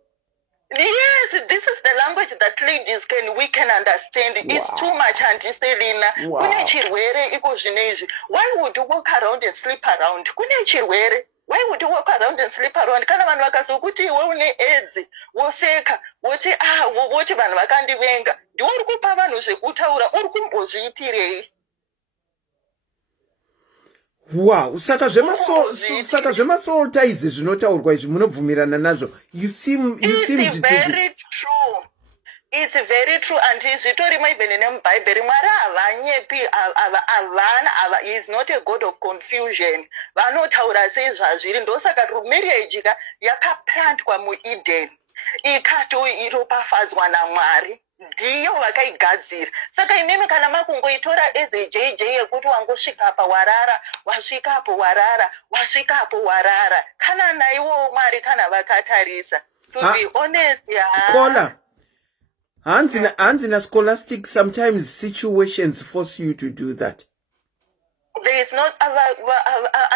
Yes, this is the language that ladies we can understand. Wow. It's too much, Auntie Selina. Wow. Kune chirwere iko zvinezvi. Why would you walk around and sleep around? Kune chirwere. Why would you walk around and sleep around? Kana vanhu vakazokuti iwe une AIDS, woseka, woti woti vanhu vakandivenga. Ndiwe uri kupa vanhu zvekutaura, uri kumbozviitirei? Wow, saka zvemasoul ties zvinotaurwa izvi munobvumirana nazvo. You seem It's to very true. It's very true, and zvitorimo even nemubhaibheri Mwari havanyepi havana he is not a god of confusion. Vanotaura sei zvazviri, ndosaka marriage yakaplantwa muEden ikatoropafadzwa naMwari, ndiyo vakaigadzira. Saka imimi kana makungoitora as a JJ yekuti wangosvika apa warara, wasvika apo warara, wasvika apo warara, kana naiwo Mwari kana vakatarisa, to be honest, Kola. Hands in a scholastic, sometimes situations force you to do that. There is not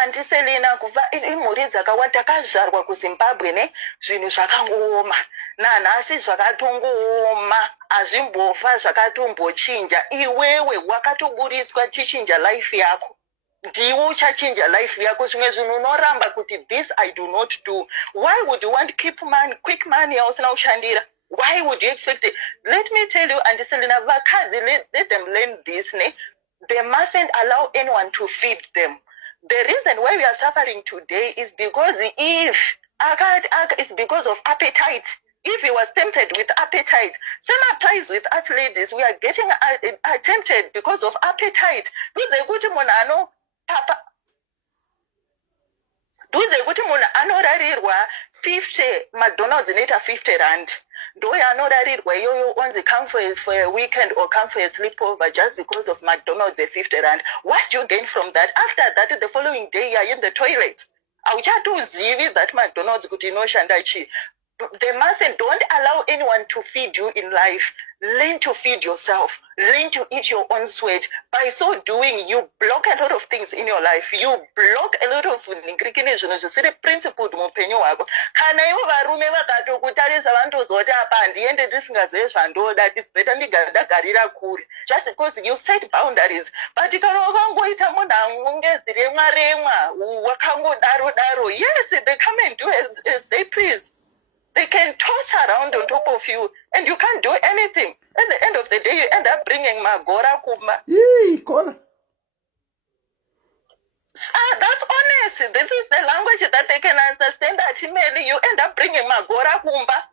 Auntie Selena kuva imhuri dzakawanda takazvarwa kuZimbabwe ne zvinhu zvakangooma nanhasi zvakatongooma hazvimbofa zvakatombochinja. Iwewe wakatoburitswa tichinja life yako, ndiwe uchachinja life yako. Zvimwe zvinhu unoramba kuti this I do not do. Why would you want quick money yausina kushandira? Why would you expect it? Let me tell you, Auntie Selena, vakadzi, let them learn this. They mustn't allow anyone to feed them. The reason why we are suffering today is because it's because of appetite. If he was tempted with appetite, same applies with us ladies. We are getting tempted because of appetite. Duze kuti munhu anorarirwa 50 McDonald's inoita 50 rand. Ndoyo anorarirwa iyoyo onzi come for a weekend or come for a sleepover just because of McDonald's a 50 rand. What do you gain from that? After that, the following day you are in the toilet. Auchatozivi that McDonald's kuti inoshanda chi. Don't allow anyone to feed you in life. Learn to feed yourself. Learn to eat your own sweat. By so doing, you block a lot of things in your life. You block a lot of principle mupenyu wako. Kana ivo varume vakatokutarisa vantozoti apa handiende ndisingazive zvandoda, it's better ndigarira kure. Just because you set boundaries. But kana wakangoita munhu angezi remwa wakangodaro, yes, they come and do as they please. They can toss around on top of you and you can't do anything. At the end of the day, you end up bringing Magora Kuma. Yee, Kola. That's honest. This is the language that they can understand. That email, you end up bringing Magora Kumba.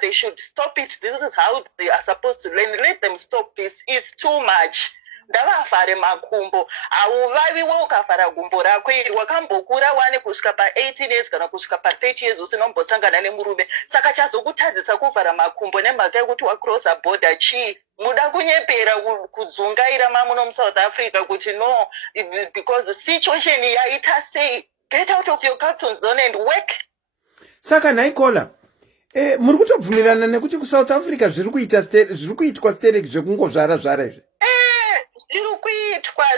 They should stop it. This is how they are supposed to learn. Let them stop this. It's too much. Ndavafare makumbo auvaviwo ukafara gumbo rako iri wakambokura wane kusvika pa18 years kana kusvika pa30 years usinombosangana nemurume, saka chazokutadzisa kuvhara makumbo nemhaka yekuti wacrossa border chii? Muda kunyepera kudzungaira mamuno muSouth Africa kuti no, because the situation yaita sei. Get out of your cartoon zone and work. Saka naikola muri kutobvumirana nekuti kuSouth Africa zviri kuitwa sterek zvekungozvara izvi?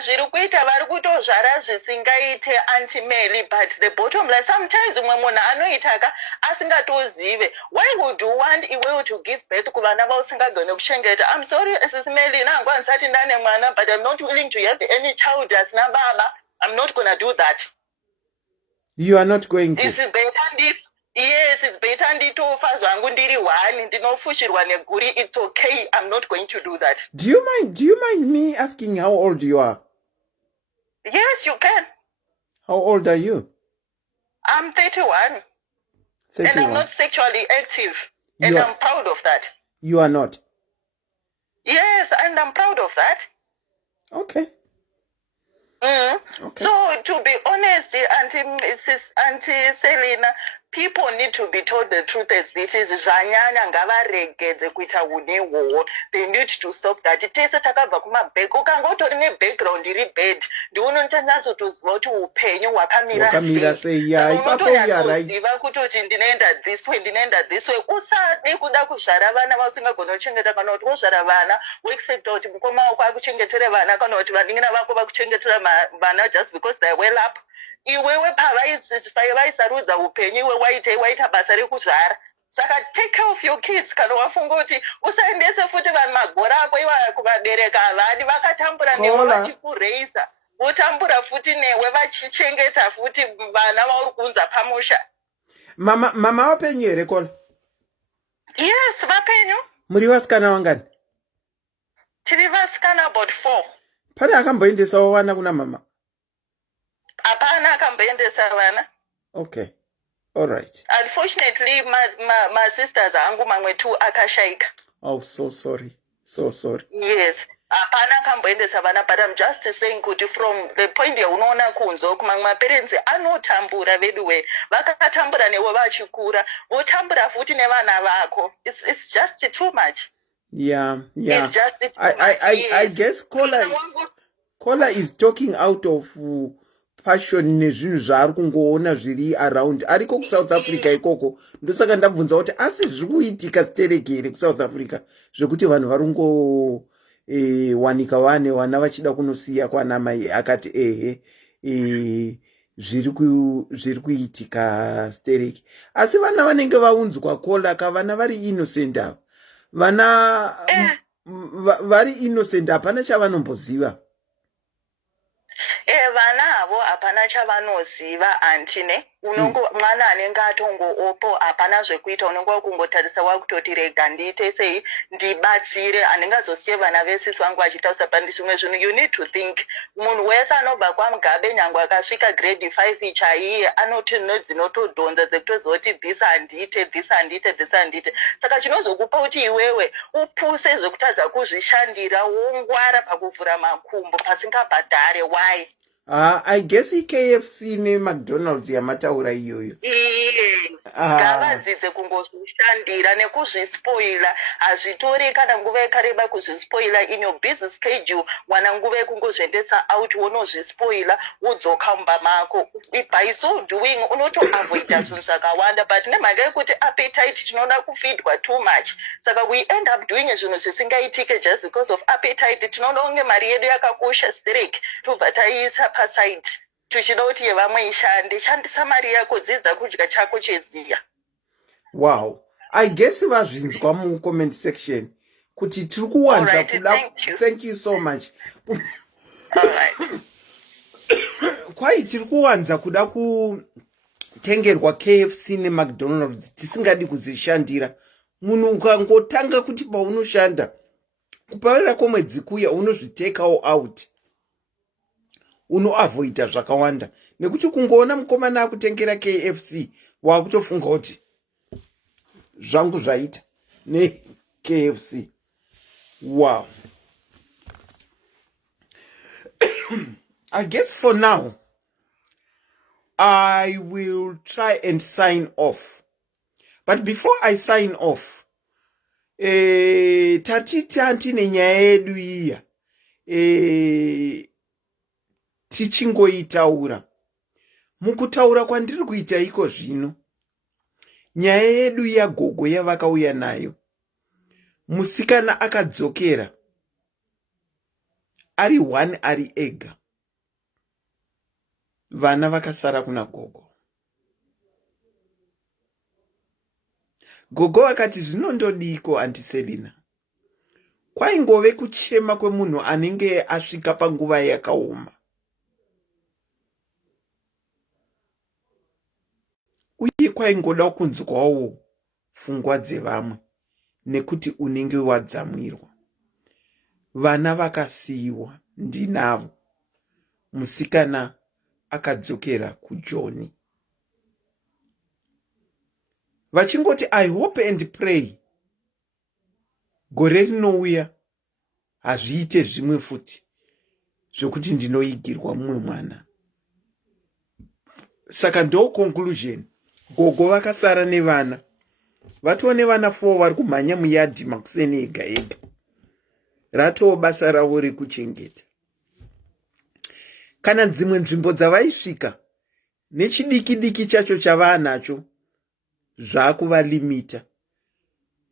Zviri kuita vari kutozvara zvisingaite Auntie Melly, but the bottom line, sometimes umwe munhu anoitaka asingatozive. Why would you want iwewe to give birth kuvana vausingagone kuchengeta? I'm sorry, SIS MELLY, nangu andisati ndane mwana, but I'm not willing to have any child asina baba. I'm not going to do that. You are not going to? It's better nditofa zvangu ndiri one, ndinofushirwa neguri. It's okay. I'm not going to do that. Do you mind me asking how old you are? Yes, you can. How old are you? I'm 31. 31. And I'm not sexually active. And I'm proud of that. You are not? Yes, and I'm proud of that. Okay. Okay. So, to be honest, Auntie Selena, people need to be told the truth as it is. Zvanyanya ngavaregedze kuita unewo. They need to stop that. Tese takabva kumabheki, ukangotori nebackground iri bad, ndiunotanyatsotoziva kuti upenyu hwakamira sei. Unotonyatsoziva kutoti ndinoenda this way. Usade kuda kuzvara vana vausingagona kuchengeta, kana kuti wozvara vana woexpecta kuti mukoma wako akuchengetere vana, kana kuti vaning'ina vako vakuchengetera vana just because they are well up. Iwewe pavaisarudza upenyu, iwe waita basa rekuzvara. Saka take care of your kids. Kana wafunga kuti usaendese futi vanhu magora ako iwaya kuvabereka havadi, vakatambura newe vachikureisa, votambura futi newe vachichengeta futi vana vauri kunza pamusha. Mama vapenyu here Kola? Yes, vapenyu. Muri vasikana vangani? tiri vasikana about 4. pane akamboendesawo vana kuna mama? Hapana akamboendesa vana. Okay, all right. Unfortunately, my sisters angu mamwe 2 akashaika. Oh, so sorry, so sorry. Yes. Hapana akamboendesa vana, but I'm just saying kuti from the point yaunoona kunzo kumamwe maparents anotambura veduwe, vakatambura newe vachikura, votambura futi nevana vako. It's just too much. Yeah. It's just too much. I guess Kola is talking out of passion nezvinhu zvaari kungoona zviri around. Ariko kuSouth Africa ikoko. Ndosaka ndabvunza kuti asi zviri kuitika stereke here kuSouth Africa zvekuti vanhu vari kungo wanika vana vachida kunosiya kwana mai akati zviri kuitika stereke. Asi vana vanenge vaunzwa Kola kavana vari innocent ava. Vana vari innocent hapana chavanomboziva. Vana avo hapana chavanoziva antine. Unongo mwana anenge atongoopo hapana zvekuita, unongo kungotarisa wakutoti rega ndiite sei ndibatsire, anengazosiye vana vesisi vangu vachitaurisa pandizvimwe zvinhu. You need to think. Munhu wese anobva kwaMugabe nyangwe akasvika grade 5 chaiye anoti dzinotodhonza dzekutozoti this handite. Saka chinozokupa kuti iwewe upuse zvekutadza kuzvishandira wongwara pakuvhura makumbo pasingabhadhare. Why? I guess KFC neMcDonald's yamataura iyoyo. Ngavadzidze kungozvishandira nekuzvispoila. Hazvitori kana nguva yakareba kuzvispoila in your business schedule. Wana nguva yekungozviendesa out wonozvispoila wodzoka mumba mako. By so doing unotoavoida zvinhu zvakawanda, but nemhaka yekuti appetite tinoda kufeedwa too much. Saka we end up doing zvinhu zvisingaitike just because of appetite. Tinoda kunge mari yedu yakakosha stereke tobva taiisa paside. Tuchida kuti yevamwe ishande. Shandisa mari yako, dzidza kudya chako cheziya. Wow. I guess vazvinzwa mu comment section kuti tiri kuwanza kuda. Thank you so much. Alright. Kwai tiri kuwanza kuda kutengerwa KFC neMcDonald's tisingadi kuzishandira. Munhu ukangotanga kuti paunoshanda kuparira kwemwedzi kuya unozvitekawo out. Unoavoida zvakawanda nekuti kungoona mukomana akutengera KFC wakutofunga kuti zvangu zvaita neKFC. Wow. I guess for now I will try and sign off, but before I sign off, tatiti antine nyaya yedu iya tichingoitaura. Mukutaura kwandiri kuita iko zvino, nyaya yedu yagogo yavakauya nayo, musikana akadzokera ari 1 ari ega, vana vakasara kuna gogo. Gogo akati zvinondodiko Auntie Selina? Kwaingove kuchema kwemunhu anenge asvika panguva yakaoma. Uye kwaingoda kunzwawo pfungwa dzevamwe nekuti unenge wadzamwirwa. Vana vakasiyiwa ndinavo. Musikana akadzokera kuJoni. Vachingoti I hope and pray gore rinouya hazviite zvimwe futi zvokuti ndinoigirwa mumwe mwana. Saka ndo conclusion. Gogo vakasara nevana. Vatone vana 4 vari kumhanya muyadhi makuseni ega ega. Ratoo basa ravo rekuchengeta. Kana dzimwe nzvimbo dzavaisvika nechidiki chacho chavanacho zvakuvalimita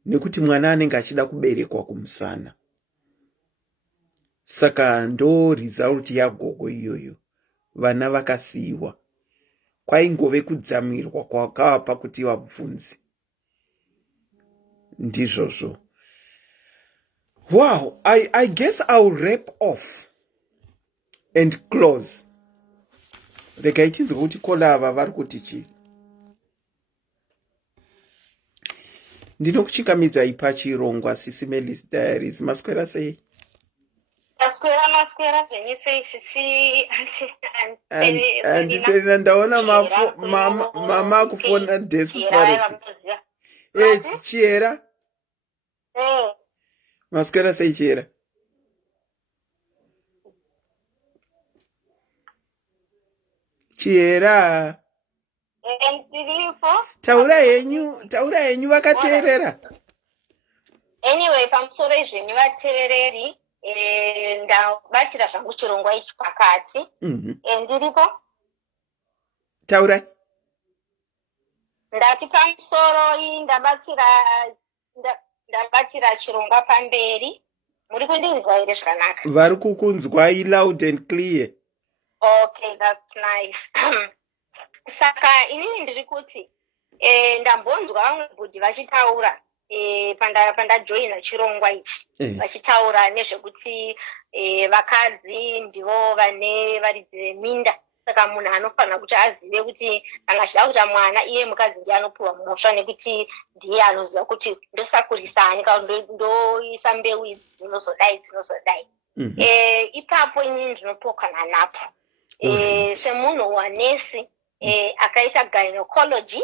nekuti mwana anenge achida kuberekwa kumusana. Saka ndo result yagogo iyoyo. Vana vakasiyiwa. Kwaingove kudzamirwa kwakavapa kuti vabvunze. Ndizvozvo. Wow, I guess I'll wrap off and close. Regai tinzwe kuti Kola ava vari kuti chii. Ndinokuchingamidzai pachirongwa SIS MELLY's Diaries. Maswera sei? maswera zvenyu seisisi handisena ndaona mama akufona desperate. Chiera maswera sei chiera? Chiera taura henyu vakateerera. Anyway, pamusoro izvenyu vateereri, ndabatira zvangu chirongwa ichi pakati. Ndiripo? Taurai. Ndati pamusoro ndabatira chirongwa pamberi. Muri kundinzwa here zvakanaka? Vari kukunzwai loud and clear. Okay, that's nice. Saka inini ndiri kuti ndambonzwa vamwe bhodhi vachitaura pandajoina chirongwa ichi, vachitaura nezvekuti vakadzi ndivo vane varidzi minda. Saka munhu anofanira kuti azive kuti kana achida kuita mwana iye mukadzi ndiye anopiwa mhosva nekuti ndiye anoziva kuti ndosakurisa ani kana ndoisa mbeu idzi dzinozodai. Ipapo inini ndinopokana napo semunhu wanesi akaita gynecology.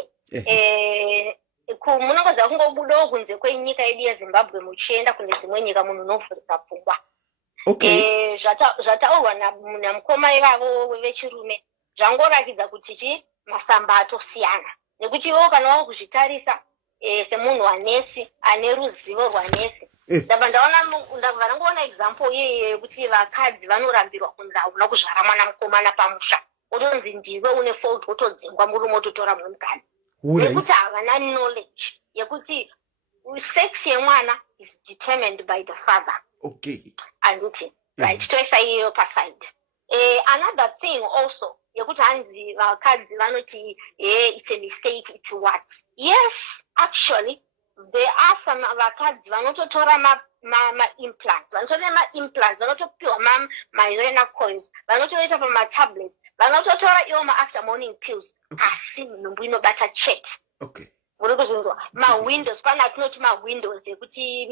Munongoziva kungobudawo kunze kwenyika yedu yeZimbabwe muchienda kune dzimwe nyika munhu unovhurika pfungwa. Zvataurwa namukoma ivavo vechirume zvangorakidza kuti masamba atosiyana, nekuti ivo kana wava kuzvitarisa semunhu wanesi ane ruzivo rwanesi, ndabva ndangoona example iyeye yekuti vakadzi vanorambirwa kunzi hauna kuzvara mwana mukomana pamusha, otonzi ndiwe une fault, wotodzingwa murume ototora mumukadzi nekuti havana knowledge yekuti sex yemwana is determined by the father. Anditi right, toisa iyoyo paside. Another thing also yekuti hanzi vakadzi vanoti it's a mistake, it's what? Yes, actually there are some vakadzi vanototora ma-implants, vanotora ma-implants, vanotopiwa ma-Mirena coils, vanotoita pama-tablets, vanototora iwo ma-after morning pills, asi nhumbu inobata checks. Muri kuzvinzwa ma-windows, pana atinoti ma-windows ekuti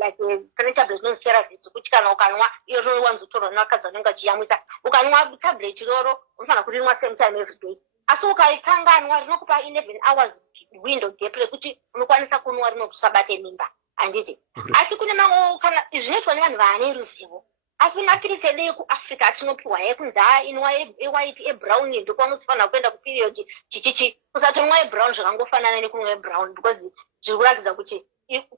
like pane tablet inonzi Cerazette kuti kana ukanwa iyo towanzotorwa nevakadzi vanenge vachiyamwisa, ukanwa tablet iroro unofanira kurinwa same time every day, asi ukaikanganwa rinokupa 11 hours window gap rekuti unokwanisa kunwa rinosabate mimba. Anditi asi kune mamwe kana zvinoitwa nevanhu vane ruzivo, asi mapirisi edu ekuAfrica atinopiwa ekunzi inwa white ebrown ndokwanofanira kuenda kuperiod chichichi, usatonwa ebrown zvakangofanana nekunwa ebrown because zviri kuratidza kuti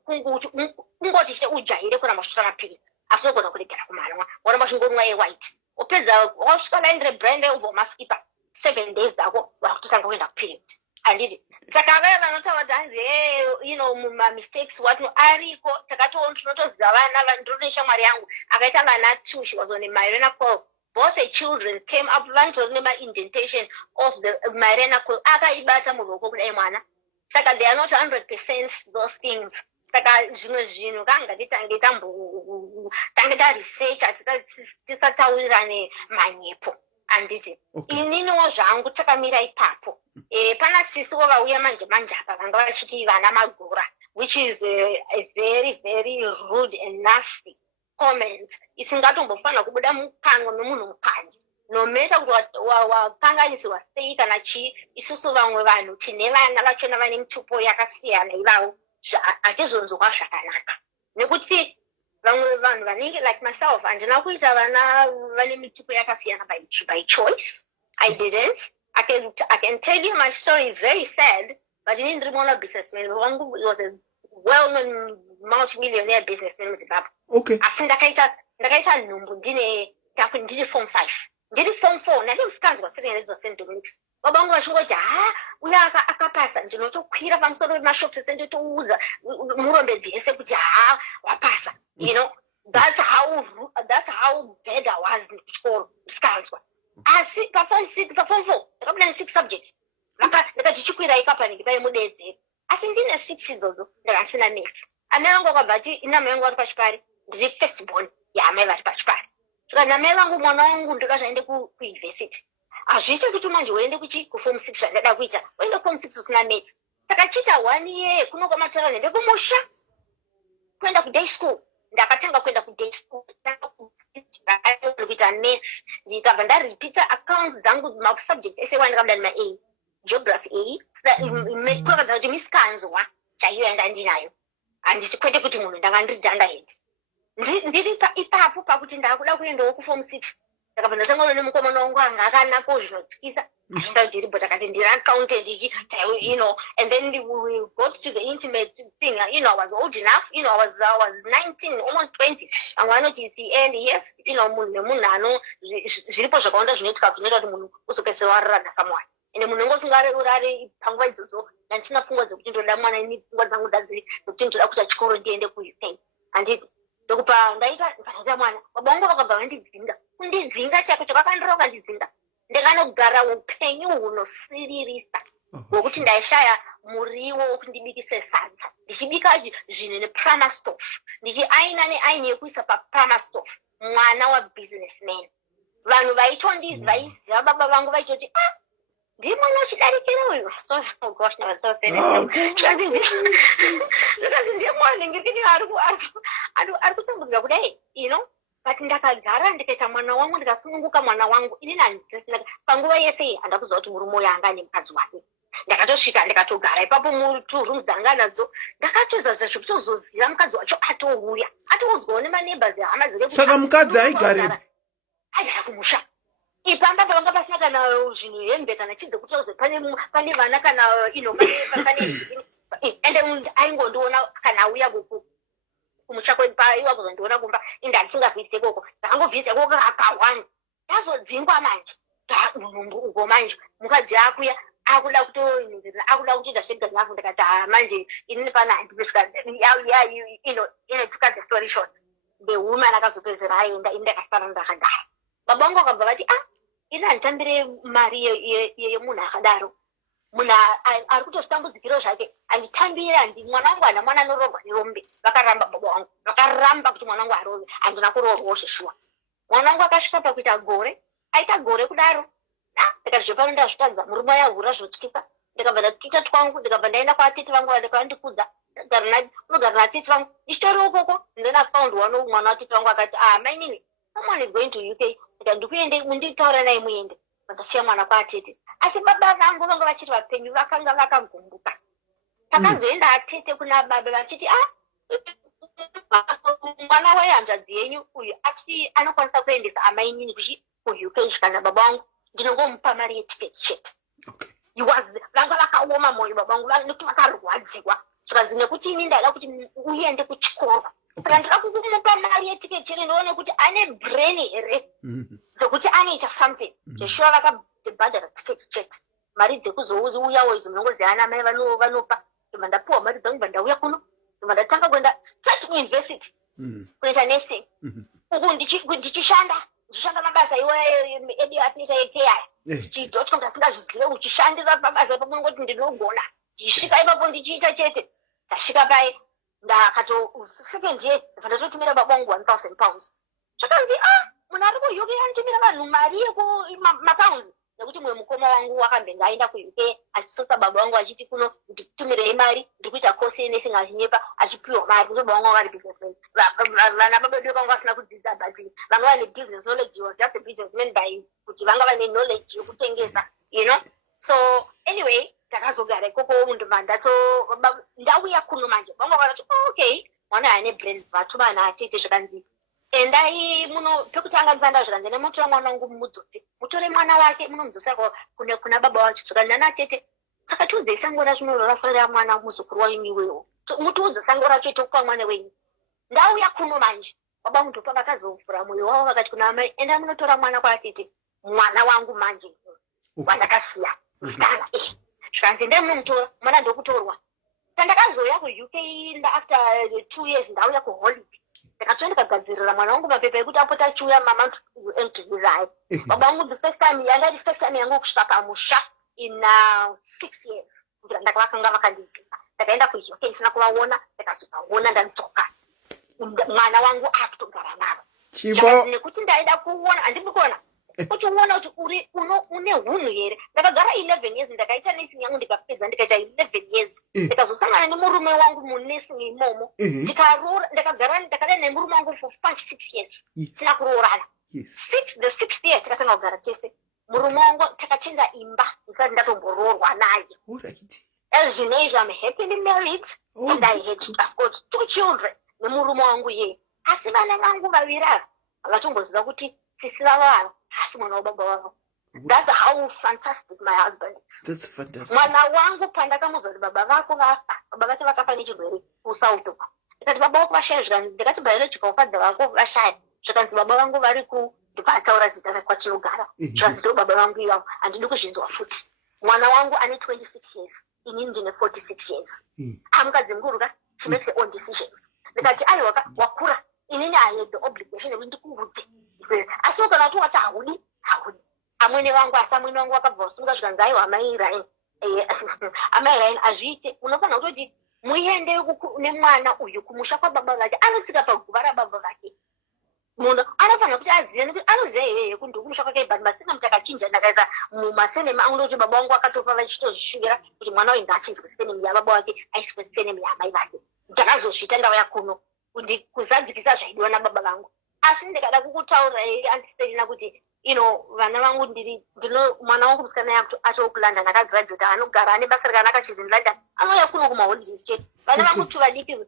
kungoti ujaire kuramba uchitora mapirisi asi unogona kuregera kumanwa waramba uchingonwa ewhite, upedza wasvika line rebrand ubva maskipa 7 days dzako wakutotanga kuenda kuperiod. Anditi saka vaya vanotaura kuti hanzi mamistakes watu ariko tinotoziva vana ndiri neshamwari yangu akaita vana 2, she was on a Mirena coil, both the children came up vanotori nema-indentation of the Mirena coil, akaibata muruoko kudai mwana. Saka they are not 100% those things. Saka zvimwe zvinhu kangatitange tange taresearch tisataurirane manyepo. Anditi ininiwo zvangu takamira ipapo. Pana sisiwo vauya manje apa vanga vachiti vana magora, which is a very very rude and nasty comment isingatombofanira kubuda mukanwa memunhu mukandi, no matter kuti wakanganisirwa sei kana chii. Isusu vamwe vanhu tine vana vachona vane mitupo yakasiyana ivavo hatizonzwa zvakanaka, nekuti vamwe vanhu vanenge like myself handina kuita vana vane mitupo yakasiyana by choice. I didn't. I can tell you my story is very sad, but in Ndrimona businessman wangu was a well-known multi-millionaire businessman in Zimbabwe. Asi ndakaita nhumbu ndine form 5, ndiri form 4, ndine musikanzwa St. Dominic's. Baba vangu vachingoti uya akapasa, ndinotokwira pamusoro pemashops ese ndotouza murombe dzese kuti wapasa. That's how bad I was kuchikoro musikanzwa. Asi paform 4 ndakabuda ne6 subjects, ndakati chikwira ikapaniki paimudedzera, asi ndine 6 idzodzo ndakasina maths. Amai vangu akabva ati inamai vangu vari pachipari, ndiri first born yaamai vari pachipari. Saka namai vangu mwana wangu ndoda zvaende kuuniversity, hazviiti kuti manje uende kuform 6 zvandada kuita, uende form 6 usina maths. Saka chiita 1 year kuno kwamatora nende kumusha kuenda kuday school, ndakatanga kuenda kudate school kuita maths ndikabva ndaripita accounts dzangu masubjects ese wandikabda nima-A geography kurakadza kuti misikanzwa chaiyo yanga ndinayo handiti kwete kuti munhu ndanga ndiri underhead ndiri ipapo pakuti ndakuda kuendawo kuform 6 ndakabva ndasangana nemukomana wangu anga akanako zvinotyisa ndaudiribho takati ndiri accountant and then we got to the intimate thing. I was old enough. I was 19, almost 20. And why not? And yes, munhu zviripo zvakawanda zvinoitika zvinoita kuti munhu uzopedzisira warara nasomeone. Ende munhu ngosungare urare panguva idzodzo ndandisina pfungwa dzekuti ndoda mwana ini pfungwa dzangu dzadziri dzekuti ndoda kuita chikoro ndiende kuUK. Handiti ndokupa ndaita mwana baba vangu vakabva vandidzinga kundidzinga chako chakakandira ukandidzinga ndikanogara upenyu hunosiririsa hwekuti ndaishaya muriwo wokundibikise sadza ndichibika zvinhu neprama stove ndichiaina neaini yekuisa paprama stove mwana wabusinessman vanhu vaiziva baba vangu vaitoti ndiri mwana uchidarikira uyu zvikanzi ndiye mwana ngekini ari kutambudzira kudai but ndakagara ndikaita mwana wangu ndikasununguka mwana wangu inini handisina panguva yese handa kuziva kuti murume uyo anga nemukadzi wake ndakatosvika ndikatogara ipapo mu2 dzanga nadzo ndakatozazva zvekutozoziva mukadzi wacho atouya atoudzwawo nemaneighbors ehama dzake saka mukadzi aigara kumusha ipamba pavanga pasina kana zvinhu hembe kana chidze kutoze pane vana kana ende aingondiona kana auya kumusha kwepaiwa kuzondiona kumba inde handisingabvise koko ndakangobvise koko akawanda ndazodzingwa manje ugo manje mukadzi akuya akuda kutoinhirira akuda kutoita zvega nhafu ndikati manje inini pana handipesvika inotuka the story short the woman akazopedzera aenda ini ndakasara ndakagara baba vangu vakabva vati ini handitambire mari yemunhu akadaro munhu ari kutozvitambudzikiro zvake handitambire mwana wangu hana mwana anororwa nerombe vakaramba baba vangu vakaramba kuti mwana wangu arove handina kurorwawo zveshuwa mwana wangu akasvika pakuita gore aita gore kudaro ndikati zvepano ndazvitadza murume yahura zvotyisa ndikabva ndatuta twangu ndikabva ndaenda kwaatete vangu vandikandikudza unogara natete vangu ndichitoriwo koko then I found mwana watete vangu akati mainini someone is going to UK ndikuende munditaura naye muende vandasiya mwana kwaatete asi baba vangu vanga vachiti vapenyu vakanga vakagumbuka pakazoenda atete kuna baba vachiti mwana wehanzvadzi yenyu uyu ati anokwanisa kuendesa amainini kuUK kana baba vangu ndinongomupa mari yetiketi chete vanga vakaoma mwoyo baba vangu nekuti vakarwadziwa zvikanzi nekuti ini ndaida kuti uende kuchikoro saka ndida kumupa mari yetiketi chete ndoone kuti ane brain here dzekuti anoita something zveshuwa vakabhadhara tiketi chete mari dzekuzouyawo izo munongoziva ana mai vanopa ndobva ndapiwa mari dzangu bva ndauya kuno ndobva ndatanga kuenda straight kuuniversity kunoita nursing uku ndichishanda mabasa edu atinoita ekeyaya tichiita kuti atingazvizive uchishandira pabasa ipapo nongoti ndinogona ndisvika ipapo ndichiita chete ndasvika pai second year ndabva ndatotumira baba wangu 1,000 pounds zvakanzi munhu ari kuUK anotumira vanhu mari yekumapounds nekuti mumwe mukoma wangu wakambenga aenda kuUK achisosa baba wangu achiti kuno ndikutumirei mari ndiri kuita kosi yenursing achinyepa achipiwa mari kuti baba wangu vari businessman vana baba vedu vanga vasina kudzidza but vanga vane business knowledge was just a businessman by kuti vanga vane knowledge yekutengesa so anyway ndakazogara ikoko ndobva ndauya kuno manje vanga vakati okay mwana ane brain vatuma ana atete zvakanzi endai muno pekutanga nzanda zvikanzi nemutora mwana wangu mumudzodze mutore mwana wake munomudzosera kuna baba wacho zvikanzi nana tete saka tiudzei sango racho rafarira mwana muzukuru wenyu iwewo mutiudza sango racho tokupa mwana wenyu ndauya kuno manje baba mundopa vakazovhura mwoyo wavo vakati kuna amai endai munotora mwana kwaatete mwana wangu manje wandakasiya zitana zvikanzi endai munomutora mwana ndokutorwa pandakazoya kuUK after 2 years ndauya kuholiday ndakatsoa ndikagadzirira mwana wangu mapepa ekuti apota achiuya mama entuvirai baba wangu the first time yangu kusvika pamusha in 6 years ndakavakanga vakandidzika ndakaenda kuUK ndisina kuvaona ndakazovaona ndandidzoka mwana wangu akutogara navo nekuti ndaida kuona handidi kuona uchiona kuti une hunhu here. Ndakagara 11 years ndakaita nursing yangu ndikapedza ndikaita 11 years ndikazosangana nemurume wangu munursing imomo ndikaroora ndakada nemurume wangu for 5-6 years tina kuroorana. The 6th year tikatanga kugara tese. Murume wangu takachinda imba ndisati ndatomboroorwa naye. As you know, I'm happily married and I had, of course, 2 children. Nemurume wangu ye. Asi vana vangu vaviri vakatomboziva kuti sisi vava asi mwana wababa wavo. That's how fantastic my husband is. That's fantastic. Mwana wangu pandakamuudza kuti baba vako vafa, baba vake vakafa nechirwere kusauto. Ndikati baba vako vashaya zvikanzi ndikati biological father vako vashaya zvikanzi baba vangu vari ku ndikataura zita kwatinogara zvikanzi ndo baba vangu ivavo handidi kuzvinzwa futi. Mwana wangu ane 26 years inini ndine 46 years. Amukadzi mukuru she makes her own decisions. Ndikati aiwa wakura inini I had the obligation yekuti ndikuudze. Asi kana kuti wati haudi amwene vangu asi amwene vangu vakabva vasunga zvikanzi aiwa amai Iraini amai Iraini azviite. Unofanira kutoti muende nemwana uyu kumusha kwababa vake anotsika paguva rababa vake. Munhu anofanira kuti azive nekuti anoziva iyeyo kuti ndikumusha kwake but masina mutakachinja ndakaisa mumasenemu angu ndokuti baba vangu vakatofa vachitozvishuvira kuti mwana uyu ngaachinzwe senemu yababa vake aiswe senemu yaamai vake. Ndakazozviita ndauya kuno kuzadzikisa zvaidiwa nababa vangu. Asi ndikada kukutaura andistelina kuti vana vangu mwana wangu musikana acho kuLondon akagraduate anogara ane basa rakanaka chizi muLondon anouya kuno kumaholidays chete. Vana vangu 2 vadiki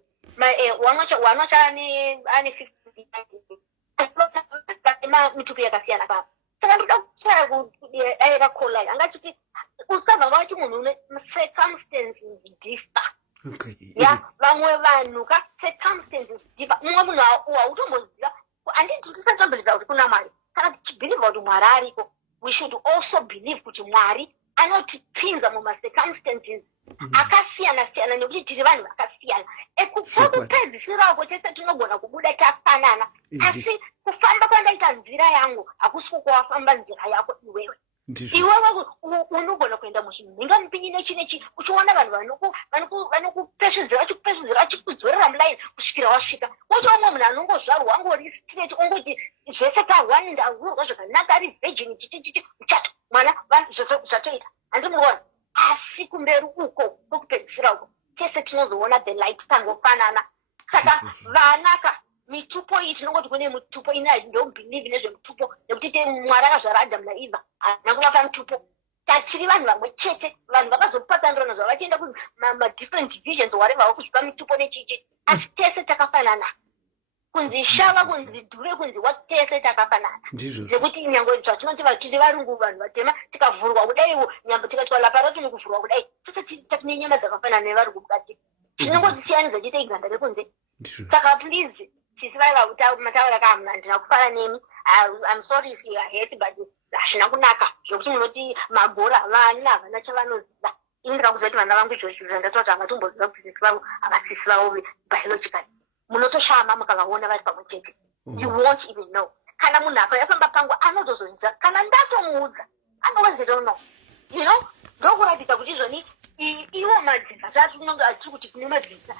wanocha ane 50 mitupo yakasiyana papa. Saka ndoda kuchaya kuti ayakakola angachiti usabva vachi munhu une circumstances differ. Vamwe vanhu circumstances differ. Mumwe munhu hautomboziva handiti tisatobheliva kuti kuna Mwari. Kana tichibheliva kuti Mwari ariko, we should also believe kuti Mwari anotipinza mumacircumstances akasiyana-siyana nekuti tiri vanhu vakasiyana. Ekupedzisirako chese tinogona kubuda tafanana. Asi kufamba kwandaita nzira yangu hakusi kwawafamba nzira yako iwewe. Iwewe unogona kuenda muchinhinga mupinyi nechinechi uchiona vanhu vanokupeshedzera vachikudzorera mulaini kusvikira wasvika. Wotoona munhu anongozvarwa angori straight ongoti zvese pa1 ndavhurwa zvakanaka ari virgin chichichichi muchato mwana zvatoita handimuona. Asi kumberi uko kwokupedzisira uko tese tinozoona the light tangofanana. Saka vanaka mitupo iyi tinongoti kune mitupo ina don't believe nezvemutupo nekuti Mwari akazvara Adam naEva nakuvaka mutupo. Tachiri vanhu vamwe chete, vanhu vakazopatsanurana zvavo vachienda kuma-different divisions whatever vakuzipa mitupo nechichi. Asi tese takafanana. Kunzi shava, kunzi dhure, kunzi tese takafanana. Nekuti nyange zvatinoti tiri varungu vanhu vatema tikavhurwa kudaiwo nyamba tikati laparati nikuvhurwa kudai tese tine nyama dzakafanana nevarungu mukati. Chinongotisiyanidza chete iganda rekunze. Saka please sisi vaiva mataura kamuna handina kufara nemi. I'm sorry if you are hate but hazvina kunaka zvokuti munoti mabhora vana havana chavanoziva. Ini ndikakuzoti vana vangu izvozvo zvandataura kuti havatomboziva kuti sisi vavo havasisi vavo biologically. Munotoshama mukavaona vari pamwe chete. You won't even know. Kana munhu akafamba pangu anotozonzwa kana ndatomuudza otherwise they don't know. Ndokuratidza kuti izvoni iwo madzinza zvatinonge atiri kuti kune madzinza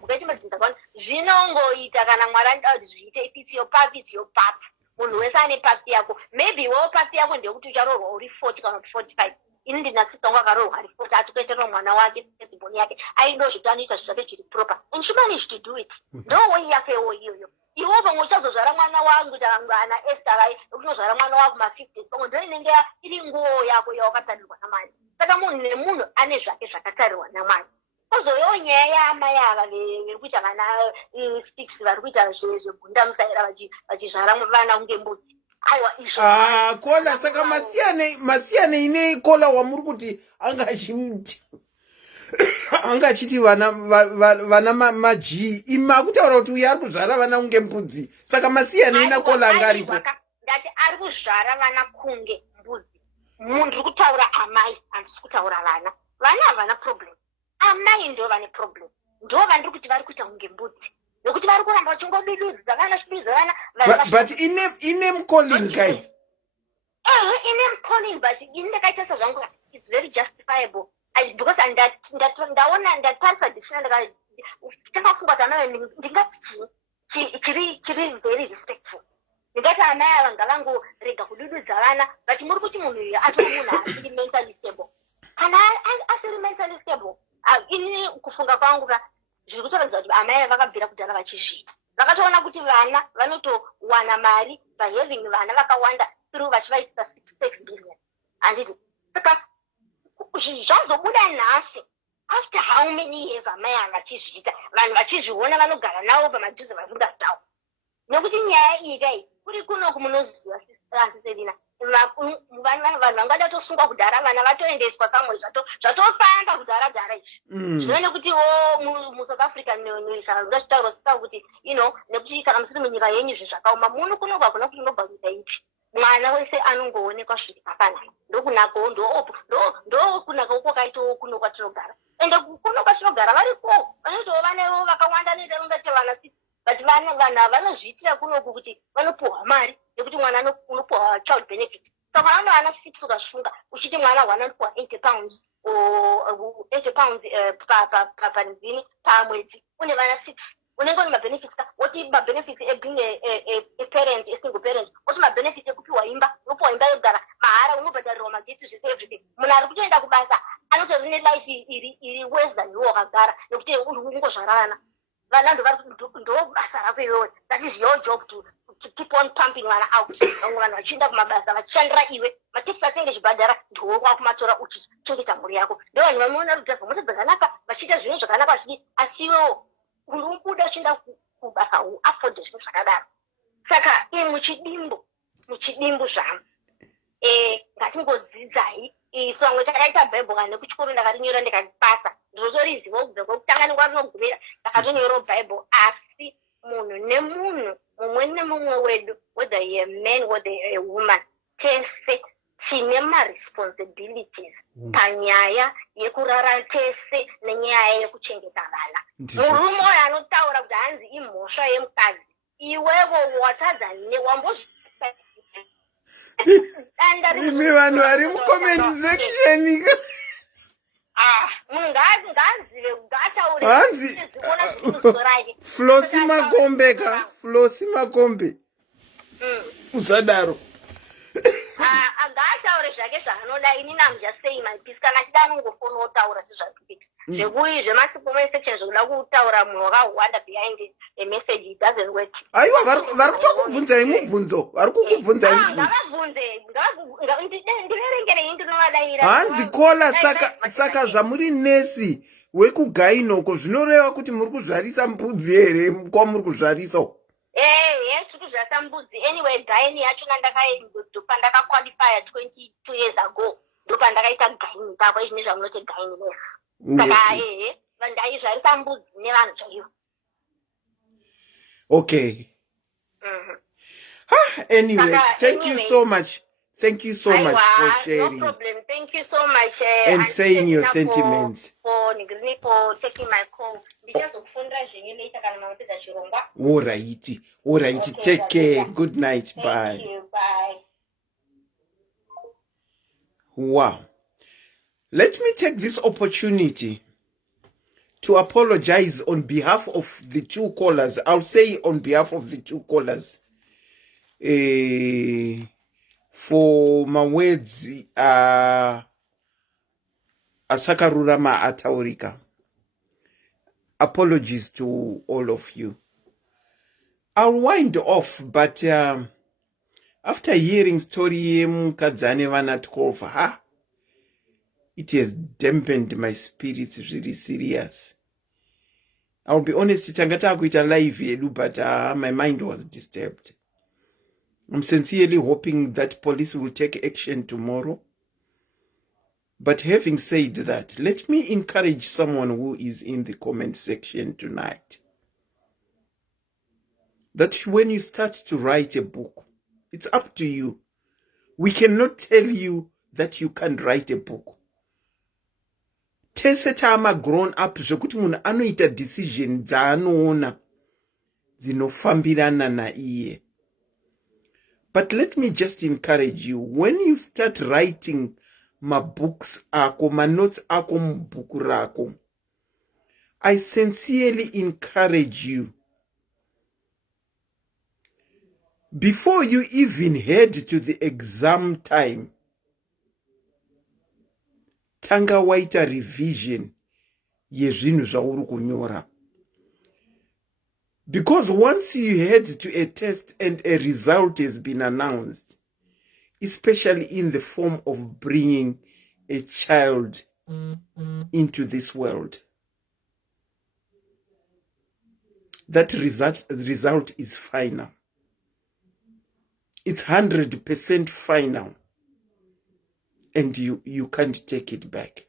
mukaiti madzinza kwani zvinongoita kana Mwari anoda kuti zviite if it's your path it's your path. Munhu wese ane path yako. Maybe iwewo path yako ndeyekuti ucharoorwa uri 40 kana kuti 45. Ini ndina sister wangu akaroorwa ari 40 atokuitira mwana wake eziboni yake aindozviti anoita zvake zviri proper and she managed to do it. Ndo way yakewo iyoyo. Iwo pamwe uchazozvara mwana wangu ana Esther vai unozvara mwana wako ma50s pamwe ndo inenge iri nguo yako yawakatarirwa naMwari. Saka munhu nemunhu ane zvake zvakatarirwa naMwari. Kozovewo nyaya yaamai ava vekuita vana 6 vari kuita zvegunda musaira vachizvara vana kunge mbudzi. Aiwa izvo. Kola saka masiyane ine kola wamuri kuti angachiti vana maji ima kutaura kuti uyu ari kuzvara vana kunge mbudzi. Saka masiyane ina kola angaripo. Ndati ari kuzvara vana kunge mbudzi. Munhu uri kutaura amai handisi kutaura vana. Vana havana problem. Amai ndo vane problem. Ndo vandiri kuti vari kuita kunge mbudzi. Nokuti vari kuramba vachingodududza vana chidudza vana. But ine calling guy. Ine calling but ini ndakaita sezvangu it's very justifiable. Because ndaona ndatarisa dictionary ndakafunga kuti amai ndingati chiri very respectful. ndingati amai ava ngavangorega kudududza vana vati muri kuti munhu uyu atori munhu asiri mentally stable. Kana asiri mentally stable, ini kufunga kwangu zviri kutoratidza kuti amai ava vakabvira kudhara vachizviita. Vakatoona kuti vana vanotowana mari having vana vakawanda through vachivaitisa sex business. Handiti saka zvazobuda nhasi after how many years amai ava vachizviita, vanhu vachizviona vanogara navo pamadhuze vasingatauri. Nekuti nyaya iyi kai kuri kunoku munoziva Selina, vanhu vangada tosungwa kudhara vana vatoendeswa kamwe zvatofamba kudhara izvi. Zvino nekuti muSouth Africa zvachitaura saka kuti nekuti kana musiri munyika yenyu zvakaoma muno kunoku hakuna kuti unobva kuita ipi. Mwana wese anongoonekwa zviri pakanaka. Ndokunako ndokunaka uko kaitawo kuno kwatinogara. Ende kuno kwatinogara variko vanotova nevo vakawanda noita ungati vana but vanhu vanozviitira kunoku kuti vanopuhwa mari nekuti mwana unopuhwa child benefit. Saka vana 6 ukazvifunga uchiti mwana wanopuhwa 80 pounds or 80 pounds panzini pamwedzi une vana 6 unenge une mabenefits woti mabenefits being a parent, a single parent, woti mabenefits ekupiwa imba unopuhwa imba yogara mahara unobhadharirwa magetsi zvese everything. Munhu ari kutoenda kubasa anotori nelife iri worse than iwe wakagara nekuti ungozvarana. Vana ndo basa rako iwewe. That is your job to keep on pumping vana out. Vanhu vachienda kumabasa vachishandira iwe mateksi atenge zvibhadhara ndiwo wakumatora uchichengeta mhuri yako. Ndo vanhu vanoona rudhava moto dzakanaka vachiita zvinhu zvakanaka asi iwewo unobuda uchienda kubasa uafodhe zvinhu zvakadaro. Saka muchidimbu zvamu ngatingodzidzai. So vamwe takaita bhaibheri nekuchikoro ndakarinyora ndikapasa ndinotoriziva kubva kwekutanga nekwarinogumira ndakatonyora bhaibheri. Asi munhu nemunhu mumwe nemumwe wedu, whether a man whether a woman, tese tine maresponsibilities panyaya yekurara tese nenyaya yekuchengeta vana. Murume uyo anotaura kuti hanzi imhosva yemukadzi, iwevo watadza newambozvi imi vanhu vari mucomment section munhu ngaazive ngaataure hanzi Flosi Makombe usadaro ngaataure zvake zvaanoda. Inini am just saying my piece. Kana achida anongofona otaura sezvazvikuita zvemacomment section zvokuda kutaura munhu wakawanda behind a message, it doesn't work. aiwa vari kutokubvunzai mubvunzo, vari kukubvunzai ngavabvunze ndiverengere ini ndinovadayira hanzi kola. Saka zvamuri nesi wekugainoko zvinoreva kuti muri kuzvarisa mbudzi here kwamuri kuzvarisawo? Tiri kuzvarisa mbudzi. Anyway, gaini yachona pandakaqualifya 22 years ago ndopandakaita gaini pavo. Izvi nezvamunoti gaini nesi. Saka ndaizvarisa mbudzi nevanhu chaivo. Okay. Anyway, thank you so much. Thank you so much for sharing. No problem. Thank you so much. And saying your sentiments. For taking my call. All right. Okay, take care. Good night. Bye. Thank you. Bye. Wow. Let me take this opportunity to apologize on behalf of the two callers. I'll say on behalf of the two callers. For my words asakarurama ataurika. Apologies to all of you. I'll wind off, but after hearing story mukadzane vanatkolfa, it has dampened my spirits really serious. I'll be honest, tangata kuita live yedu, but my mind was disturbed. I'm sincerely hoping that police will take action tomorrow. But having said that, let me encourage someone who is in the comment section tonight that when you start to write a book, it's up to you. We cannot tell you that you can't write a book. Tese tama grown up zvokuti munhu anoita decision dzaanoona dzinofambirana na iye. But let me just encourage you, when you start writing my books ako, my notes ako mbuku rako, I sincerely encourage you before you even head to the exam time, tanga waita revision yezvinhu zvauri kunyora. Because once you head to a test and a result has been announced, especially in the form of bringing a child into this world, that result is final. It's 100% final, and you can't take it back.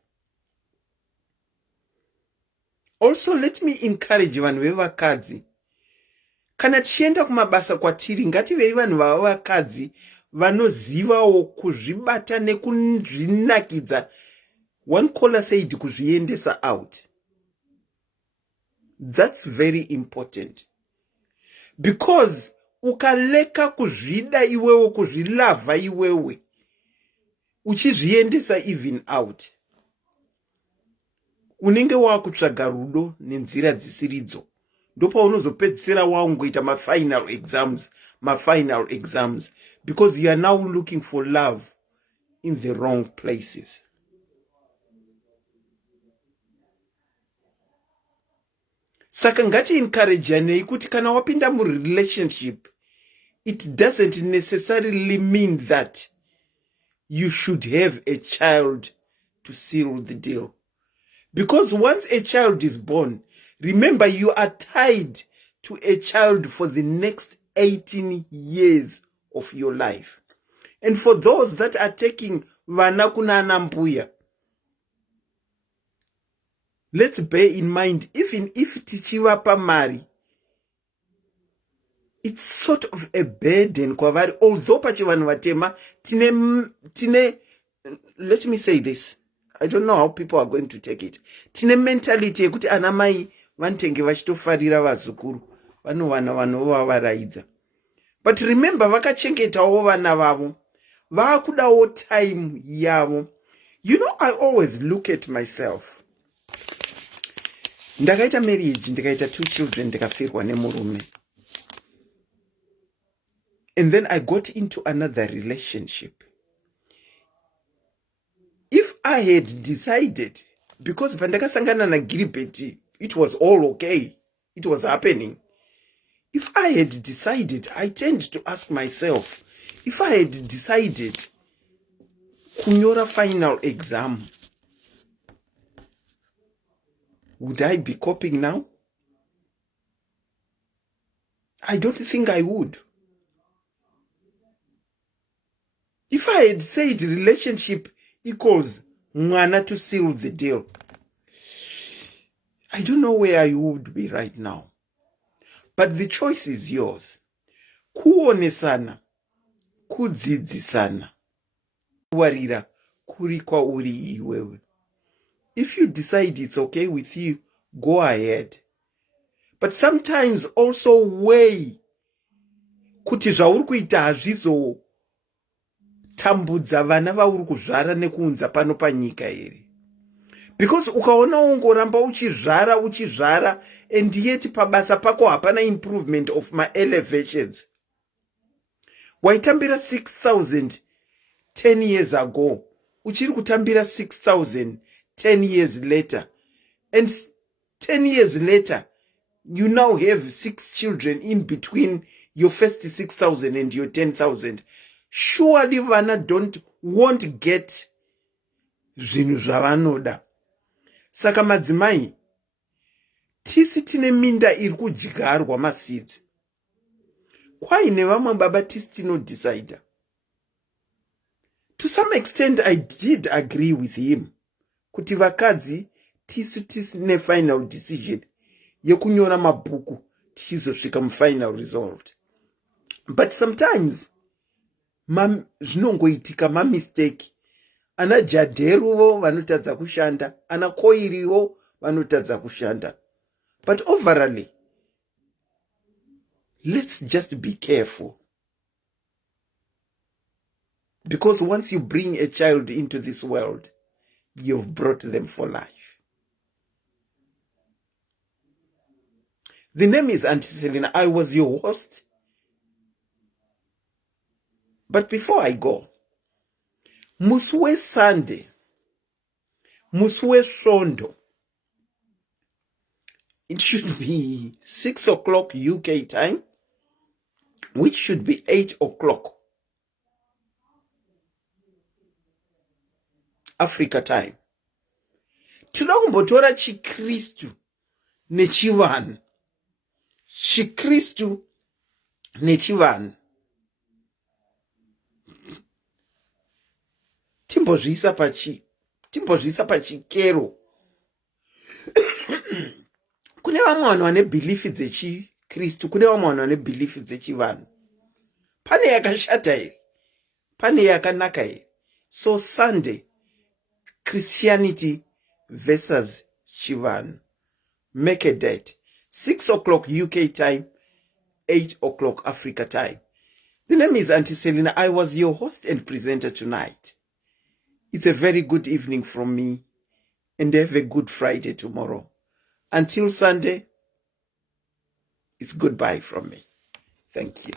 Also, let me encourage vanhu vevakadzi, kana tichienda kumabasa kwatiri, ngativei vanhu vava vakadzi vanozivawo kuzvibata nekuzvinakidza. One caller said kuzviendesa out. That's very important, because ukaleka kuzvida iwewe, kuzvilavha iwewe, uchizviendesa even out, unenge wakutsvaga rudo nenzira dzisiridzo. Ndopa unozopedzisira waungoita mafinal exams, because you are now looking for love in the wrong places. Saka ngati encourageanei kuti kana wapinda relationship, it doesn't necessarily mean that you should have a child to seal the deal. Because once a child is born, remember, you are tied to a child for the next 18 years of your life. And for those that are taking vana kunana mbuya, let's bear in mind, even if tichivapa mari, it's sort of a burden kwavari. Although pachivanhu vatema tine, let me say this, I don't know how people are going to take it. Tine mentality yekuti anamai vanotenge vachitofarira vazukuru, vanowana vanhu vavaraidza. But remember, vakachengetawo vana vavo, vakudawo time yavo. You know, I always look at myself. Ndakaita marriage, ndikaita 2 children, ndikafirwa nemurume. And then I got into another relationship. If I had decided, because pandakasangana na Gilbert, it was all okay, it was happening. If I had decided, I tend to ask myself, if I had decided kunyora final exam, would I be coping now? I don't think I would. If I had said relationship equals Mwana to seal the deal, I don't know where I would be right now. But the choice is yours. Kuonesana, kudzidzisana, warira kuri kwauri iwewe. If you decide it's okay with you, go ahead. But sometimes also weigh kuti zvauri kuita hazvizo tambudza vana vauri kuzvara nekuunza pano panyika here. Because ukaona ungoramba uchizvara and yet pabasa pako hapana improvement of my elevations. Waitambira 6,000 10 years ago, uchiri kutambira 6,000 10 years later, and 10 years later you now have 6 children in between your first 6,000 and your 10,000. Surely vana won't get zvinhu zvavanoda. Saka madzimai, tisi tine minda iri kudyarwa maseeds. Kwai nevamwe baba tisi tinodecide. To some extent, I did agree with him. Kuti vakadzi tisu tisine final decision yekunyora mabhuku tichizosvika mufinal result. But sometimes zvinongoitika mistake. Ana jadheruvo vanotadza kushanda, ana koirivo vanotadza kushanda. But overall, let's just be careful. Because once you bring a child into this world, you've brought them for life. The name is Auntie Selina. I was your host But before I go, Muswe Sunday, Muswe Sondo, it should be 6 o'clock UK time, which should be 8 o'clock Africa time. Tinokumbotora chiKristu nechivanhu. chiKristu nechivanhu. Timbozvisa pachikero. Kune vamwe vanhu vane bhilifi dzechiKristu, kune vamwe vanhu vane bhilifi dzechivanhu. Pane yakashata here, pane yakanaka here. So Sunday, Christianity versus chivanhu. Make a date. 6 o'clock UK time, 8 o'clock Africa time. The name is Auntie Selina. I was your host and presenter tonight. It's a very good evening from me, and have a good Friday tomorrow. Until Sunday, it's goodbye from me. Thank you.